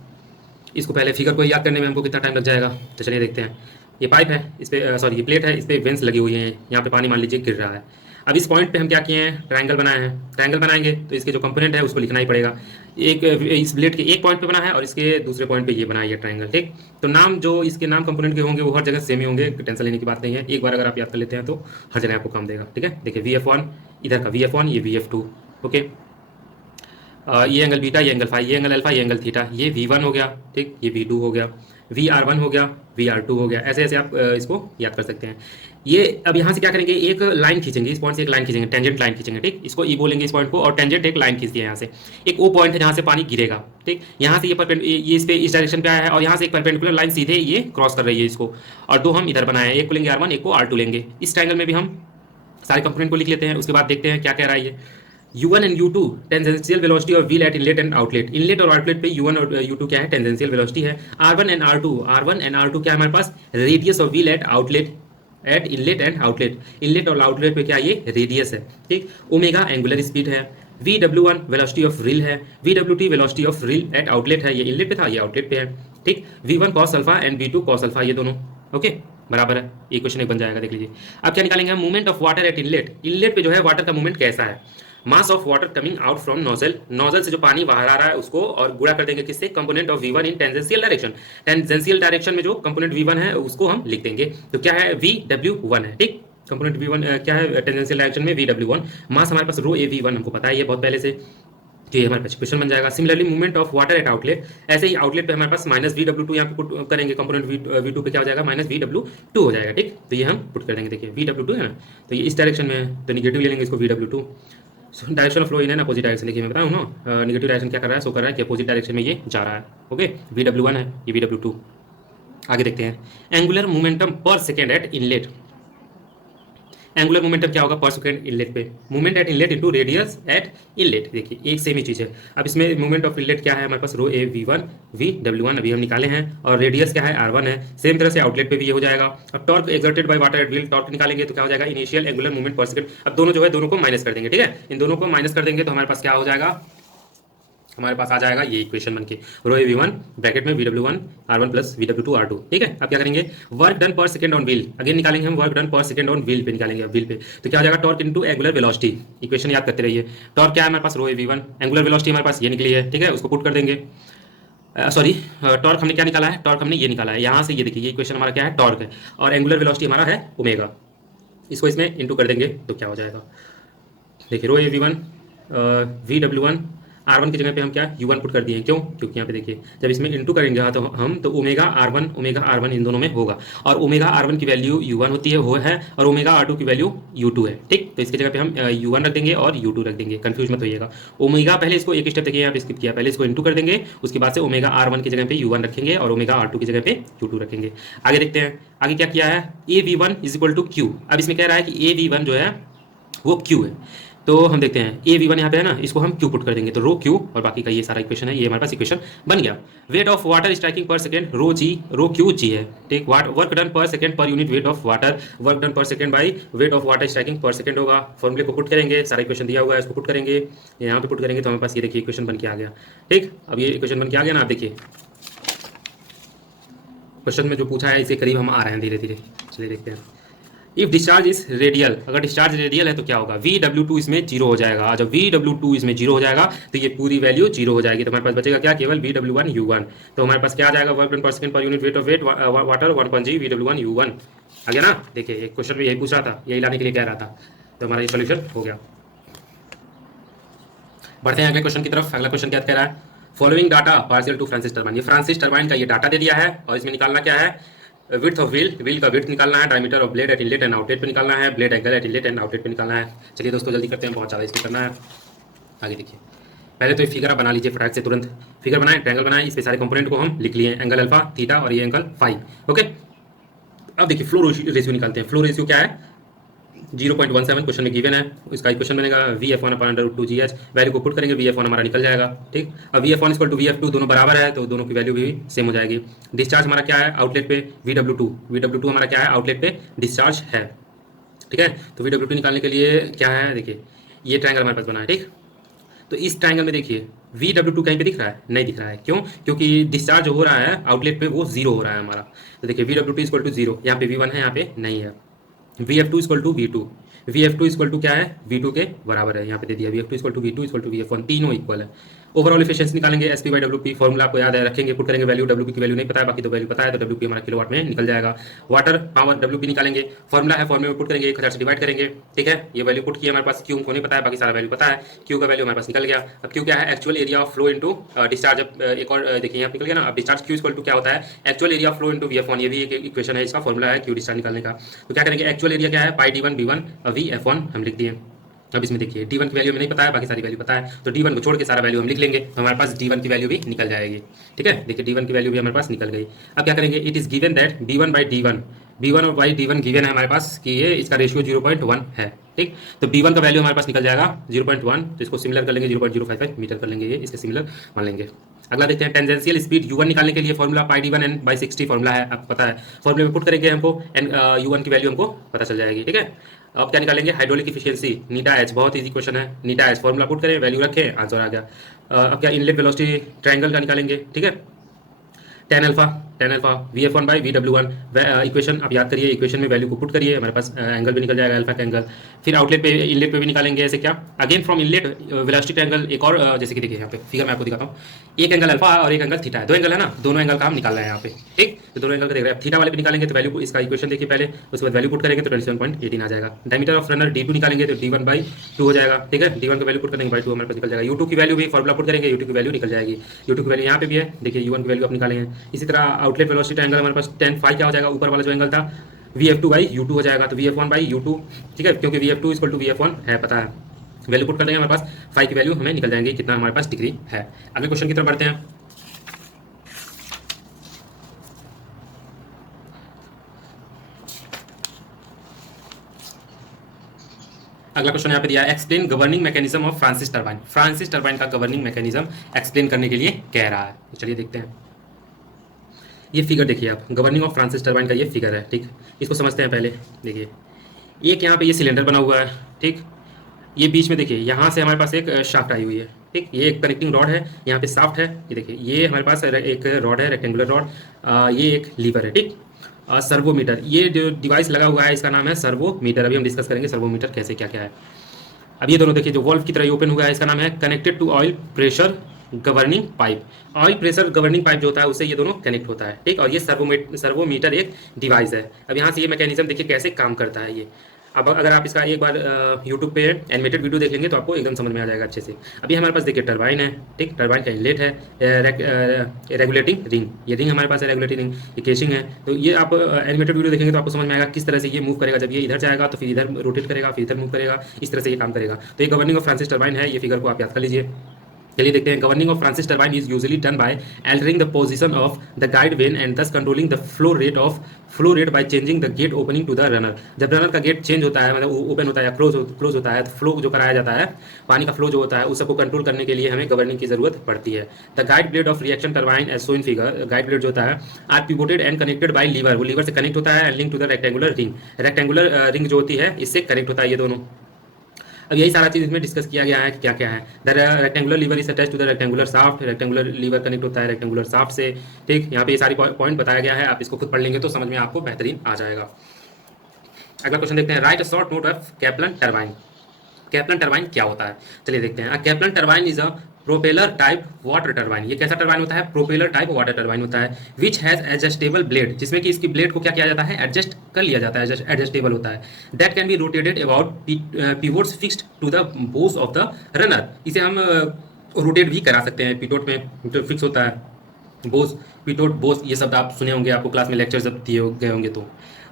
इसको पहले फिगर को याद करने में हमको कितना टाइम लग जाएगा, तो चलिए देखते हैं। ये पाइप है, इस पे सॉरी ये प्लेट है, इस पे वेंस लगी हुई हैं, यहाँ पे पानी मान लीजिए गिर रहा है। अब इस पॉइंट पे हम क्या किए हैं, ट्रायंगल बनाए हैं। ट्रायंगल बनाएंगे तो इसके जो कंपोनेंट है उसको लिखना ही पड़ेगा। एक इस प्लेट के एक पॉइंट पे बना है और इसके दूसरे पॉइंट पे ये बना है ये ट्रायंगल। ठीक, तो नाम जो इसके नाम कंपोनेंट के होंगे वो हर जगह सेम ही होंगे, टेंशन लेने की बात नहीं है। एक बार अगर आप याद कर लेते हैं तो हर जगह आपको काम देगा। ठीक है, देखिए VF1 इधर का VF1, ये VF2। ओके, ये एंगल बीटा, ये एंगल फाई, ये एंगल अल्फा, ये एंगल थीटा, ये V1 हो गया। ठीक, ये V2 हो गया, VR1 हो गया, VR2 हो गया। ऐसे ऐसे आप इसको याद कर सकते हैं। ये अब यहाँ से क्या करेंगे, एक लाइन खींचेंगे, इस पॉइंट से एक लाइन खींचेंगे, टेंजेंट लाइन खींचेंगे। ठीक, इसको ई बोलेंगे इस पॉइंट को, और टेंजेंट एक लाइन खींच दिया यहाँ से। एक वो पॉइंट है जहाँ से पानी गिरेगा। ठीक, यहाँ से ये इस पे इस डायरेक्शन पे आया है, और यहाँ से एक परपेंडिकुलर लाइन सीधे ये क्रॉस कर रही है इसको, और दो हम इधर बनाए हैं, एक को लेंगे R1, एक को R2 लेंगे। इस ट्रायंगल में भी हम सारे कंपोनेंट को लिख लेते हैं। उसके बाद देखते हैं क्या कह रहा है ये। U1 and U2 tangential velocity of wheel eight inlet and outlet. Inlet और आउटलेट पे U1 और U2 क्या है, टेंजेंशियल वेलोसिटी है। R1 एंड R2 क्या है हमारे पास, radius of wheel at outlet, at inlet and outlet. Inlet और आउटलेट पे क्या ये रेडियस है। ठीक, ओमेगा एंगुलर स्पीड है। VW1 वेलोसिटी ऑफ रील है। VWT velocity of reel eight outlet है, ये इनलेट पे था, ये आउटलेट पे है। ठीक, V1 cos alpha and V2 cos alpha, ये दोनों ओके बराबर है। ये क्वेश्चन एक बन जाएगा, देख लीजिए। अब क्या निकालेंगे हम, movement of water at inlet. Inlet पे जो है वाटर का मूवमेंट कैसा है, mass of water coming out from nozzle, nozzle से जो पानी बाहर आ रहा है उसको, और गुणा कर देंगे किससे, component of V1 in tangential direction. Tangential direction में जो कंपोनेंट V1 है उसको हम लिख देंगे, तो क्या है VW1 है। ठीक, कंपोनेंट V1 क्या है टेंजेंशियल डायरेक्शन में VW1। मास हमारे पास रो AV1 हमको पता है ये बहुत पहले से, तो ये हमारे पास क्वेश्चन बन जाएगा। Similarly movement of water at outlet, ऐसे ही आउटलेट पे हमारे पास माइनस VW2 यहाँ पे पुट करेंगे, कंपोनेंट V2 पे क्या हो जाएगा, माइनस VW2 हो जाएगा। ठीक, तो ये हम पुट कर देंगे। देखिए VW2 है ना, तो ये इस डायरेक्शन में है, तो निगेटिव ले लेंगे इसको VW2। Direction of flow in है अपोजिट डायरेक्शन। देखिए मैं बताऊँ ना, निगेटिव डायरेक्शन क्या कर रहा है, शो कर रहा है कि अपोजिट डायरेक्शन में ये जा रहा है। ओके, VW1 है, ये VW2। आगे देखते हैं, एंगुलर मोमेंटम पर second eight inlet. Angular momentum क्या होगा पर सेकंड इनलेट पे, movement at inlet into radius eight inlet. देखिए एक सेम ही चीज़ है। अब इसमें मूवमेंट ऑफ इनलेट क्या है हमारे पास, रो ए V1 V W1 अभी हम निकाले हैं, और रेडियस क्या है R1 है। सेम तरह से आउटलेट पे भी ये हो जाएगा। अब torque exerted by water at wheel, torque निकालेंगे तो क्या हो जाएगा, इनिशियल एंगुलर मूवमेंट पर सेकंड। अब दोनों जो है दोनों को माइनस कर देंगे, ठीक है, इन दोनों को माइनस कर देंगे तो हमारे पास क्या हो जाएगा, हमारे पास आ जाएगा ये इक्वेशन बनके, रो ए V1 ब्रैकेट में VW1 R1 plus VW2 R2। ठीक है, अब क्या करेंगे, work done per second on wheel, again निकालेंगे हम work done per second on wheel पे, निकालेंगे अब व्हील पे तो क्या हो जाएगा, torque into angular velocity. Equation याद करते रहिए, टॉर्क क्या है हमारे पास, रो ए V1, एंगुलर वेलोसिटी हमारे पास ये निकली है, ठीक है, उसको पुट कर देंगे। सॉरी, टॉर्क हमने क्या निकाला है, टॉर्क हमने ये निकाला है, यहाँ से ये देखिए ये इक्वेशन हमारा क्या है, टॉर्क है, और एंगुलर वेलोसिटी हमारा है ओमेगा। इसको इसमें इंटू कर देंगे तो क्या हो जाएगा, देखिए रो ए V1 VW1 R1 की जगह पे हम क्या U1 पुट कर दिए हैं, क्यों, क्योंकि यहाँ पे देखिए जब इसमें इंटू करेंगे तो हम तो ओमेगा R1 इन दोनों में होगा, और ओमेगा R1 की वैल्यू U1 होती है, वो है, और ओमेगा R2 की वैल्यू U2 है। ठीक, तो इसकी जगह पे हम U1 रख देंगे और U2 रख देंगे, कंफ्यूज मत होइएगा। ओमेगा पहले इसको एक स्टेप देखिए यहाँ पे स्किप किया, पहले इसको इंटू कर देंगे, उसके बाद से ओमेगा R1 की जगह पे U1 रखेंगे और ओमेगा R2 की जगह पे U2 रखेंगे। आगे देखते हैं, आगे क्या किया है, AV1 is equal to Q। अब इसमें कह रहा है कि AV1 जो है वो Q है, तो हम देखते हैं ए V1 यहाँ पे है ना, इसको हम Q पुट कर देंगे तो रो Q, और बाकी का ये सारा इक्वेशन है, ये हमारे पास इक्वेशन बन गया। Weight of water striking per second rho Q G है। ठीक, work done per second per unit weight of water, work done per second by weight of water striking per second होगा। फॉर्मूले को पुट करेंगे, सारा equation दिया हुआ है, इसको पुट करेंगे, यहाँ पे पुट करेंगे तो हमारे पास ये देखिए इक्वेशन बन के आ गया। ठीक, अब ये इक्वेशन बन के आ गया ना, आप देखिए क्वेश्चन में जो पूछा है इसके करीब हम आ रहे हैं धीरे धीरे, चलिए देखते हैं। इफ डिस्चार्ज इज रेडियल, अगर डिस्चार्ज रेडियल है तो क्या होगा, VW2 इसमें जीरो हो जाएगा। जब VW2 इसमें जीरो हो जाएगा तो ये पूरी वैल्यू जीरो हो जाएगी, तो हमारे पास बचेगा क्या, केवल VW1 U1। तो हमारे पास क्या आ जाएगा, work done per second per unit weight of weight water 1.g VW1 U1 आ गया ना। देखिए एक क्वेश्चन में यही पूछ रहा था, यही लाने के लिए कह रहा था, तो हमारा ये सोल्यूशन हो गया। बढ़ते हैं अगले क्वेश्चन की तरफ। अगला क्वेश्चन क्या कह रहा है, following data partial two Francis turbine. ये फ्रांसिस टर्बाइन का ये डाटा दे दिया है, और इसमें निकालना क्या है, विड्थ ऑफ व्हील का विड्थ निकालना है, diameter of blade eight inlet and outlet पे निकालना है, blade angle eight inlet and outlet पे निकालना है। चलिए दोस्तों जल्दी करते हैं, बहुत ज़्यादा इसमें करना है। आगे देखिए, पहले तो ये फिगर आप बना लीजिए फटाक से, तुरंत फिगर बनाए, ट्रायंगल बनाए, इस पे सारे कंपोनेंट को हम लिख लिए, एंगल अल्फा थीटा और ये एंगल फाई। ओके, अब देखिए फ्लो रेशियो निकालते हैं। फ्लो रेशियो क्या है, 0.17 क्वेश्चन में गिवन है, इसका इक्वेशन बनेगा VF1/√2GH। वैल्यू को पुट करेंगे, VF1 हमारा निकल जाएगा। ठीक, अब VF1 इक्वल टू VF2 दोनों बराबर है, तो दोनों की वैल्यू भी सेम हो जाएगी। डिस्चार्ज हमारा क्या है, आउटलेट पे VW2 हमारा क्या है, आउटलेट पे डिस्चार्ज है। ठीक है, तो VW2 निकालने के लिए क्या है, देखिए ये ट्रायंगल हमारे पास बना है। ठीक, तो इस ट्रायंगल में देखिए VW2 कहीं पे दिख रहा है, नहीं दिख रहा है, क्यों, क्योंकि डिस्चार्ज हो रहा है आउटलेट पे वो जीरो हो रहा है हमारा। तो देखिए VW2 इक्वल टू जीरो, यहाँ पे V1 है, यहाँ पे नहीं है। VF2 equal to VF2 equal to क्या है, V2 के बराबर है, यहाँ पे दे दिया VF2 equal to V2 equal to VF1, तीनों इक्वल है। ओवरऑल एफिशिएंसी निकालेंगे, SP/WP, फॉर्मूला आपको याद है, रखेंगे, पुट करेंगे वैल्यू, WP की वैल्यू नहीं पता है, बाकी तो वैल्यू पता है, तो WP हमारा किलोवाट में निकल जाएगा। वाटर पावर WP निकालेंगे, फॉर्मूला है, फॉर्मूले में पुट करेंगे, 1000 से डिवाइड करेंगे। ठीक है, ये वैल्यू पुट की हमारे पास, क्यू को नहीं पता है, बाकी सारा वैल्यू पता है, क्यू का वैल्यू हमारे पास निकल गया। अब क्यू क्या है, actual area of flow into discharge. एक और देखिए यहाँ निकल गया ना। अब डिस्चार्ज क्यू इक्वल टू क्या होता है, actual area of flow into VF1, ये भी एक इक्वेशन है, इसका फॉर्मूला है क्यू डिस्चार्ज निकालने का। तो क्या करेंगे, एक्चुअल एरिया क्या है, पाई D1 V1 VF1 हम लिख दिए। अब इसमें देखिए D1 की वैल्यू हमें नहीं पता है, बाकी सारी वैल्यू पता है, तो D1 को छोड़ के सारा वैल्यू हम लिख लेंगे, तो हमारे पास D1 की वैल्यू भी निकल जाएगी। ठीक है, देखिए D1 की वैल्यू भी हमारे पास निकल गई। अब क्या करेंगे, it is given that B1 और D1 गिवन है हमारे पास कि ये इसका रेशियो 0.1 है। ठीक, तो B1 का वैल्यू हमारे पास निकल जाएगा 0.1, तो इसको सिमिलर कर लेंगे, 0.055 मीटर कर लेंगे, ये इसके सिमिलर मान लेंगे। अगला देखते हैं, टेंजेंशियल स्पीड U1 निकालने के लिए फॉर्मूला पाई D1 N/60 फॉर्मूला है, आपको पता है, फॉर्मूले में पुट करेंगे हमको, U1 की वैल्यू हमको पता चल जाएगी। ठीक है, अब क्या निकालेंगे, हाइड्रोलिक इफिशियंसी नीटा एच, बहुत इजी क्वेश्चन है, नीटा एच फॉर्मूला पुट करें, वैल्यू रखें, आंसर आ गया। अब क्या इनलेट वेलोसिटी ट्रायंगल का निकालेंगे। ठीक है, tan alpha VF1 by VW1, equation आप याद करिए, इक्वेशन में वैल्यू को पुट करिए, हमारे पास एंगल भी निकल जाएगा, अल्फा का एंगल। फिर आउटलेट पे इनलेट पे भी निकालेंगे, ऐसे क्या, again from inlet velocity angle, एक और जैसे कि देखिए यहाँ पे फिगर मैं आपको दिखाता हूँ, एक एंगल अल्फा और एक एंगल थीटा है, दो एंगल है ना, दोनों एंगल का हम निकाल रहे हैं यहाँ पे। ठीक, तो दोनों एंगल का देख रहे हैं, थीटा वाले पे निकालेंगे तो वैल्यू, इसका इक्वेशन देखिए पहले, उसके बाद वैल्यू पुट करेंगे तो 27.18 आ जाएगा। डायमीटर ऑफ रनर D2 निकालेंगे तो D1/2 हो जाएगा। ठीक है, D1 का वैल्यू पुट करेंगे, बाई 2 हमारे पास निकल जाएगा। U2 की वैल्यू भी फॉर्मूला पुट करेंगे, U2 की वैल्यू निकल जाएगी, U2 की वैल्यू यहाँ पे भी है, देखिए U1 की वैल्यू आप निकालेंगे। इसी तरह आउटलेट वेलोसिटी एंगल हमारे पास tan फाई क्या हो जाएगा, ऊपर वाला जो एंगल था VF2/U2 हो जाएगा, तो VF1/U2। ठीक है, क्योंकि VF2 इक्वल टू VF1 है पता है, वैल्यू पुट कर देंगे, हमारे पास फाई की वैल्यू हमें निकल जाएंगे, कितना हमारे पास डिग्री है। अगले क्वेश्चन की तरफ बढ़ते हैं। अगला क्वेश्चन यहाँ पे दिया है, explain governing mechanism of Francis turbine. Francis turbine का गवर्निंग मैकेनिज्म एक्सप्लेन करने के लिए कह रहा है। तो चलिए देखते हैं। ये फिगर देखिए आप, गवर्निंग ऑफ फ्रांसिस टरबाइन का ये फिगर है, ठीक। इसको समझते हैं पहले। देखिए एक यहाँ पे ये सिलेंडर बना हुआ है, ठीक। ये बीच में देखिए यहाँ से हमारे पास एक शाफ्ट आई हुई है, ठीक। ये एक कनेक्टिंग रॉड है, यहाँ पे शाफ्ट है। ये देखिए ये हमारे पास एक रॉड है, रेक्टेंगुलर रॉड। ये एक लीवर है, ठीक। सर्वोमीटर, ये जो डिवाइस लगा हुआ है इसका नाम है सर्वोमीटर। अभी हम डिस्कस करेंगे सर्वोमीटर कैसे क्या क्या है। अब ये दोनों देखिए जो वॉल्व की तरह ओपन हुआ है, इसका नाम है connected to oil pressure governing pipe. Oil pressure governing pipe जो होता है उससे ये दोनों कनेक्ट होता है, ठीक। और ये सर्वोमीटर एक डिवाइस है। अब यहाँ से ये मैकेनिज्म देखिए कैसे काम करता है ये। अब अगर आप इसका एक बार यूट्यूब पे एनिमेटेड वीडियो देख लेंगे तो आपको एकदम समझ में आ जाएगा अच्छे से। अभी हमारे पास देखिए टरबाइन है, ठीक। टरबाइन का इनलेट है, रेगुलेटिंग रिंग, ये रिंग हमारे पास है, रेगुलेटिंग रिंग, ये केशिंग है। तो ये आप एनिमेटेड वीडियो देखेंगे तो आपको समझ में आएगा किस तरह से ये मूव करेगा। जब ये इधर जाएगा तो फिर इधर रोटेट करेगा, फिर इधर मूव करेगा, इस तरह से ये काम करेगा। तो ये गवर्निंग ऑफ फ्रांसिस टरबाइन है, ये फिगर को आप याद कर लीजिए। चलिए देखते हैं। Governing of Francis turbine is usually done by altering the position of the guide vane and thus controlling the flow rate by changing the gate opening to the runner. जब रनर का गेट चेंज होता है, मतलब open होता है या close होता है, तो फ्लो जो कराया जाता है, पानी का फ्लो जो होता है उस सबको कंट्रोल करने के लिए हमें गवर्निंग की जरूरत पड़ती है। The guide blade of reaction turbine as shown figure, guide blade जो होता है are pivoted and connected by lever, वो लीवर से कनेक्ट होता है and link to the rectangular ring. Rectangular ring जो होती है इससे कनेक्ट होता है ये दोनों। अब यही सारा चीज इसमें डिस्कस किया गया है कि क्या क्या है। The rectangular lever is attached to the rectangular shaft, rectangular lever connect होता है रेक्टेंगुलर शाफ्ट से, ठीक। यहाँ पे ये सारी पॉइंट बताया गया है, आप इसको खुद पढ़ लेंगे तो समझ में आपको बेहतरीन आ जाएगा। अगला क्वेश्चन देखते हैं। Right a short note of Kaplan turbine. Kaplan turbine क्या होता है, चलिए देखते हैं। Kaplan turbine is a propeller type water turbine. ये कैसा टरबाइन होता है, प्रोपेलर टाइप वाटर टरबाइन होता है। विच हैज एडजस्टेबल ब्लेड, जिसमें कि इसकी ब्लेड को क्या किया जाता है, एडजस्ट कर लिया जाता है, एडजस्टेबल होता है। That can be rotated about pivots fixed to the boss of the runner. इसे हम रोटेट भी करा सकते हैं, पिवोट में जो फिक्स होता है, बोस, पिटोट, बोस, ये शब्द आप सुने होंगे, आपको क्लास में लेक्चर जब दिए गए होंगे। तो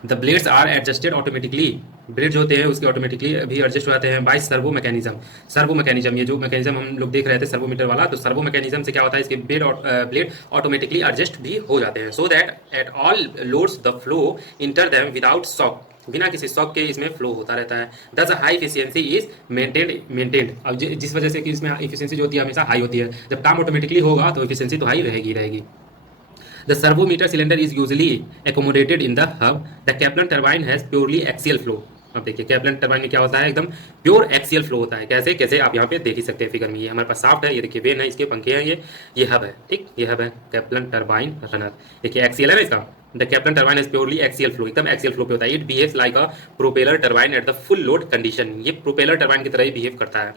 the blades are adjusted automatically, blade जो होते हैं उसके ऑटोमेटिकली भी एडजस्ट हो जाते हैं by servo mechanism. Servo mechanism, ये जो मैकेनिज्म हम लोग देख रहे थे सर्वोमीटर वाला, तो सर्वो मैकेनिज्म से क्या होता है, इसके ब्लेड ऑटोमेटिकली एडजस्ट भी हो जाते हैं। So that at all loads the flow inter them without shock, बिना किसी शॉक के इसमें फ्लो होता रहता है। दस हाई एफिशिएंसी इज मेंटेन्ड। अब जिस वजह से कि इसमें एफिशिएंसी जो होती है हमेशा हाई होती है। जब काम ऑटोमेटिकली होगा तो एफिशिएंसी तो हाई रहेगी। The servometer cylinder is usually accommodated in the hub. The Kaplan turbine has purely axial flow. अब देखिए कैप्लन टरबाइन में क्या होता है, एकदम प्योर एक्सियल फ्लो होता है। कैसे कैसे आप यहाँ पे देख ही सकते हैं फिगर में। ये हमारे पास शाफ्ट है, ये देखिए वेन है, इसके पंखे हैं, ये हब है, ठीक। ये हब है कैप्लन टरबाइन रनर। देखिए एक्सियल है ना इसका। The Kaplan turbine is purely axial flow, एकदम एक्सियल फ्लो पे होता है। It behaves like a propeller turbine at the full load condition. ये प्रोपेलर टरबाइन की तरह ही बिहेव करता है।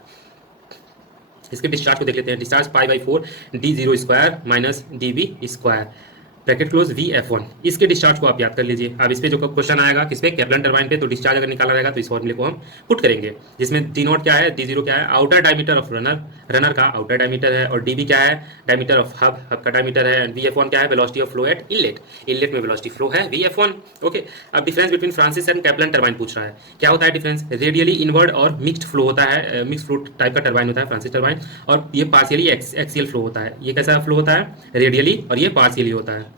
इसके डिस्चार्ज को देख लेते हैं। Discharge π/4 d0 square minus dv square bracket close VF1। इसके डिस्चार्ज को आप याद कर लीजिए। अब इस पे जो क्वेश्चन आएगा किस पे, कैप्लन टरबाइन पे, तो डिस्चार्ज अगर निकाला रहेगा तो इस फॉर्मूले को हम पुट करेंगे, जिसमें d0 क्या है, d0 क्या है, आउटर डायमीटर ऑफ रनर का आउटर डायमीटर है, और db क्या है, डायमीटर ऑफ हब का डायमीटर है, एंड VF1 क्या है, velocity of flow eight inlet में वेलोसिटी फ्लो है VF1। ओके। अब difference between Francis and Kaplan turbine पूछ रहा है। क्या होता है डिफरेंस, रेडियली इनवर्ड और मिक्स्ड फ्लो होता है, मिक्स फ्लो टाइप का टरबाइन होता है फ्रांसिस टरबाइन, और ये पार्शियली एक्सियल फ्लो होता है। ये कैसा फ्लो होता है, रेडियली, और ये पार्शियली होता है।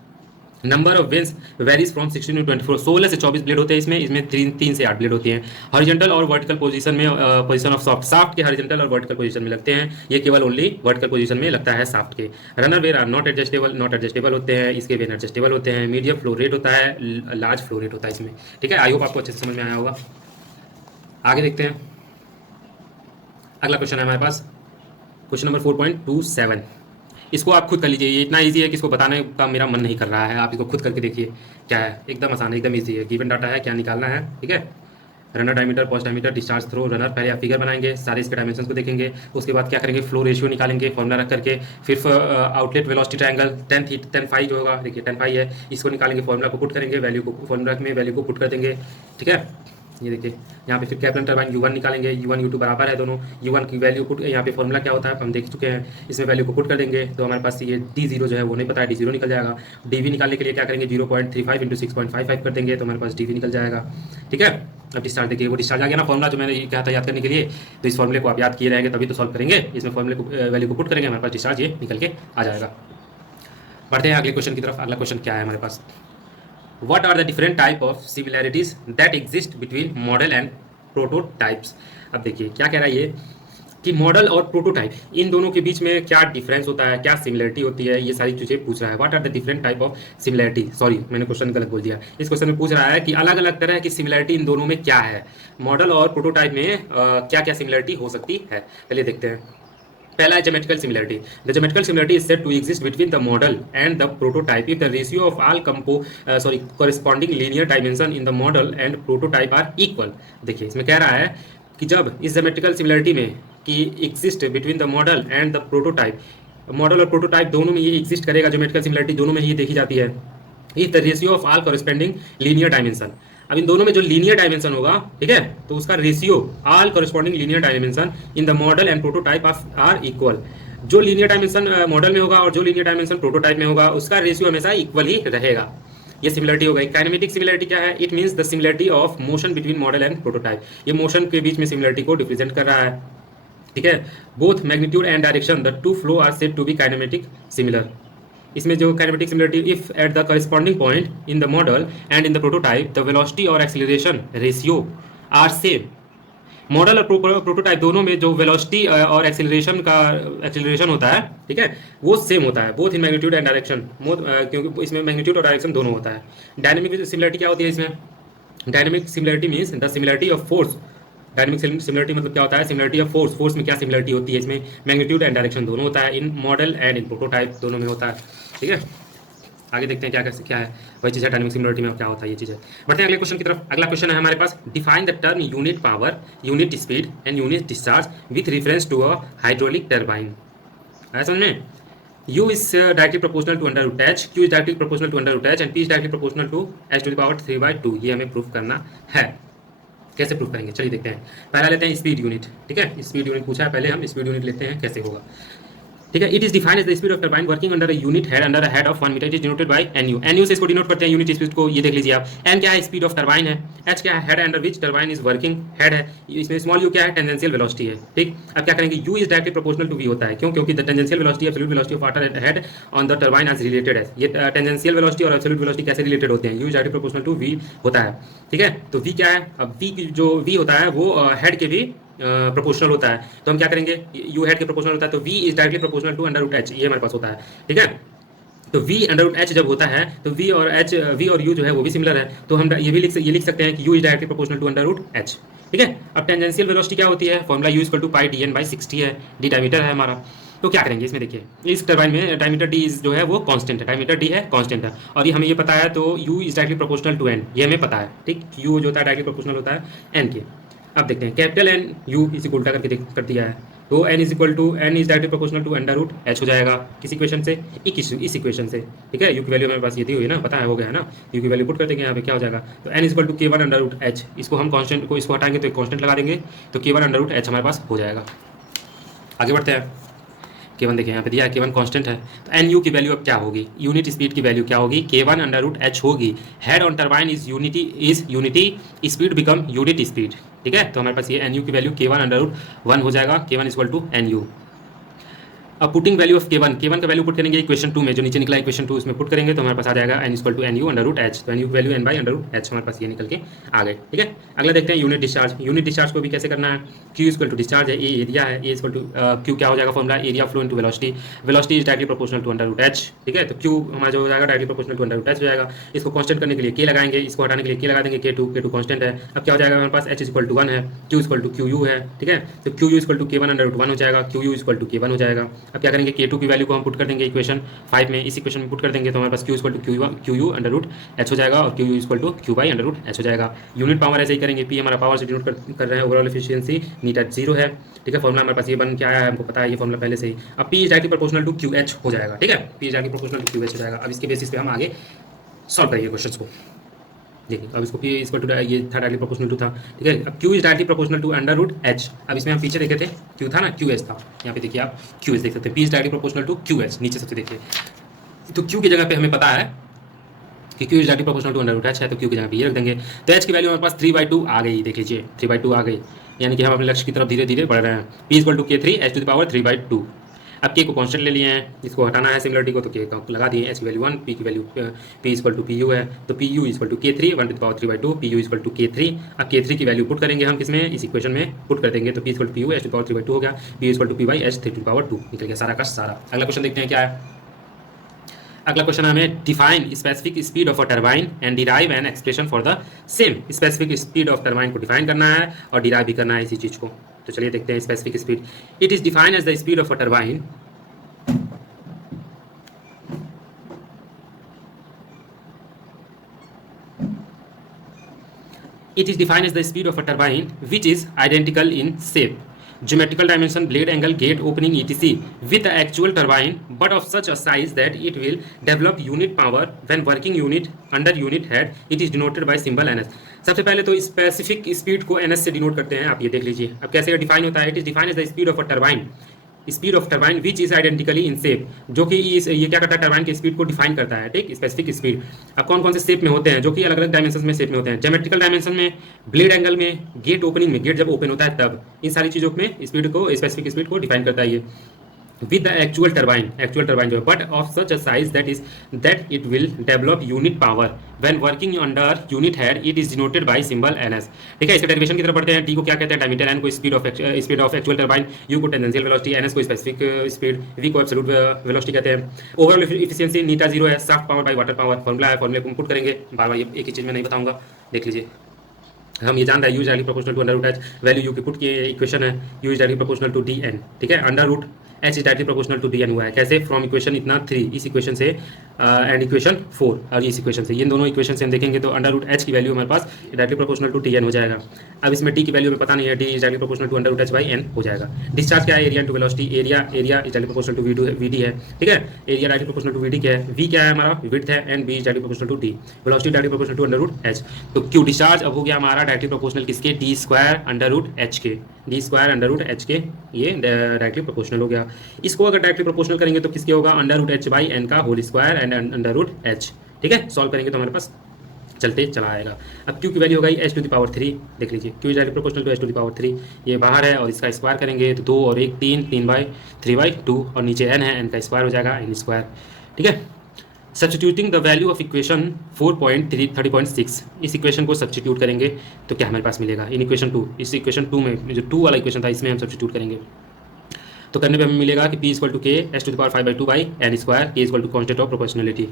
Number of veins varies from 16 to 24, 16 से 24 ब्लेड होते हैं इसमें 3 से 8 ब्लेड होती हैं। हॉरिजॉन्टल और वर्टिकल पोजीशन में, पोजीशन ऑफ शाफ्ट के हॉरिजॉन्टल और वर्टिकल पोजीशन में लगते हैं। ये केवल ओनली वर्टिकल पोजीशन में लगता है शाफ्ट के। Runner were are not adjustable होते हैं, इसके वेन एडजस्टेबल होते हैं। मीडियम फ्लो रेट होता है, लार्ज फ्लो रेट होता है इसमें, ठीक है। आई होप आपको अच्छे से समझ में आया होगा। आगे देखते हैं। अगला क्वेश्चन है हमारे पास, क्वेश्चन नंबर 4.27। इसको आप खुद कर लीजिए, ये इतना इजी है कि इसको बताने का मेरा मन नहीं कर रहा है। आप इसको खुद करके देखिए क्या है, एकदम आसान है, एकदम इजी है। गिवन डाटा है, क्या निकालना है, ठीक है। Runner diameter, post diameter, discharge through, runner, पहले आप फिगर बनाएंगे, सारे इसके डायमेंशन को देखेंगे। उसके बाद क्या करेंगे, फ्लो रेशियो निकालेंगे फॉर्मुला रख करके। फिर outlet velocity triangle tan phi जो होगा, देखिए tan फाई है, इसको निकालेंगे, फॉर्मुला को पुट करेंगे, वैल्यू को फॉर्मुला में वैल्यू को पुट कर देंगे, ठीक है। ये देखिए यहाँ पे फिर कैप्लन टरबाइन U1 निकालेंगे, U1 U2 बराबर है दोनों। U1 की वैल्यू पुट, यहाँ पे फॉर्मुला क्या होता है हम देख चुके हैं, इसमें वैल्यू को पुट कर देंगे तो हमारे पास ये d0 जो है वो नहीं पता है, d0 निकल जाएगा। dv निकालने के लिए क्या करेंगे, 0.35 × 6.55 कर देंगे तो हमारे पास dv निकल जाएगा, ठीक है। अब डिस्चार्ज देखिए, वो डिस्चार्ज आ गया ना फॉर्मुला जो मैंने कहा था याद करने के लिए, तो इस फॉर्मुले को आप याद किए रहेंगे तभी तो सॉल्व करेंगे। इसमें फॉर्मुले को वैल्यू को पुट करेंगे, हमारे पास डिस्चार्ज ये निकल के आ जाएगा। बढ़ते हैं अगले क्वेश्चन की तरफ। अगला क्वेश्चन क्या है हमारे पास, What are the different type of similarities that exist between model and prototypes. अब देखिए क्या कह रहा है ये कि मॉडल और प्रोटोटाइप इन दोनों के बीच में क्या डिफरेंस होता है, क्या सिमिलरिटी होती है, ये सारी चीज़ें पूछ रहा है। What are the different type of similarity, sorry मैंने क्वेश्चन गलत बोल दिया। इस क्वेश्चन में पूछ रहा है कि अलग अलग तरह की सिमिलरिटी इन दोनों में क्या है, मॉडल और प्रोटोटाइप में क्या क्या सिमिलरिटी हो सकती है। पहले देखते हैं। पहला है geometrical similarity. The geometrical similarity is said to exist between the model and the prototype if the ratio of all corresponding linear dimension in the model and prototype are equal. देखिए इसमें कह रहा है कि जब इस ज्योमेट्रिकल सिमिलरिटी में कि exist between the model and the prototype, model और प्रोटोटाइप दोनों में ये एग्जिस्ट करेगा, ज्योमेट्रिकल सिमिलरिटी दोनों में ये देखी जाती है। If the ratio of all corresponding linear dimension, अब इन दोनों में जो लीनियर डायमेंशन होगा, ठीक है, तो उसका ratio all corresponding linear dimension in the model and prototype are equal. जो लीनियर डायमेंशन मॉडल में होगा और जो लीनियर डायमेंशन प्रोटोटाइप में होगा उसका रेशियो हमेशा इक्वल ही रहेगा। ये सिमिलरिटी हो गई। काइनेमेटिक सिमिलरिटी क्या है? It means the similarity of motion between model and prototype. ये मोशन के बीच में सिमिलरिटी को रिप्रेजेंट कर रहा है, ठीक है। Both magnitude and direction the two flow are said to be kinematic similar. इसमें जो kinematic similarity, if at the corresponding point in the model and in the prototype the velocity और acceleration ratio are same. Model और prototype दोनों में जो velocity और acceleration होता है, ठीक है, वो सेम होता है, both in magnitude and direction, क्योंकि इसमें मैग्नीट्यूड और डायरेक्शन दोनों होता है। डायनेमिक सिमिलरिटी क्या होती है इसमें? Dynamic similarity means the similarity of force. Dynamic similarity मतलब क्या होता है? Similarity of force. फोर्स में क्या सिमिलरिटी होती है? इसमें मैग्नीट्यूड एंड डायरेक्शन दोनों होता है, इन मॉडल एंड इन प्रोटोटाइप दोनों में होता है, ठीक है। आगे देखते हैं क्या है वही चीज़ है डायनेमिक सिमिलरिटी में क्या होता है ये चीज़ है। बढ़ते हैं अगले क्वेश्चन की तरफ। अगला क्वेश्चन है हमारे पास, define the term unit power, unit speed and unit discharge with reference to a hydraulic turbine. है समझ में? U is directly proportional to under root h, Q is directly proportional to under root h and P is directly proportional to h to the power 3/2। ये हमें proof करना है। कैसे proof करेंगे? चलिए देखते हैं। पहला लेते हैं स्पीड यूनिट, ठीक है, स्पीड यूनिट पूछा है, पहले हम स्पीड यूनिट लेते हैं कैसे होगा, ठीक है। It is defined as the speed of turbine working under a unit head under a head of 1 metre. It is denoted by N U. N U से इसको डिनोट करते हैं यूनिट स्पीड को, ये देख लीजिए आप। एन क्या है? स्पीड ऑफ टरबाइन है। एच क्या है? Head under which turbine is working, head है। इसमें स्मॉल यू क्या है? टेंजेंशियल वेलोसिटी है, ठीक। अब क्या करेंगे? U is directly proportional to V होता है, क्यों? क्योंकि the tangential velocity absolute velocity of water head on the turbine as related है। ये टेंजेंशियल वेलोसिटी और एब्सोल्यूट वेलोसिटी कैसे रिलेटेड होते हैं? U is directly proportional to V होता है, ठीक है। तो वी क्या है? अब वी जो वी होता है वो हेड के भी प्रोपोर्शनल होता है। तो हम क्या करेंगे? यू हेड के प्रोपोर्शनल होता है, तो v is directly proportional to under root H, ये हमारे पास होता है, ठीक है। तो v अंडर रूट एच जब होता है तो v और u जो है वो भी सिमिलर है, तो हम ये लिख सकते हैं कि u is directly proportional to under root H, ठीक है। अब टेंजेंशियल वेलोसिटी क्या होती है? Formula u equal to pi D N by 60 है, डी डायमीटर है हमारा। तो क्या करेंगे इसमें? देखिए इस टरबाइन में डायमीटर डी जो है वो कांस्टेंट है, डायमीटर डी है कांस्टेंट है, और ये हमें ये पता है, तो u is directly proportional to n, ये हमें पता है, ठीक। u जो होता है डायरेक्टली प्रोपोर्शनल होता है n के। अब देखते हैं, कैपिटल एन यू इसी को उल्टा करके कर दिया है, तो n is directly proportional to under root H हो जाएगा किस इक्वेशन से? इस इक्वेशन से, ठीक है। यू की वैल्यू हमारे पास ये दी हुई है ना, पता है, हो गया है ना। यू की वैल्यू पुट कर देंगे यहाँ पे, क्या हो जाएगा? तो n is equal to K one under root H, इसको हम कॉन्स्टेंट को इसको हटाएंगे तो एक कॉन्स्टेंट लगा देंगे, तो के वन अंडर रूट एच हमारे पास हो जाएगा। आगे बढ़ते हैं। के वन देखिए यहाँ पे दिया है, के वन कॉन्स्टेंट है, तो एन यू की वैल्यू अब क्या होगी? यूनिट स्पीड की वैल्यू क्या होगी? K one under root H होगी। Head on turbine is unity speed become unit speed, ठीक है। तो हमारे पास ये एन यू की value K one under root 1 हो जाएगा, K one equal to N U. अब putting value of K one का वैल्यू पुट करेंगे इक्वेशन 2 में, जो नीचे निकला इक्वेशन 2 उसमें पुट करेंगे तो हमारे पास आ जाएगा N equal to N U under root H, तो N U value N by under root H हमारे पास ये निकल के आ गए, ठीक है। अगला देखते हैं यूनिट डिस्चार्ज। यूनिट डिस्चार्ज को भी कैसे करना है? क्यू इक्वल टू डिस्चार्ज है, ए एरिया है, ए इक्वल टू क्यू क्या हो जाएगा? Formula area flow into velocity, velocity is directly proportional to under root H, ठीक है। तो क्यू हमारा जो हो जाएगा directly proportional to under root H हो जाएगा। इसको कांस्टेंट करने के लिए के लगाएंगे, इसको हटाने के लिए के लगा देंगे, के टू कांस्टेंट है। अब क्या हो जाएगा हमारे पास? एच इक्वल टू 1 है, Q equal to Q U है, ठीक है। तो Q U equal to K one under root 1 हो जाएगा, Q U equal to K one हो जाएगा। अब क्या करेंगे? के टू की वैल्यू को हम पुट कर देंगे इक्वेशन 5 में, इस इक्वेशन में पुट कर देंगे तो हमारे पास Q equal to Q U under root H हो जाएगा, और Q U equal to Q by under root H हो जाएगा। यूनिट पावर ऐसे ही करेंगे, पी हमारा पावर से डिनोट कर रहे हैं, ओवरऑल एफिशिएंसी नीट एट 0 है, ठीक है। फॉर्मूला हमारे पास ये बन के आया है, हमको पता है ये फॉर्मूला पहले से ही। अब P is directly proportional to Q H हो जाएगा, ठीक है, P is directly proportional to Q H हो जाएगा। अब इसके बेसिस पे हम आगे सॉल्व करेंगे क्वेश्चन को। देखिए अब इसको पी इक्वल टू ये था डायरेक्टली प्रोपोर्शनल टू था, ठीक है। अब Q is directly proportional to under root H. अब इसमें हम पीछे देखे थे क्यू था ना, क्यू एच था, यहाँ पे देखिए आप क्यू एच देख सकते हैं, P is directly proportional to Q H, नीचे सबसे देखिए। तो क्यू की जगह पे हमें पता है कि Q is directly proportional to under root H है, तो क्यू की जगह पे ये रख देंगे। तो एच की वैल्यू हमारे पास 3/2 आ गई, देख लीजिए 3/2 आ गई, यानी कि हम अपने लक्ष्य की तरफ धीरे धीरे बढ़ रहे हैं। पी इक्वल टू के 3 एच टू द पावर 3/2। अब के को कांस्टेंट ले लिए हैं, इसको हटाना है सिमिलरिटी को, तो के का लगा दिए, एच की वैल्यू 1, पी की value P equal to P U है, तो P U equal to K three 1/3/2, P U equal to K three. अब के थ्री की वैल्यू पुट करेंगे हम किसमें, इस इक्वेशन में पुट कर देंगे, तो P equal to P U h⁻³ हो गया, P equal to P Y h⁻², निकल गया सारा का सारा। अगला क्वेश्चन देखते हैं क्या है। अगला क्वेश्चन हमें define specific speed of a turbine and derive an expression for the same. Specific speed of turbine को डिफाइन करना है और डिराइव भी करना है इसी चीज़ को। तो चलिए देखते हैं specific speed. It is defined as the speed of a turbine it is defined as the speed of a turbine which is identical in shape, geometrical dimension, blade angle, gate opening, etc. with the actual turbine, but of such a size that it will develop unit power when working unit under unit head. It is denoted by symbol ns. सबसे पहले तो specific speed को ns से denote करते हैं, आप ये देख लीजिए। अब कैसे डिफाइन होता है, it is defined as the speed of a turbine, speed of turbine which is identically in shape, जो कि ये क्या करता है, टरबाइन की स्पीड को डिफाइन करता है, ठीक, स्पेसिफिक स्पीड। अब कौन कौन से शेप में होते हैं, जो कि अलग अलग डायमेंशन में शेप में होते हैं, ज्योमेट्रिकल डायमेंशन में, ब्लेड एंगल में, गेट ओपनिंग में, गेट जब ओपन होता है तब, इन सारी चीज़ों में स्पीड को, स्पेसिफिक स्पीड को डिफाइन करता है ये। with the actual turbine जो है, but of such a size that it will develop unit power when working under unit head. It is denoted by symbol ns। ठीक है, इसके डेरिवेशन की तरफ बढ़ते हैं। टी को क्या कहते हैं, डायमीटर, एन को speed of actual turbine, U को टेंजेंशियल वेलोसिटी, एनएस को स्पेसिफिक स्पीड, वी को एब्सोल्यूट वेलोसिटी कहते हैं। ओवरऑल एफिशिएंसी नीटा 0 है, shaft power by water power formula है, फॉर्मूले को पुट करेंगे। बार बार ये एक ही चीज़ में नहीं बताऊंगा, देख लीजिए। हम ये जानते हैं U is directly proportional to under root H, value U की पुट की इक्वेशन है, U is directly proportional to D N, ठीक है, under root H is directly proportional to D N हुआ है, कैसे, फ्रॉम इक्वेशन इतना 3, इस इक्वेशन से एंड इक्वेशन 4 और इस इक्वेशन से, ये दोनों इक्वेशन से हम देखेंगे तो अंडर रूट एच की वैल्यू हमारे पास directly proportional to D N हो जाएगा। अब इसमें डी की वैल्यू हमें पता नहीं है, D is directly proportional to under root H by N हो जाएगा। डिस्चार्ज क्या है, area to velocity, area is directly proportional to V D है, ठीक है, area directly proportional to V D क्या है, वी क्या है हमारा, विड्थ है, and B is directly proportional to D, velocity directly proportional to under root H. तो क्यू डिस्चार्ज अब हो गया हमारा डायरेक्टली प्रोपोर्शनल किसके, D square under root H के, D square under root H के, ये डायरेक्टली प्रोपोर्शनल हो गया। इसको अगर डायरेक्टली प्रोपोर्शनल करेंगे तो किसके होगा, under root H by N का whole square and under root H, ठीक है, सॉल्व करेंगे तो हमारे पास चलते चला आएगा। अब क्यू की वैल्यू हो गई एच टू द पावर 3, देख लीजिए, Q is directly proportional to H to the power 3, ये बाहर है और इसका स्क्वायर करेंगे तो 2 और 1 3, 3/3/2 और नीचे एन है, एन का स्क्वायर हो जाएगा एन स्क्वायर, ठीक है। Substituting the value of equation 4.30.6, इस इक्वेशन को सब्सटीट्यूट करेंगे तो क्या हमारे पास मिलेगा, इन इक्वेशन 2, इस इक्वेशन 2 में जो 2 वाला इक्वेशन था इसमें हम सब्सटीट्यूट करेंगे तो करने पे हमें मिलेगा कि p equal to K H to the power 5/2 by N square, K equal to constant of proportionality.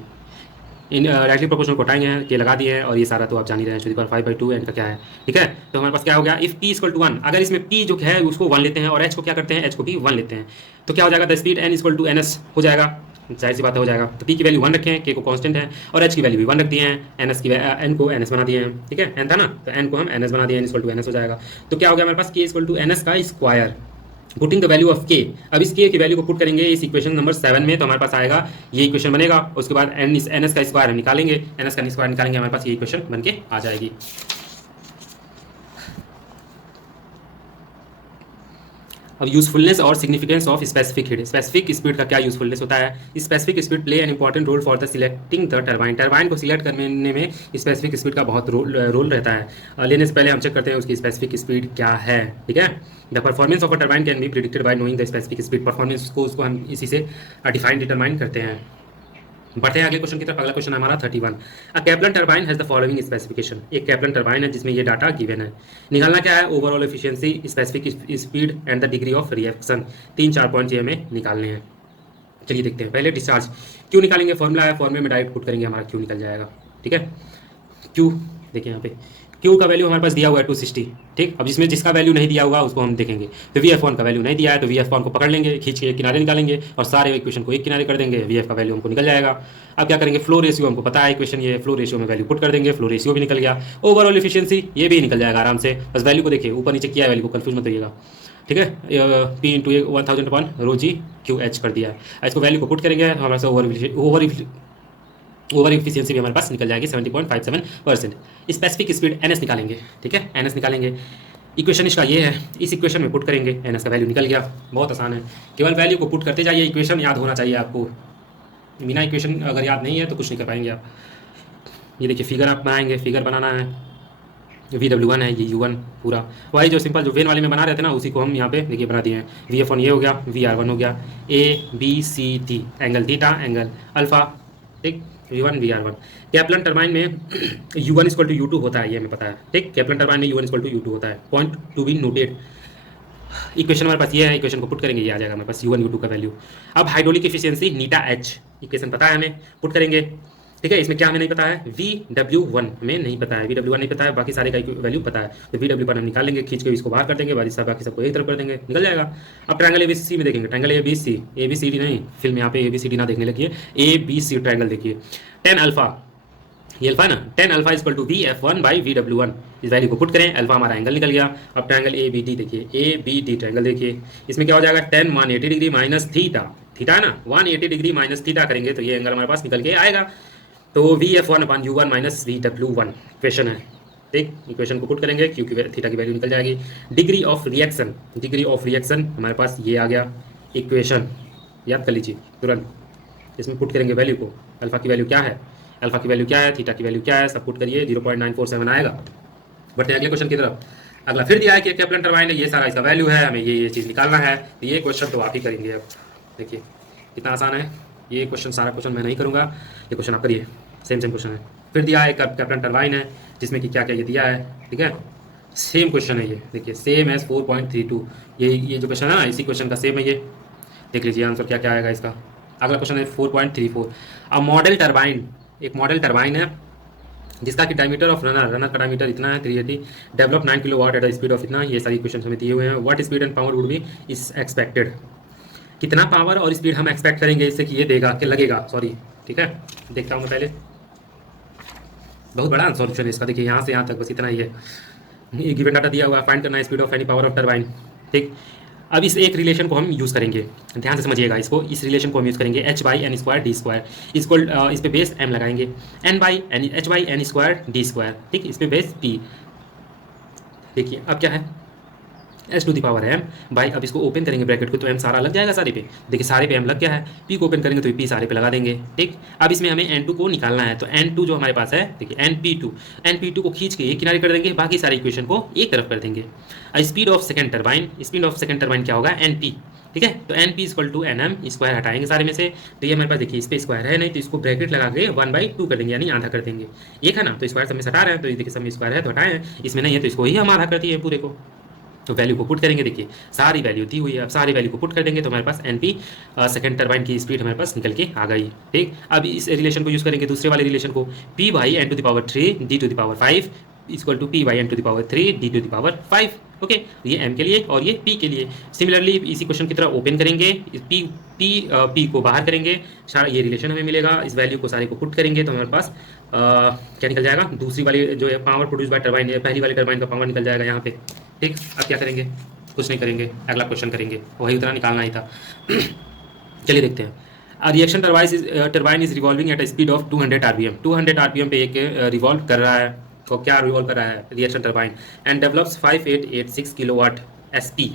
इन डायरेक्टली प्रोपोर्शनल को हटाएंगे हैं, के लगा दिए हैं और ये सारा तो आप जान ही रहे हैं, H to the power 5/2 N का क्या है, ठीक है। तो हमारे पास क्या हो गया, इफ p इक्वल टू 1, अगर इसमें p जो है उसको 1 लेते हैं और h को क्या करते हैं, h को भी 1 लेते हैं, तो क्या हो जाएगा, the speed n equal to ns हो जाएगा, जाहिर सी बात हो जाएगा। तो p की वैल्यू 1 रखें, k को कांस्टेंट है और h की वैल्यू भी 1 रख दिए हैं, n को ns बना दिए हैं, ठीक है, n था ना, तो n को हम ns बना दिए, n इक्वल टू ns हो जाएगा। तो क्या हो गया हमारे पास, k इक्वल टू ns का square, putting the value of k। अब इस k की वैल्यू को पुट करेंगे इस इक्वेशन नंबर 7 में, तो हमारे पास आएगा ये इक्वेशन बनेगा, उसके बाद ns का स्क्वायर हम निकालेंगे, ns का स्क्वायर निकालेंगे, हमारे पास ये इक्वेशन बन के आ जाएगी। अब यूजफुलनेस और significance of specific heat, specific speed का क्या यूजफुलनेस होता है, specific speed play an important role for the selecting the turbine, turbine को सिलेक्ट करने में स्पेसिफिक स्पीड का बहुत रोल रहता है। लेने से पहले हम चेक करते हैं उसकी स्पेसिफिक स्पीड क्या है, ठीक है। The performance of a turbine can be predicted by knowing the specific speed, performance को उसको हम इसी से डिटरमाइन करते हैं। बढ़ते हैं अगले क्वेश्चन की तरफ। अगला क्वेश्चन है हमारा 31। A Kaplan turbine has the following specification, एक कैप्लन टरबाइन है जिसमें ये डाटा गिवन है। निकालना क्या है, overall efficiency, specific speed and the degree of reaction, 3-4 point ये हमें निकालने हैं। चलिए देखते हैं। पहले डिस्चार्ज क्यों निकालेंगे, फॉर्मूला है, फॉर्मूले में डायरेक्ट पुट करेंगे, हमारा क्यू निकल जाएगा, ठीक है। क्यू देखिए यहाँ पे क्यू का वैल्यू हमारे पास दिया हुआ है 260, ठीक। अब जिसमें जिसका वैल्यू नहीं दिया होगा उसको हम देखेंगे। तो VF1 का वैल्यू नहीं दिया है तो VF1 को पकड़ लेंगे, खींच के एक किनारे निकालेंगे और सारे इक्वेशन को एक किनारे कर देंगे, VF का वैल्यू हमको निकल जाएगा। अब क्या करेंगे, फ्लो रेशियो हमको पता है इक्वेशन, ये फ्लो रेशियो में वैल्यू पुट कर देंगे, फ्लो रेशियो भी निकल गया। ओवरऑल एफिशिएंसी ये भी निकल जाएगा आराम से, बस वैल्यू को देखिए, ऊपर नीचे किया है वैल्यू को, कंफ्यूज मत होइएगा, ठीक है। P इंटू 1000 अपन रो जी क्यू एच कर दिया है। इसको वैल्यू को पुट करेंगे, हमारे से ओवर एफिशिएंसी भी हमारे पास निकल जाएगी 70.57%। स्पेसिफिक स्पीड NS निकालेंगे, ठीक है, NS निकालेंगे। इक्वेशन इसका ये है, इस इक्वेशन में पुट करेंगे, NS का वैल्यू निकल गया। बहुत आसान है, केवल वैल्यू को पुट करते जाइए, इक्वेशन याद होना चाहिए आपको। बिना इक्वेशन अगर याद नहीं है तो कुछ नहीं कर पाएंगे आप। ये देखिए फिगर आप बनाएंगे, फिगर बनाना है, VW1 है, ये U1 पूरा वही जो सिंपल जो वेन वाले में बना रहे थे ना, उसी को हम यहाँ पे देखिए बना दिए हैं। VF1 ये हो गया, VR1 हो गया, ABCD angle theta angle alpha, ठीक। V1 VR1 कैप्लन टर्बाइन में U1 इक्वल टू U2 होता है, ये हमें पता है, ठीक। कैप्लन टर्बाइन में U1 इक्वल टू U2 होता है। Point to be noted. Equation हमारे पास ये है, इक्वेशन को पुट करेंगे, ये आ जाएगा हमारे पास U1 U2 का वैल्यू। अब हाइड्रोलिक एफिशिएंसी नीटा एच, इक्वेशन पता है हमें, पुट करेंगे, ठीक है। इसमें क्या हमें नहीं पता है, VW1 हमें नहीं पता है, VW1 नहीं पता है, बाकी सारे का वैल्यू पता है। तो VW1 हम निकाल लेंगे, खींच के इसको बाहर कर देंगे, बाकी सबको एक तरफ कर देंगे, निकल जाएगा। अब ट्रायंगल ABC में देखेंगे, ट्रायंगल ABCD नहीं, फिल्म यहाँ पे ABCD ना देखने लगिए, ABC ट्रायंगल देखिए। 10 अल्फा, ये अल्फा ना, 10 alpha equal to VF1 by VW1, इस वैल्यू को पुट करें, अल्फा हमारा एंगल निकल गया। अब ट्रायंगल ABD देखिए, ABD ट्रायंगल देखिए, इसमें क्या हो जाएगा, 10 180 डिग्री माइनस थीटा, थीटा है ना, 180 डिग्री माइनस थीटा करेंगे तो ये एंगल हमारे पास निकल के आएगा। तो VF1 अपन U1 माइनस VW1 इक्वेशन है, ठीक। इक्वेशन को पुट करेंगे, क्योंकि थीटा की वैल्यू निकल जाएगी। डिग्री ऑफ रिएक्शन हमारे पास ये आ गया इक्वेशन, याद कर लीजिए तुरंत। इसमें पुट करेंगे वैल्यू को, अल्फा की वैल्यू क्या है, अल्फा की वैल्यू क्या है, थीटा की वैल्यू क्या है, सब पुट करिए, 0.947 आएगा। बढ़ते हैं अगले क्वेश्चन की तरफ। अगला फिर दिया है कि कैप्लन टर्बाइन है, ये सारा इसका वैल्यू है, हमें ये चीज़ निकालना है। तो ये क्वेश्चन तो आप ही करेंगे। अब देखिए कितना आसान है ये क्वेश्चन, सारा क्वेश्चन मैं नहीं करूँगा, ये क्वेश्चन आप करिए, सेम क्वेश्चन है। फिर दिया है कैप्लन टर्बाइन है, जिसमें कि क्या क्या ये दिया है, ठीक है। सेम क्वेश्चन है ये, देखिए सेम है 4.32, ये जो क्वेश्चन है ना, इसी क्वेश्चन का सेम है ये, देख लीजिए आंसर क्या क्या आएगा इसका। अगला क्वेश्चन है 4.34। अब मॉडल टर्बाइन, एक मॉडल टर्बाइन है जिसका कि डायमीटर ऑफ रनर का डायमीटर इतना है 380, develop 9 kilowatt at the speed of इतना, ये सारी क्वेश्चन हमें दिए हुए हैं। What speed and power would be is expected, कितना पावर और स्पीड हम एक्सपेक्ट करेंगे इससे कि ये देगा कि लगेगा, सॉरी, ठीक है। देखता हूँ मैं पहले, बहुत बड़ा सॉल्यूशन है इसका, देखिए यहाँ से यहाँ तक बस इतना ही है। ये गिवन डाटा दिया हुआ है, फाइंड करना है speed of any power of turbine, ठीक। अब इस एक रिलेशन को हम यूज़ करेंगे, ध्यान से समझिएगा इसको, इस रिलेशन को हम यूज़ करेंगे H/n²d², इसको इस पे बेस m लगाएंगे, H/n² ठीक, इस पे बेस p। देखिए अब क्या है, S⁻m बाई, अब इसको ओपन करेंगे ब्रैकेट को तो m सारा लग जाएगा सारे पे, देखिए सारे पे m लग गया है, p को ओपन करेंगे तो p सारे पे लगा देंगे, ठीक। अब इसमें हमें n2 को निकालना है, तो n2 जो हमारे पास है, देखिए np2 को खींच के एक किनारे कर देंगे, बाकी सारे इक्वेशन को एक तरफ कर देंगे। स्पीड ऑफ सेकंड टर्बाइन क्या होगा, np, ठीक है। तो np equal to nm, square हटाएंगे सारे में से, तो ये हमारे पास देखिए इस पे स्क्वायर है नहीं, तो इसको ब्रैकेट लगा के 1/2 कर देंगे, यानी आधा कर देंगे, एक है ना, तो स्क्वायर सब में हटा रहे हैं, तो ये देखिए सब में स्क्वायर है तो हटाएं, इसमें नहीं है तो इसको ही हम आधा कर दिए पूरे को। तो वैल्यू को पुट करेंगे, देखिए सारी वैल्यू दी हुई है, अब सारी वैल्यू को पुट कर देंगे तो हमारे पास np सेकंड टर्बाइन की स्पीड हमारे पास निकल के आ गई, ठीक। अब इस रिलेशन को यूज़ करेंगे, दूसरे वाले रिलेशन को, p/n⁻3 d⁵ equal to p/n⁻3 d⁵, okay. ये m के लिए और ये p के लिए। सिमिलरली इसी क्वेश्चन की तरह ओपन करेंगे, p को बाहर करेंगे, सारा ये रिलेशन हमें मिलेगा, इस वैल्यू को सारे को पुट करेंगे तो हमारे पास क्या निकल जाएगा, दूसरी वाली जो है पावर प्रोड्यूस बाय टर्बाइन है, पहली वाली टर्बाइन का पावर निकल जाएगा यहाँ पे, ठीक। अब क्या करेंगे, कुछ नहीं करेंगे, अगला क्वेश्चन करेंगे, वही उतना निकालना ही था। चलिए देखते हैं। Reaction turbine is revolving at a speed of 200 RPM, 200 RPM पे एक रिवॉल्व कर रहा है, तो क्या रिवॉल्व कर रहा है reaction turbine, and develops 5886 kilowatt SP.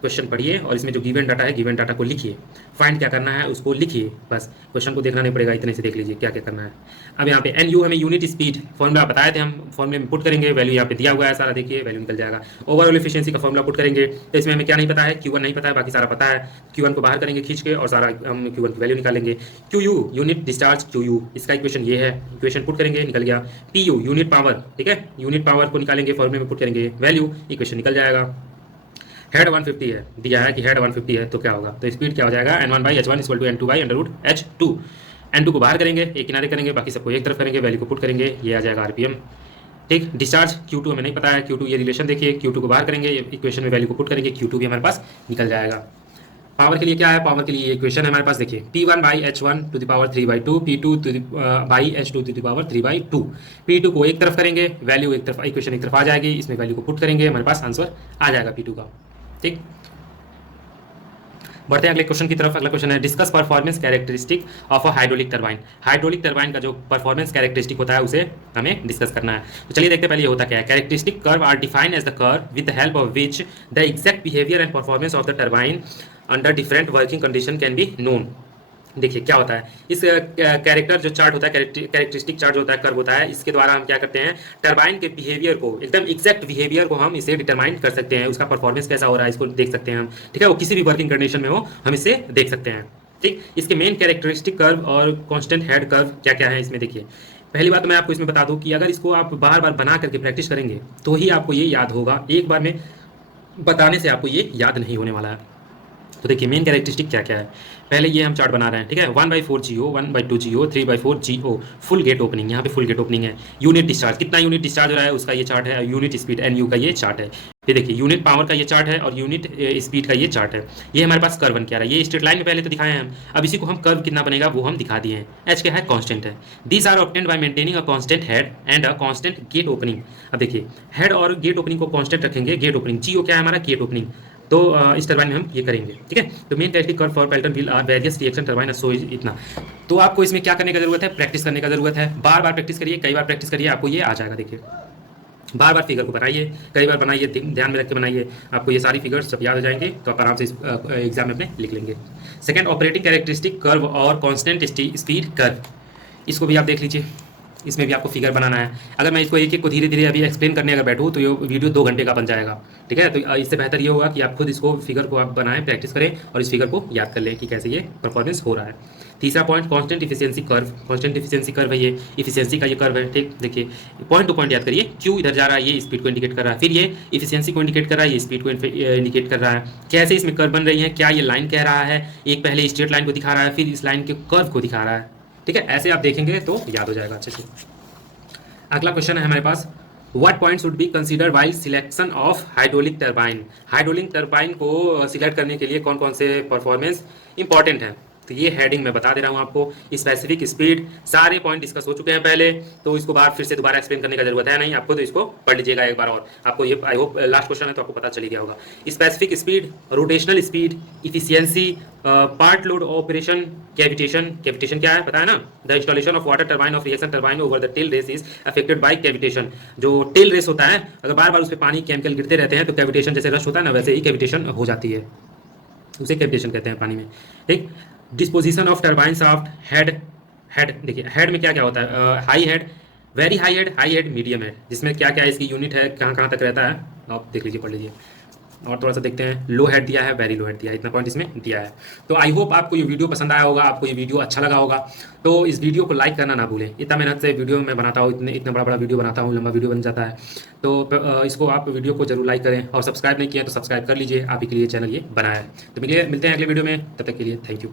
Question पढ़िए और इसमें जो गिवन डाटा है, गिवन डाटा को लिखिए, फाइंड क्या करना है उसको लिखिए, बस क्वेश्चन को देखना नहीं पड़ेगा, इतने से देख लीजिए क्या क्या करना है। अब यहाँ पे NU हमें यूनिट स्पीड फॉर्मूला बताए थे, हम फॉर्मूले में पुट करेंगे, वैल्यू यहाँ पे दिया हुआ है सारा, देखिए वैल्यू निकल जाएगा। ओवरऑल एफिशिएंसी का फॉर्मूला पुट करेंगे, तो इसमें हमें क्या नहीं पता है, Q1 नहीं पता है, बाकी सारा पता है। Q1 को बाहर करेंगे खींच के और सारा हम Q1 की वैल्यू निकालेंगे। QU यूनिट डिस्चार्ज QU, इसका इक्वेशन ये है, इक्वेशन पुट करेंगे निकल गया। PU यूनिट पावर, ठीक है, यूनिट पावर को निकालेंगे, फॉर्मूले में पुट करेंगे वैल्यू, इक्वेशन निकल जाएगा। हेड 150 है, दिया है कि हेड 150 है, तो क्या होगा, तो स्पीड क्या हो जाएगा, n1/h1 equal to n2/√h2। n2 को बाहर करेंगे, एक किनारे करेंगे, बाकी सबको एक तरफ करेंगे, वैल्यू को पुट करेंगे, ये आ जाएगा आरपीएम, ठीक। डिस्चार्ज Q2 हमें नहीं पता है, Q2 ये रिलेशन देखिए, Q2 को बाहर करेंगे, इक्वेशन में वैल्यू को पुट करेंगे, Q2 भी हमारे पास निकल जाएगा। पावर के लिए क्या है, पावर के लिए ये इक्वेशन है हमारे पास, देखिए P1/h1⁻3/2, P2/h2⁻3/2, P2 को एक तरफ करेंगे, वैल्यू एक तरफ, इक्वेशन एक तरफ आ जाएगी, इसमें वैल्यू को पुट करेंगे, हमारे पास आंसर आ जाएगा P2 का, ठीक। बढ़ते हैं अगले क्वेश्चन की तरफ। अगला क्वेश्चन है, discuss performance characteristic of a hydraulic turbine. Hydraulic turbine का जो परफॉर्मेंस कैरेक्टरिस्टिक होता है उसे हमें डिस्कस करना है। तो चलिए देखते हैं पहले ये होता क्या है। Characteristic curve are defined as the curve with the help of which the exact behaviour and performance of the turbine under different working condition can be known. देखिए क्या होता है इस कैरेक्टर जो चार्ट होता है, कैरेक्टरिस्टिक चार्ट जो होता है, कर्व होता है, इसके द्वारा हम क्या करते हैं, टरबाइन के बिहेवियर को, एकदम एग्जैक्ट बिहेवियर को हम इसे डिटरमाइन कर सकते हैं, उसका परफॉर्मेंस कैसा हो रहा है इसको देख सकते हैं हम, ठीक है, वो किसी भी वर्किंग कंडीशन में हो हम इसे देख सकते हैं। ठीक, इसके मेन कैरेक्टरिस्टिक कर्व और कांस्टेंट हेड कर्व क्या क्या है इसमें देखिए। पहली बात तो मैं आपको इसमें बता दूं कि अगर इसको आप बार बार बना करके प्रैक्टिस करेंगे तो ही आपको ये याद होगा, एक बार में बताने से आपको ये याद नहीं होने वाला है। तो देखिए मेन कैरेक्टरिस्टिक क्या क्या है। पहले ये हम चार्ट बना रहे हैं, ठीक है, 1/4 GO, 1/2 GO, 3/4 GO, full gate opening, यहाँ पे फुल गेट ओपनिंग है। यूनिट डिस्चार्ज, कितना यूनिट डिस्चार्ज हो रहा है उसका ये चार्ट है, यूनिट स्पीड NU का ये चार्ट है। फिर देखिए यूनिट पावर का ये चार्ट है और यूनिट स्पीड का ये चार्ट है। ये हमारे पास कर्व बन के आ रहा है, ये स्ट्रेट लाइन में पहले तो दिखाए हैं हम, अब इसी को हम कर्व कितना बनेगा वो हम दिखा दिए हैं। एच क्या है, कांस्टेंट है। These are obtained by maintaining a constant head and a constant gate opening. अब देखिए हेड और गेट ओपनिंग को कांस्टेंट रखेंगे, गेट ओपनिंग GO क्या है हमारा, गेट ओपनिंग, तो इस टरबाइन में हम ये करेंगे, ठीक है। तो main characteristic curve for Pelton wheel are various reaction turbine so इतना। तो आपको इसमें क्या करने का जरूरत है, प्रैक्टिस करने का जरूरत है, बार बार प्रैक्टिस करिए, कई बार प्रैक्टिस करिए, आपको ये आ जाएगा। देखिए बार बार फिगर को बनाइए, कई बार बनाइए, ध्यान में रख के बनाइए, आपको ये सारी फिगर्स जब याद हो जाएंगे तो आप आराम से एग्जाम में अपने लिख लेंगे। सेकंड ऑपरेटिंग कैरेक्टरिस्टिक कर्व और कांस्टेंट स्पीड कर्व, इसको भी आप देख लीजिए, इसमें भी आपको फिगर बनाना है। अगर मैं इसको एक एक को धीरे धीरे अभी एक्सप्लेन करने अगर बैठूँ तो ये वीडियो 2 घंटे का बन जाएगा, ठीक है। तो इससे बेहतर ये होगा कि आप खुद इसको फिगर को आप बनाएं, प्रैक्टिस करें और इस फिगर को याद कर लें कि कैसे ये परफॉर्मेंस हो रहा है। तीसरा point constant efficiency curve, constant efficiency curve है, ये इफिशिएंसी का ये कर्व है, ठीक। देखिए पॉइंट टू पॉइंट याद करिए, क्यू इधर जा रहा है, ये स्पीड को इंडिकेट कर रहा है, फिर ये इफिशिएंसी को इंडिकेट कर रहा है, ये स्पीड को इंडिकेट कर रहा है। कैसे इसमें कर्व बन रही है, क्या ये लाइन कह रहा है, एक पहले स्ट्रेट लाइन को दिखा रहा है, फिर इस लाइन के कर्व को दिखा रहा है, ठीक है। ऐसे आप देखेंगे तो याद हो जाएगा अच्छे से। अगला क्वेश्चन है हमारे पास, what point should be consider while selection of hydraulic turbine. Hydraulic turbine को सिलेक्ट करने के लिए कौन कौन से परफॉर्मेंस इंपॉर्टेंट है, तो ये हेडिंग मैं बता दे रहा हूँ आपको। स्पेसिफिक स्पीड, सारे पॉइंट डिस्कस हो चुके हैं पहले, तो इसको फिर से दोबारा एक्सप्लेन करने का जरूरत है नहीं आपको, तो इसको पढ़ लीजिएगा एक बार और, आपको ये आई होप लास्ट क्वेश्चन है तो आपको पता चली गया होगा। Specific speed, rotational speed, efficiency, part load operation, cavitation, cavitation क्या है पता है ना, the installation of water turbine of reaction turbine over the tail race is affected by cavitation. जो टेल रेस होता है, अगर बार बार उस पर पानी केमिकल गिरते रहते हैं तो कैविटेशन, जैसे रश होता है ना वैसे ही कैविटेशन हो जाती है, उसे कैविटेशन कहते हैं पानी में, ठीक। Disposition of turbine shaft, head, head देखिए हेड में क्या क्या होता है, high head, very high head, medium head, जिसमें क्या क्या इसकी यूनिट है, कहाँ कहाँ तक रहता है आप देख लीजिए, पढ़ लीजिए। और थोड़ा सा देखते हैं, लो हेड दिया है, वेरी लो हेड दिया है, इतना पॉइंट इसमें दिया है। तो आई होप आपको ये वीडियो पसंद आया होगा, आपको ये वीडियो अच्छा लगा होगा, तो इस वीडियो को लाइक करना ना भूलें। इतना मेहनत से वीडियो मैं बनाता हूँ, इतना बड़ा वीडियो बनाता हूँ, लंबा वीडियो बन जाता है, तो इसको आप वीडियो को जरूर लाइक करें, और सब्सक्राइब नहीं किया तो सब्सक्राइब कर लीजिए, आप ही के लिए चैनल ये बनाया है। तो मिलते हैं अगले वीडियो में, तब तक के लिए थैंक यू।